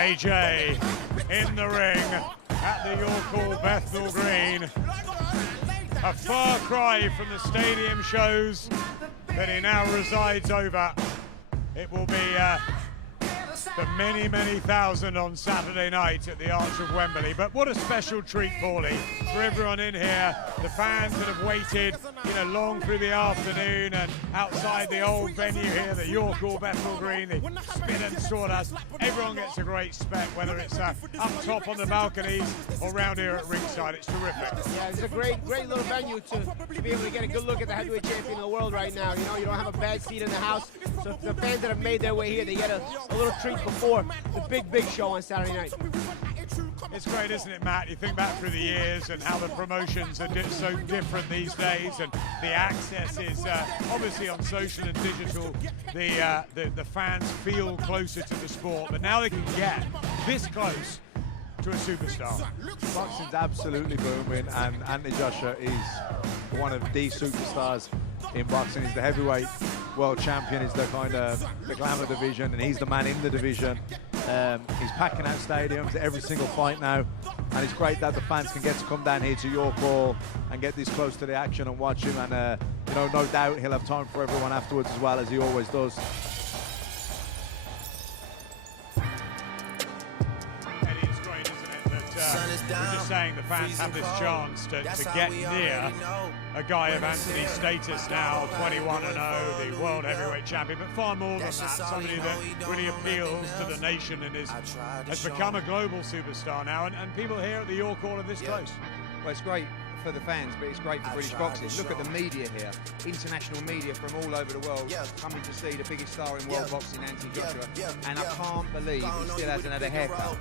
AJ in the ring at the York Hall Bethnal Green. A far cry from the stadium shows that he now resides over. It will be the many, many thousand on Saturday night at the Arch of Wembley. But what a special treat, Paulie, for everyone in here, the fans that have waited, long through the afternoon and outside the old venue here, the York Hall Bethnal Green, the Spit and Sawdust. Everyone gets a great spec, whether it's up top on the balconies or round here at ringside. It's terrific. Yeah, it's a great little venue to be able to get a good look at the heavyweight champion of the world right now. You don't have a bad seat in the house, so the fans that have made their way here, they get a little treat before the big show on Saturday night. It's great, isn't it, Matt? You think back through the years and how the promotions are so different these days, and the access is obviously on social and digital. The fans feel closer to the sport, but now they can get this close to a superstar. Boxing's absolutely booming, and Anthony Joshua is one of the superstars in boxing. He's the heavyweight world champion. He's the kind of the glamour division, and he's the man in the division. He's packing out stadiums every single fight now, and it's great that the fans can get to come down here to York Hall and get this close to the action and watch him. And no doubt he'll have time for everyone afterwards as well, as he always does. We're just saying the fans have this chance to get near a guy of Anthony's status now, 21-0, the world heavyweight champion, but far more than that, somebody that really appeals to the nation and has become a global superstar now, and people here at the York Hall are this close. Well, it's great for the fans, but it's great for British boxing. Look at the media here, international media from all over the world coming to see the biggest star in world boxing, Anthony Joshua, and I can't believe he still hasn't had a haircut.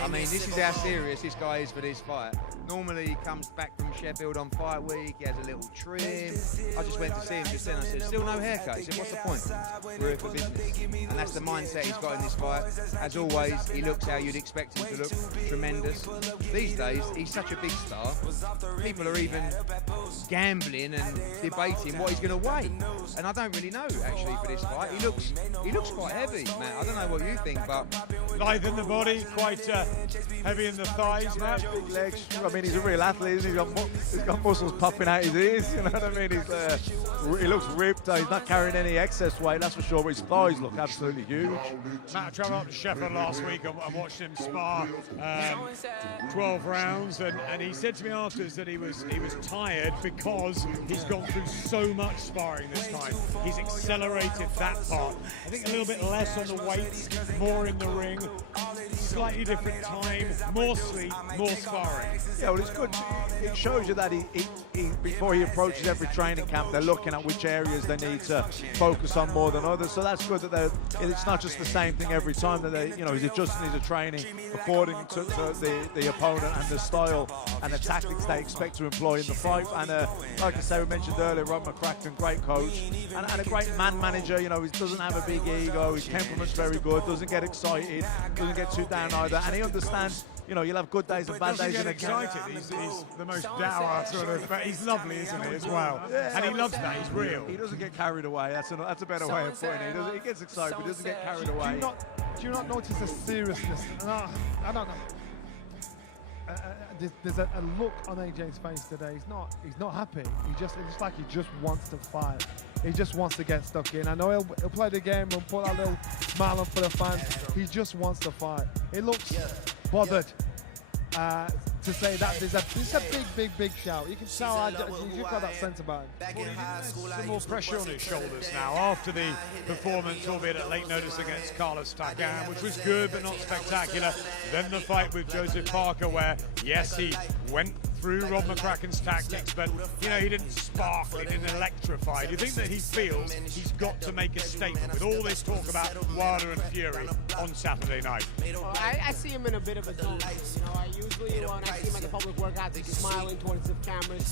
I mean, this is how serious this guy is for this fight. Normally he comes back from Sheffield on fight week, he has a little trim. I just went to see him just then, I said, still no haircut. He said, what's the point? We're here for business. And that's the mindset he's got in this fight. As always, he looks how you'd expect him to look, tremendous. These days, he's such a big star, people are even gambling and debating what he's going to weigh. And I don't really know, actually, for this fight. He looks quite heavy, Matt. I don't know what you think, but... Lithe in the body, quite heavy in the thighs, Matt. Big legs. I mean, he's a real athlete, isn't he? He's got muscles popping out his ears, you know what I mean? He looks ripped. He's not carrying any excess weight, that's for sure, but his thighs look absolutely huge. Matt, I travelled up to Sheffield last week and watched him spar 12 rounds, and he said to me afterwards that he was tired because he's gone through so much sparring this time. He's accelerated that part. I think a little bit less on the weights, more in the ring, slightly different time, more sleep, more sparring. Yeah, well, it's good. It shows you that he before he approaches every training camp, they're looking at which areas they need to focus on more than others. So that's good that it's not just the same thing every time. That he's adjusting his training according to the opponent and the style and the tactics they expect to employ in the fight. And like I say, we mentioned earlier, Rob McCracken, great coach and a great man manager. He doesn't have a big ego. His temperament's very good. Doesn't get excited. Doesn't get too down either. And he understands. You'll have good days and bad days. Get excited. He's the most dour sort of, but he's lovely, isn't he, as well? Yeah, and he loves that. He's real. He doesn't get carried away. That's a better way of putting it. He gets excited, but he doesn't get carried away. Do you not notice the seriousness? I don't know. There's a look on AJ's face today. He's not happy. It's like he just wants to fight. He just wants to get stuck in. I know he'll play the game and put that little smile on for the fans. He just wants to fight. He looks bothered to say that it's a big shout. You can tell you've got that sense about him. Some more pressure on his shoulders now after the performance, albeit at late notice against Carlos Takam, which was good but not spectacular. Then the fight with Joseph Parker, where yes, he went through Rob McCracken's tactics, but he didn't sparkle, he didn't electrify. Do you think that he feels he's got to make a statement with all this talk about Wilder and Fury on Saturday night? I see him in a bit of a zone. I usually when I see him at the public workouts, he's smiling towards the cameras,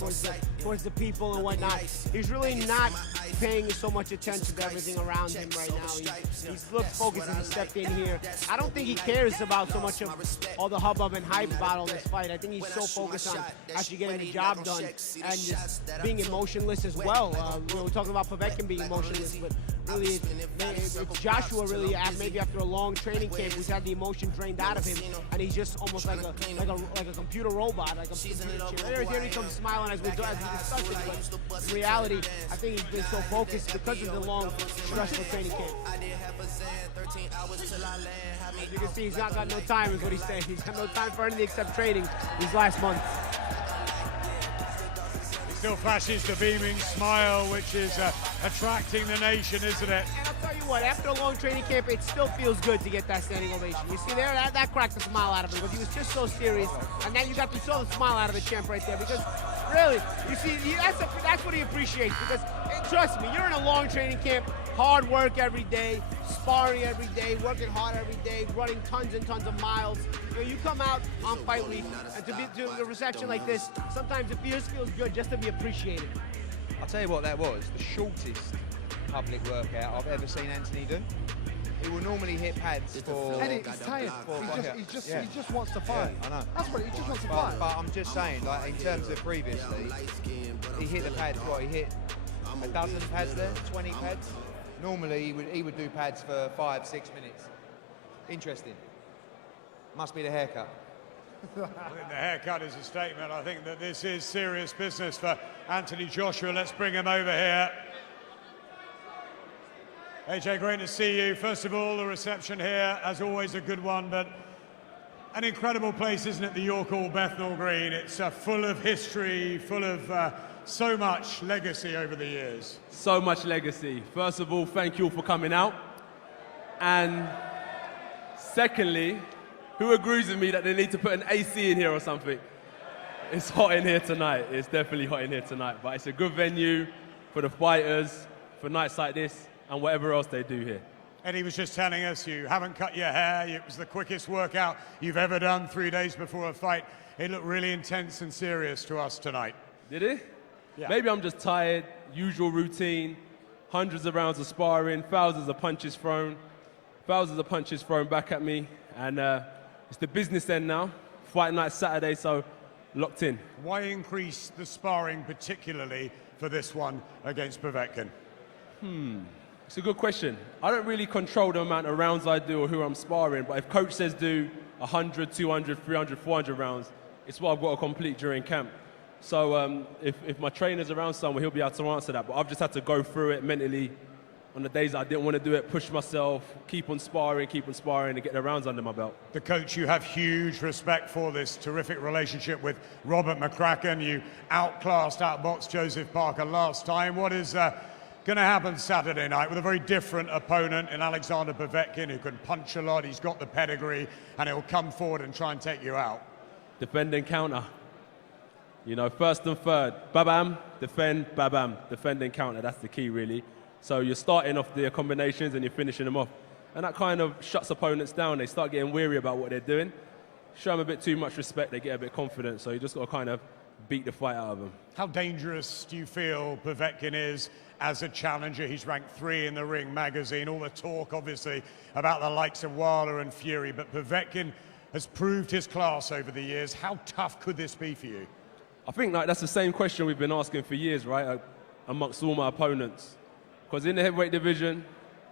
towards the people and whatnot. He's really not paying so much attention to everything around him right now. He looks focused as he stepped in here. I don't think he cares about so much of all the hubbub and hype about all this fight. I think he's so focused on actually getting the job done and just being emotionless as well. We were talking about Povetkin being emotionless, but really, it's Joshua really, maybe after a long training camp, who's had the emotion drained out of him, and he's just almost like a computer robot, like a computer chip. Here he comes smiling as we discuss it, but in reality, I think he's been so focused because of the long, stressful training camp. As you can see, he's not got no time, is what he's saying. He's got no time for anything except training these last months. He still flashes the beaming smile, which is attracting the nation, isn't it? And I'll tell you what, after a long training camp, it still feels good to get that standing ovation. You see there, that cracked the smile out of him because he was just so serious. And now you saw the smile out of the champ right there because really, you see, that's what he appreciates because, trust me, you're in a long training camp, hard work every day, sparring every day, working hard every day, running tons and tons of miles. You come out on fight week, and to be doing a reception like this, sometimes it feels good just to be appreciated. I'll tell you what that was, the shortest public workout I've ever seen Anthony do. He will normally hit pads for... Eddie, he's tired. He just wants to fight. Yeah, I know. That's what he just wants to fight. But I'm just saying, like in terms of previously, he hit the pads, he hit a dozen pads there, 20 pads. Normally he would do pads for 5-6 minutes. Interesting. Must be the haircut. I think the haircut is a statement. I think that this is serious business for Anthony Joshua. Let's bring him over here. AJ, great to see you. First of all, the reception here, as always, a good one, but an incredible place, isn't it, the York Hall, Bethnal Green? It's full of history, full of so much legacy over the years. So much legacy. First of all, thank you all for coming out. And secondly, who agrees with me that they need to put an AC in here or something? It's hot in here tonight. It's definitely hot in here tonight. But it's a good venue for the fighters, for nights like this, and whatever else they do here. Eddie was just telling us you haven't cut your hair. It was the quickest workout you've ever done 3 days before a fight. It looked really intense and serious to us tonight. Did it? Yeah. Maybe I'm just tired. Usual routine. Hundreds of rounds of sparring, thousands of punches thrown back at me. And it's the business end now. Fight night Saturday, so locked in. Why increase the sparring particularly for this one against Povetkin? It's a good question. I don't really control the amount of rounds I do or who I'm sparring, but if coach says do 100, 200, 300, 400 rounds, it's what I've got to complete during camp. So if my trainer's around somewhere, he'll be able to answer that. But I've just had to go through it mentally on the days I didn't want to do it, push myself, keep on sparring, and get the rounds under my belt. The coach you have huge respect for, this terrific relationship with Robert McCracken. You outboxed Joseph Parker last time. What is going to happen Saturday night with a very different opponent in Alexander Povektin, who can punch a lot, he's got the pedigree, and he'll come forward and try and take you out? Defend and counter. You know, first and third, babam, defend, babam, defend and counter. That's the key, really. So you're starting off the combinations and you're finishing them off. And that kind of shuts opponents down. They start getting weary about what they're doing. Show them a bit too much respect, they get a bit confident. So you just got to kind of beat the fight out of them. How dangerous do you feel Povetkin is as a challenger? He's ranked 3 in the Ring magazine. All the talk, obviously, about the likes of Wilder and Fury. But Povetkin has proved his class over the years. How tough could this be for you? I think that's the same question we've been asking for years, right, amongst all my opponents. Because in the heavyweight division,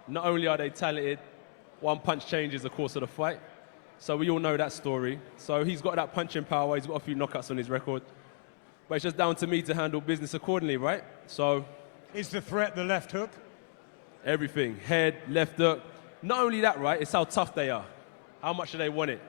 not only are they talented, one punch changes the course of the fight. So we all know that story. So he's got that punching power, he's got a few knockouts on his record. But it's just down to me to handle business accordingly, right? So... Is the threat the left hook? Everything. Head, left hook. Not only that, right, it's how tough they are. How much do they want it?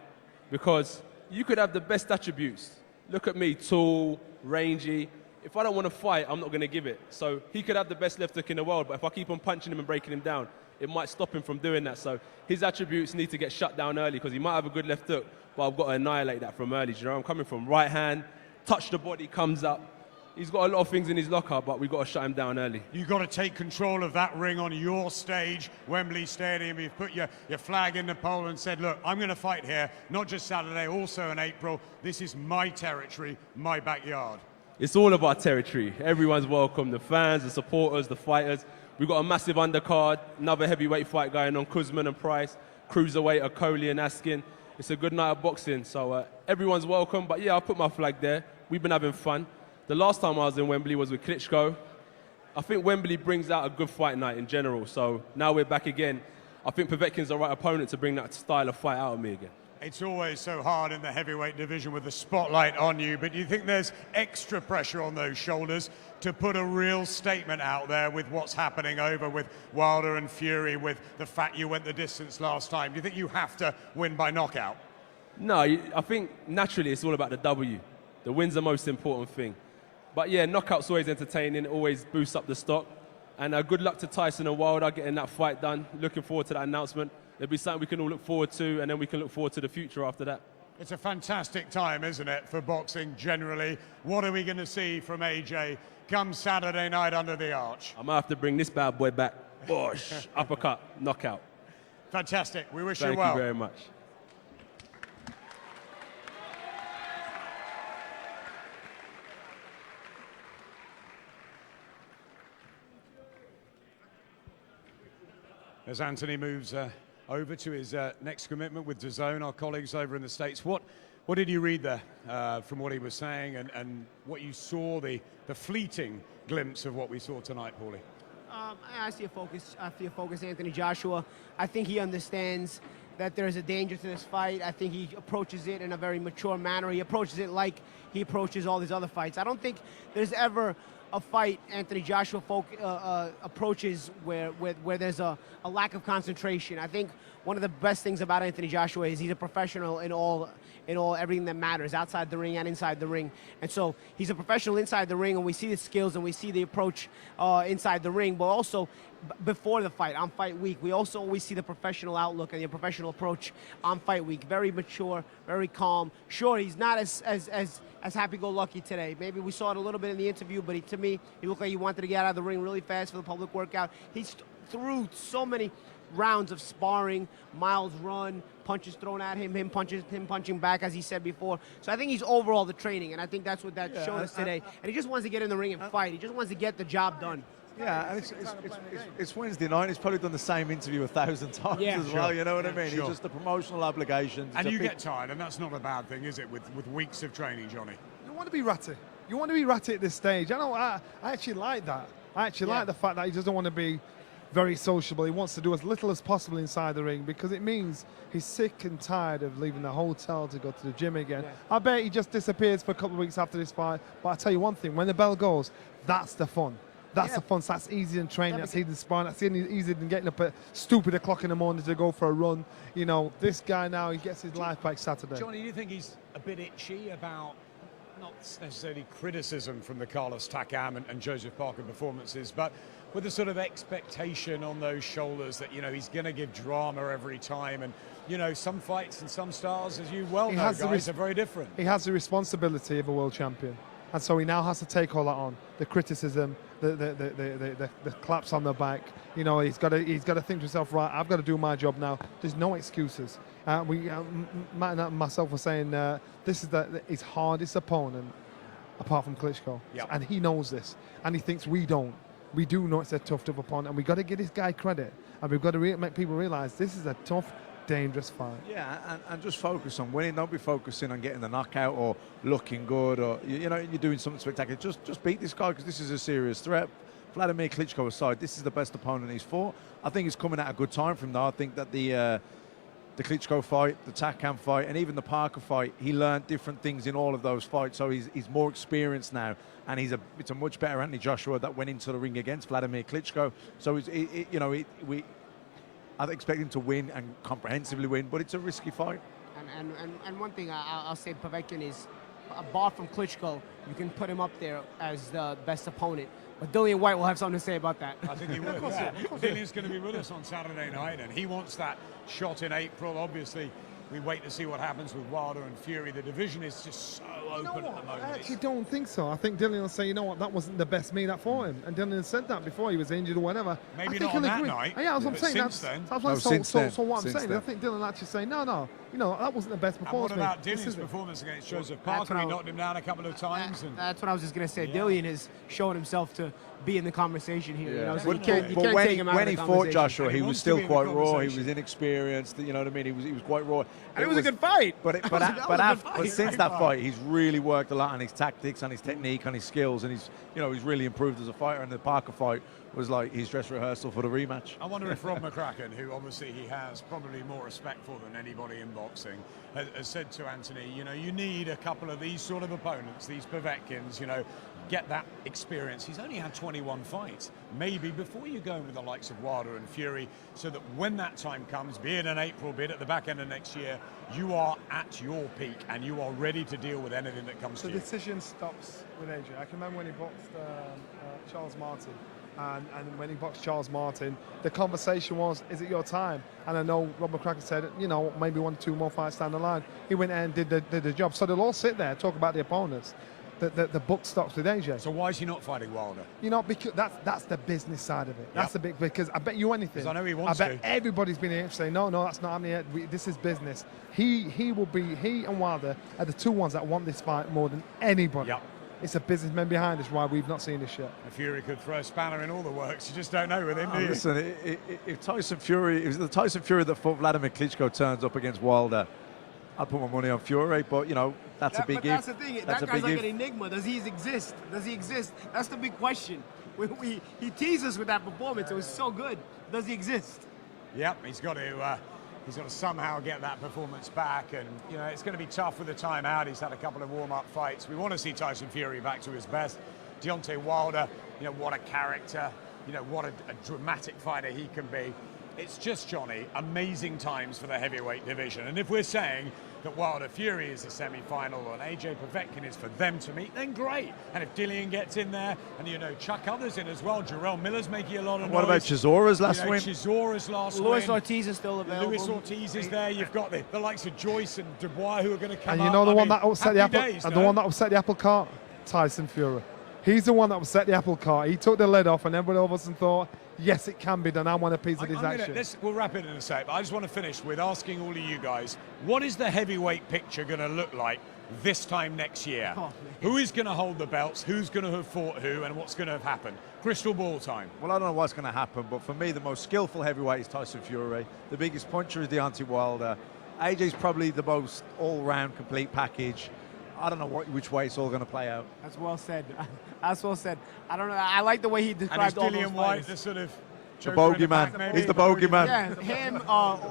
Because you could have the best attributes. Look at me, tall, rangy. If I don't want to fight, I'm not going to give it. So he could have the best left hook in the world, but if I keep on punching him and breaking him down, it might stop him from doing that. So his attributes need to get shut down early because he might have a good left hook, but I've got to annihilate that from early. Do you know, I'm coming from right hand, touch the body, comes up. He's got a lot of things in his locker, but we've got to shut him down early. You've got to take control of that ring on your stage, Wembley Stadium. You've put your flag in the pole and said, look, I'm going to fight here, not just Saturday, also in April. This is my territory, my backyard. It's all of our territory. Everyone's welcome, the fans, the supporters, the fighters. We've got a massive undercard, another heavyweight fight going on, Koosman and Price, cruiserweight, Okoli and Askin. It's a good night of boxing, so everyone's welcome. But yeah, I'll put my flag there. We've been having fun. The last time I was in Wembley was with Klitschko, I think Wembley brings out a good fight night in general. So now we're back again. I think Povetkin's the right opponent to bring that style of fight out of me again. It's always so hard in the heavyweight division with the spotlight on you, but do you think there's extra pressure on those shoulders to put a real statement out there with what's happening over with Wilder and Fury, with the fact you went the distance last time? Do you think you have to win by knockout? No, I think naturally it's all about the W. The win's the most important thing. But yeah, knockout's always entertaining, always boosts up the stock. And good luck to Tyson and Wilder getting that fight done. Looking forward to that announcement. There'll be something we can all look forward to, and then we can look forward to the future after that. It's a fantastic time, isn't it, for boxing generally? What are we going to see from AJ come Saturday night under the arch? I'm going to have to bring this bad boy back. Bosh, uppercut, knockout. Fantastic. We wish you well. Thank you very much. As Anthony moves over to his next commitment with DAZN, our colleagues over in the States, what did you read there from what he was saying and what you saw, the fleeting glimpse of what we saw tonight, Paulie? I see a focus, Anthony Joshua. I think he understands that there's a danger to this fight. I think he approaches it in a very mature manner. He approaches it like he approaches all these other fights. I don't think there's ever a fight Anthony Joshua approaches where there's a lack of concentration. I think one of the best things about Anthony Joshua is he's a professional in all everything that matters, outside the ring and inside the ring. And so he's a professional inside the ring, and we see the skills and we see the approach inside the ring, but also before the fight, on fight week, we also always see the professional outlook and the professional approach on fight week. Very mature, very calm. Sure, he's not as happy-go-lucky today. Maybe we saw it a little bit in the interview, but to me, he looked like he wanted to get out of the ring really fast for the public workout. He's through so many rounds of sparring, miles run, punches thrown at him, him punching back, as he said before. So I think he's overall the training, and I think that's what that showed us today. And he just wants to get in the ring and fight. He just wants to get the job done. Yeah, and it's Wednesday night. He's probably done the same interview 1,000 times as well. You know what I mean? Sure. It's just the promotional obligations. And you get tired, and that's not a bad thing, is it? With weeks of training, Johnny. You want to be ratty. You want to be ratty at this stage. I actually like that. I actually like the fact that he doesn't want to be very sociable. He wants to do as little as possible inside the ring because it means he's sick and tired of leaving the hotel to go to the gym again. I bet he just disappears for a couple of weeks after this fight. But I tell you one thing: when the bell goes, that's the fun. That's the fun. So that's easier than training. That's easier than sparring. That's easier than getting up at stupid o'clock in the morning to go for a run. You know, this guy now, he gets his life back Saturday. Johnny, do you think he's a bit itchy about not necessarily criticism from the Carlos Takam and Joseph Parker performances, but with the sort of expectation on those shoulders that, you know, he's going to give drama every time, and, you know, some fights and some stars, as you well know, guys, are very different. He has the responsibility of a world champion, and so he now has to take all that on. The criticism, the claps on the back. You know, he's got to think to himself, right, I've got to do my job now. There's no excuses. Matt and myself were saying this is his hardest opponent, apart from Klitschko. Yep. And he knows this, and he thinks we don't. We do know it's a tough opponent, and we've got to give this guy credit, and we've got to make people realise this is a tough, dangerous fight. Yeah, and just focus on winning. Don't be focusing on getting the knockout or looking good or, you know, you're doing something spectacular. Just beat this guy because this is a serious threat. Vladimir Klitschko aside, this is the best opponent he's fought. I think it's coming at a good time for him, though. I think that the Klitschko fight, the Takam fight, and even the Parker fight, he learned different things in all of those fights. So he's more experienced now, and it's a much better Anthony Joshua that went into the ring against Vladimir Klitschko. So I expect him to win and comprehensively win, but it's a risky fight. And one thing I'll say, Povetkin is, apart from Klitschko, you can put him up there as the best opponent. But Dillian White will have something to say about that. I think he will. Yeah. Dillian's going to be with us on Saturday night, and he wants that shot in April. Obviously, we wait to see what happens with Wilder and Fury. The division is just so open at the moment. I actually don't think so. I think Dillian will say, you know what, that wasn't the best me that fought him. And Dillian said that before he was injured or whatever. Maybe not on that night. Yeah, that's what I'm saying. So what I'm saying, I think Dillian actually saying, no, you know, that wasn't the best performance. And what about Dillian's performance against Joseph Parker? He knocked him down a couple of times. That's what I was just going to say. Dillian has shown himself to be in the conversation here. Yeah. You know, so but when he fought Joshua, he was still quite raw. He was inexperienced. You know what I mean? He was quite raw. And it was a good fight. But since that fight, he's really really worked a lot on his tactics, on his technique, on his skills, and he's really improved as a fighter. And the Parker fight was like his dress rehearsal for the rematch. I wonder if Rob McCracken, who obviously he has probably more respect for than anybody in boxing, has said to Anthony, you need a couple of these sort of opponents, these Povetkins, get that experience. He's only had 21 fights. Maybe before you go in with the likes of Wilder and Fury, so that when that time comes, be it in April, be it at the back end of next year, you are at your peak and you are ready to deal with anything that comes to you. The decision stops with AJ. I can remember when he boxed Charles Martin. And when he boxed Charles Martin, the conversation was, is it your time? And I know Rob McCracken said, maybe 1 or 2 more fights down the line. He went and did the job. So they'll all sit there, talk about the opponents. The book stops with AJ. So why is he not fighting Wilder? Because that's the business side of it. That's the big, because I bet you anything. I know he wants I bet everybody's been here to say, no, that's not happening yet. This is business. He and Wilder are the 2 ones that want this fight more than anybody. Yep. It's a businessman behind us why we've not seen this yet. Fury could throw a spanner in all the works. You just don't know with him, do you? Listen, if Tyson Fury, it was the Tyson Fury that fought Vladimir Klitschko turns up against Wilder, I'd put my money on Fury, but that's a big if. That's the thing. That guy's like an enigma. Does he exist? Does he exist? That's the big question. He teased us with that performance. It was so good. Does he exist? Yep, he's got to somehow get that performance back, and it's going to be tough with the time out. He's had a couple of warm-up fights. We want to see Tyson Fury back to his best. Deontay Wilder, what a character, what a dramatic fighter he can be. It's just, Johnny, amazing times for the heavyweight division. And if we're saying that Wilder Fury is the semi-final and AJ Povektin is for them to meet, then great. And if Dillian gets in there, and chuck others in as well, Jarrell Miller's making a lot of noise. What about Chisora's last win? Chisora's last win. Luis Ortiz is still available. Luis Ortiz is there. You've got the likes of Joyce and Dubois who are going to come up. And the one that upset the apple cart, Tyson Fury. He's the one that upset the apple cart. He took the lid off, and everybody all of a sudden thought, yes, it can be done. I want a piece of this action. We'll wrap it in a sec, but I just want to finish with asking all of you guys, what is the heavyweight picture going to look like this time next year? Who is going to hold the belts? Who's going to have fought who? And what's going to have happened? Crystal ball time. Well, I don't know what's going to happen, but for me, the most skillful heavyweight is Tyson Fury. The biggest puncher is Deontay Wilder. AJ's probably the most all-round complete package. I don't know which way it's all going to play out. That's well said. That's well said. I don't know. I like the way he described all those Dillian White, the sort of the bogeyman. He's the bogeyman. Yeah, him,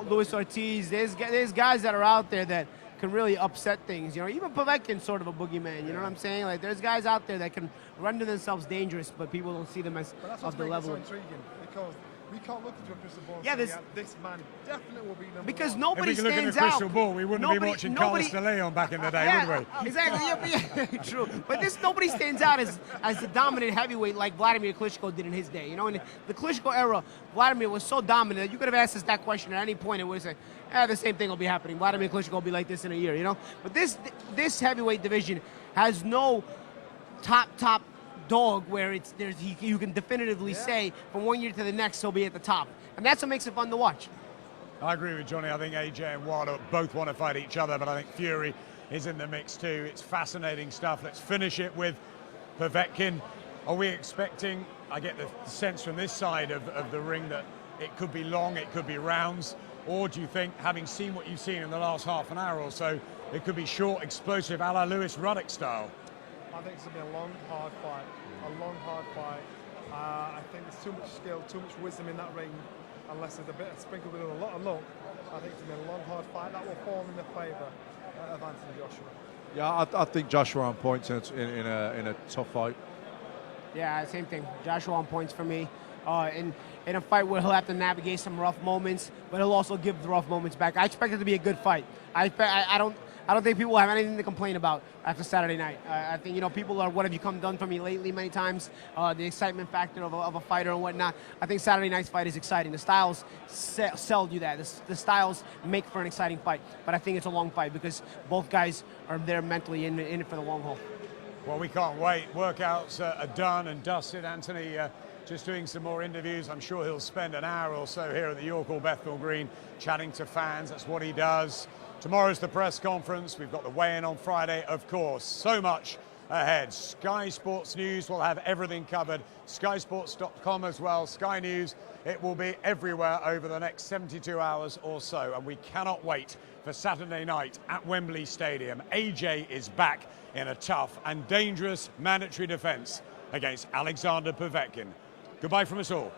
Luis Ortiz. There's guys that are out there that can really upset things. Even Povetkin's sort of a boogeyman. You know what I'm saying? Like, there's guys out there that can render themselves dangerous, but people don't see them as of the level. So intriguing, because we can't look into a crystal ball and say, this man definitely will be number because one. nobody stands out. If we could look at a crystal ball, we wouldn't be watching Carlos de Leon back in the day, would we? Exactly. Yeah, true. But nobody stands out as the dominant heavyweight like Vladimir Klitschko did in his day. In the Klitschko era, Vladimir was so dominant that you could have asked us that question at any point and would have said, the same thing will be happening. Vladimir Klitschko will be like this in a year, But this heavyweight division has no top dog where you can definitively say from one year to the next he'll be at the top, and that's what makes it fun to watch. I agree with Johnny. I think AJ and Wilder both want to fight each other, but I think Fury is in the mix too. It's fascinating stuff. Let's finish it with Povetkin. Are we expecting, I get the sense from this side of the ring, that it could be long, it could be rounds, or do you think, having seen what you've seen in the last half an hour or so, it could be short, explosive, a la Lewis Ruddock style? I think it's going to be a long, hard fight. I think there's too much skill, too much wisdom in that ring, unless there's a bit sprinkled with a lot of luck. I think it's going to be a long, hard fight. That will fall in the favour of Anthony Joshua. Yeah, I think Joshua on points in a tough fight. Yeah, same thing. Joshua on points for me. In a fight where he'll have to navigate some rough moments, but he'll also give the rough moments back. I expect it to be a good fight. I don't think people have anything to complain about after Saturday night. I think, people are, what have you come done for me lately many times, the excitement factor of a fighter and whatnot. I think Saturday night's fight is exciting. The styles sell you that. The styles make for an exciting fight. But I think it's a long fight because both guys are there mentally in it for the long haul. Well, we can't wait. Workouts are done and dusted. Anthony just doing some more interviews. I'm sure he'll spend an hour or so here at the York Hall Bethnal Green chatting to fans. That's what he does. Tomorrow's the press conference. We've got the weigh-in on Friday, of course. So much ahead. Sky Sports News will have everything covered. SkySports.com as well. Sky News It will be everywhere over the next 72 hours or so, and we cannot wait for Saturday night at Wembley Stadium. AJ is back in a tough and dangerous mandatory defence against Alexander Povektin. Goodbye from us all.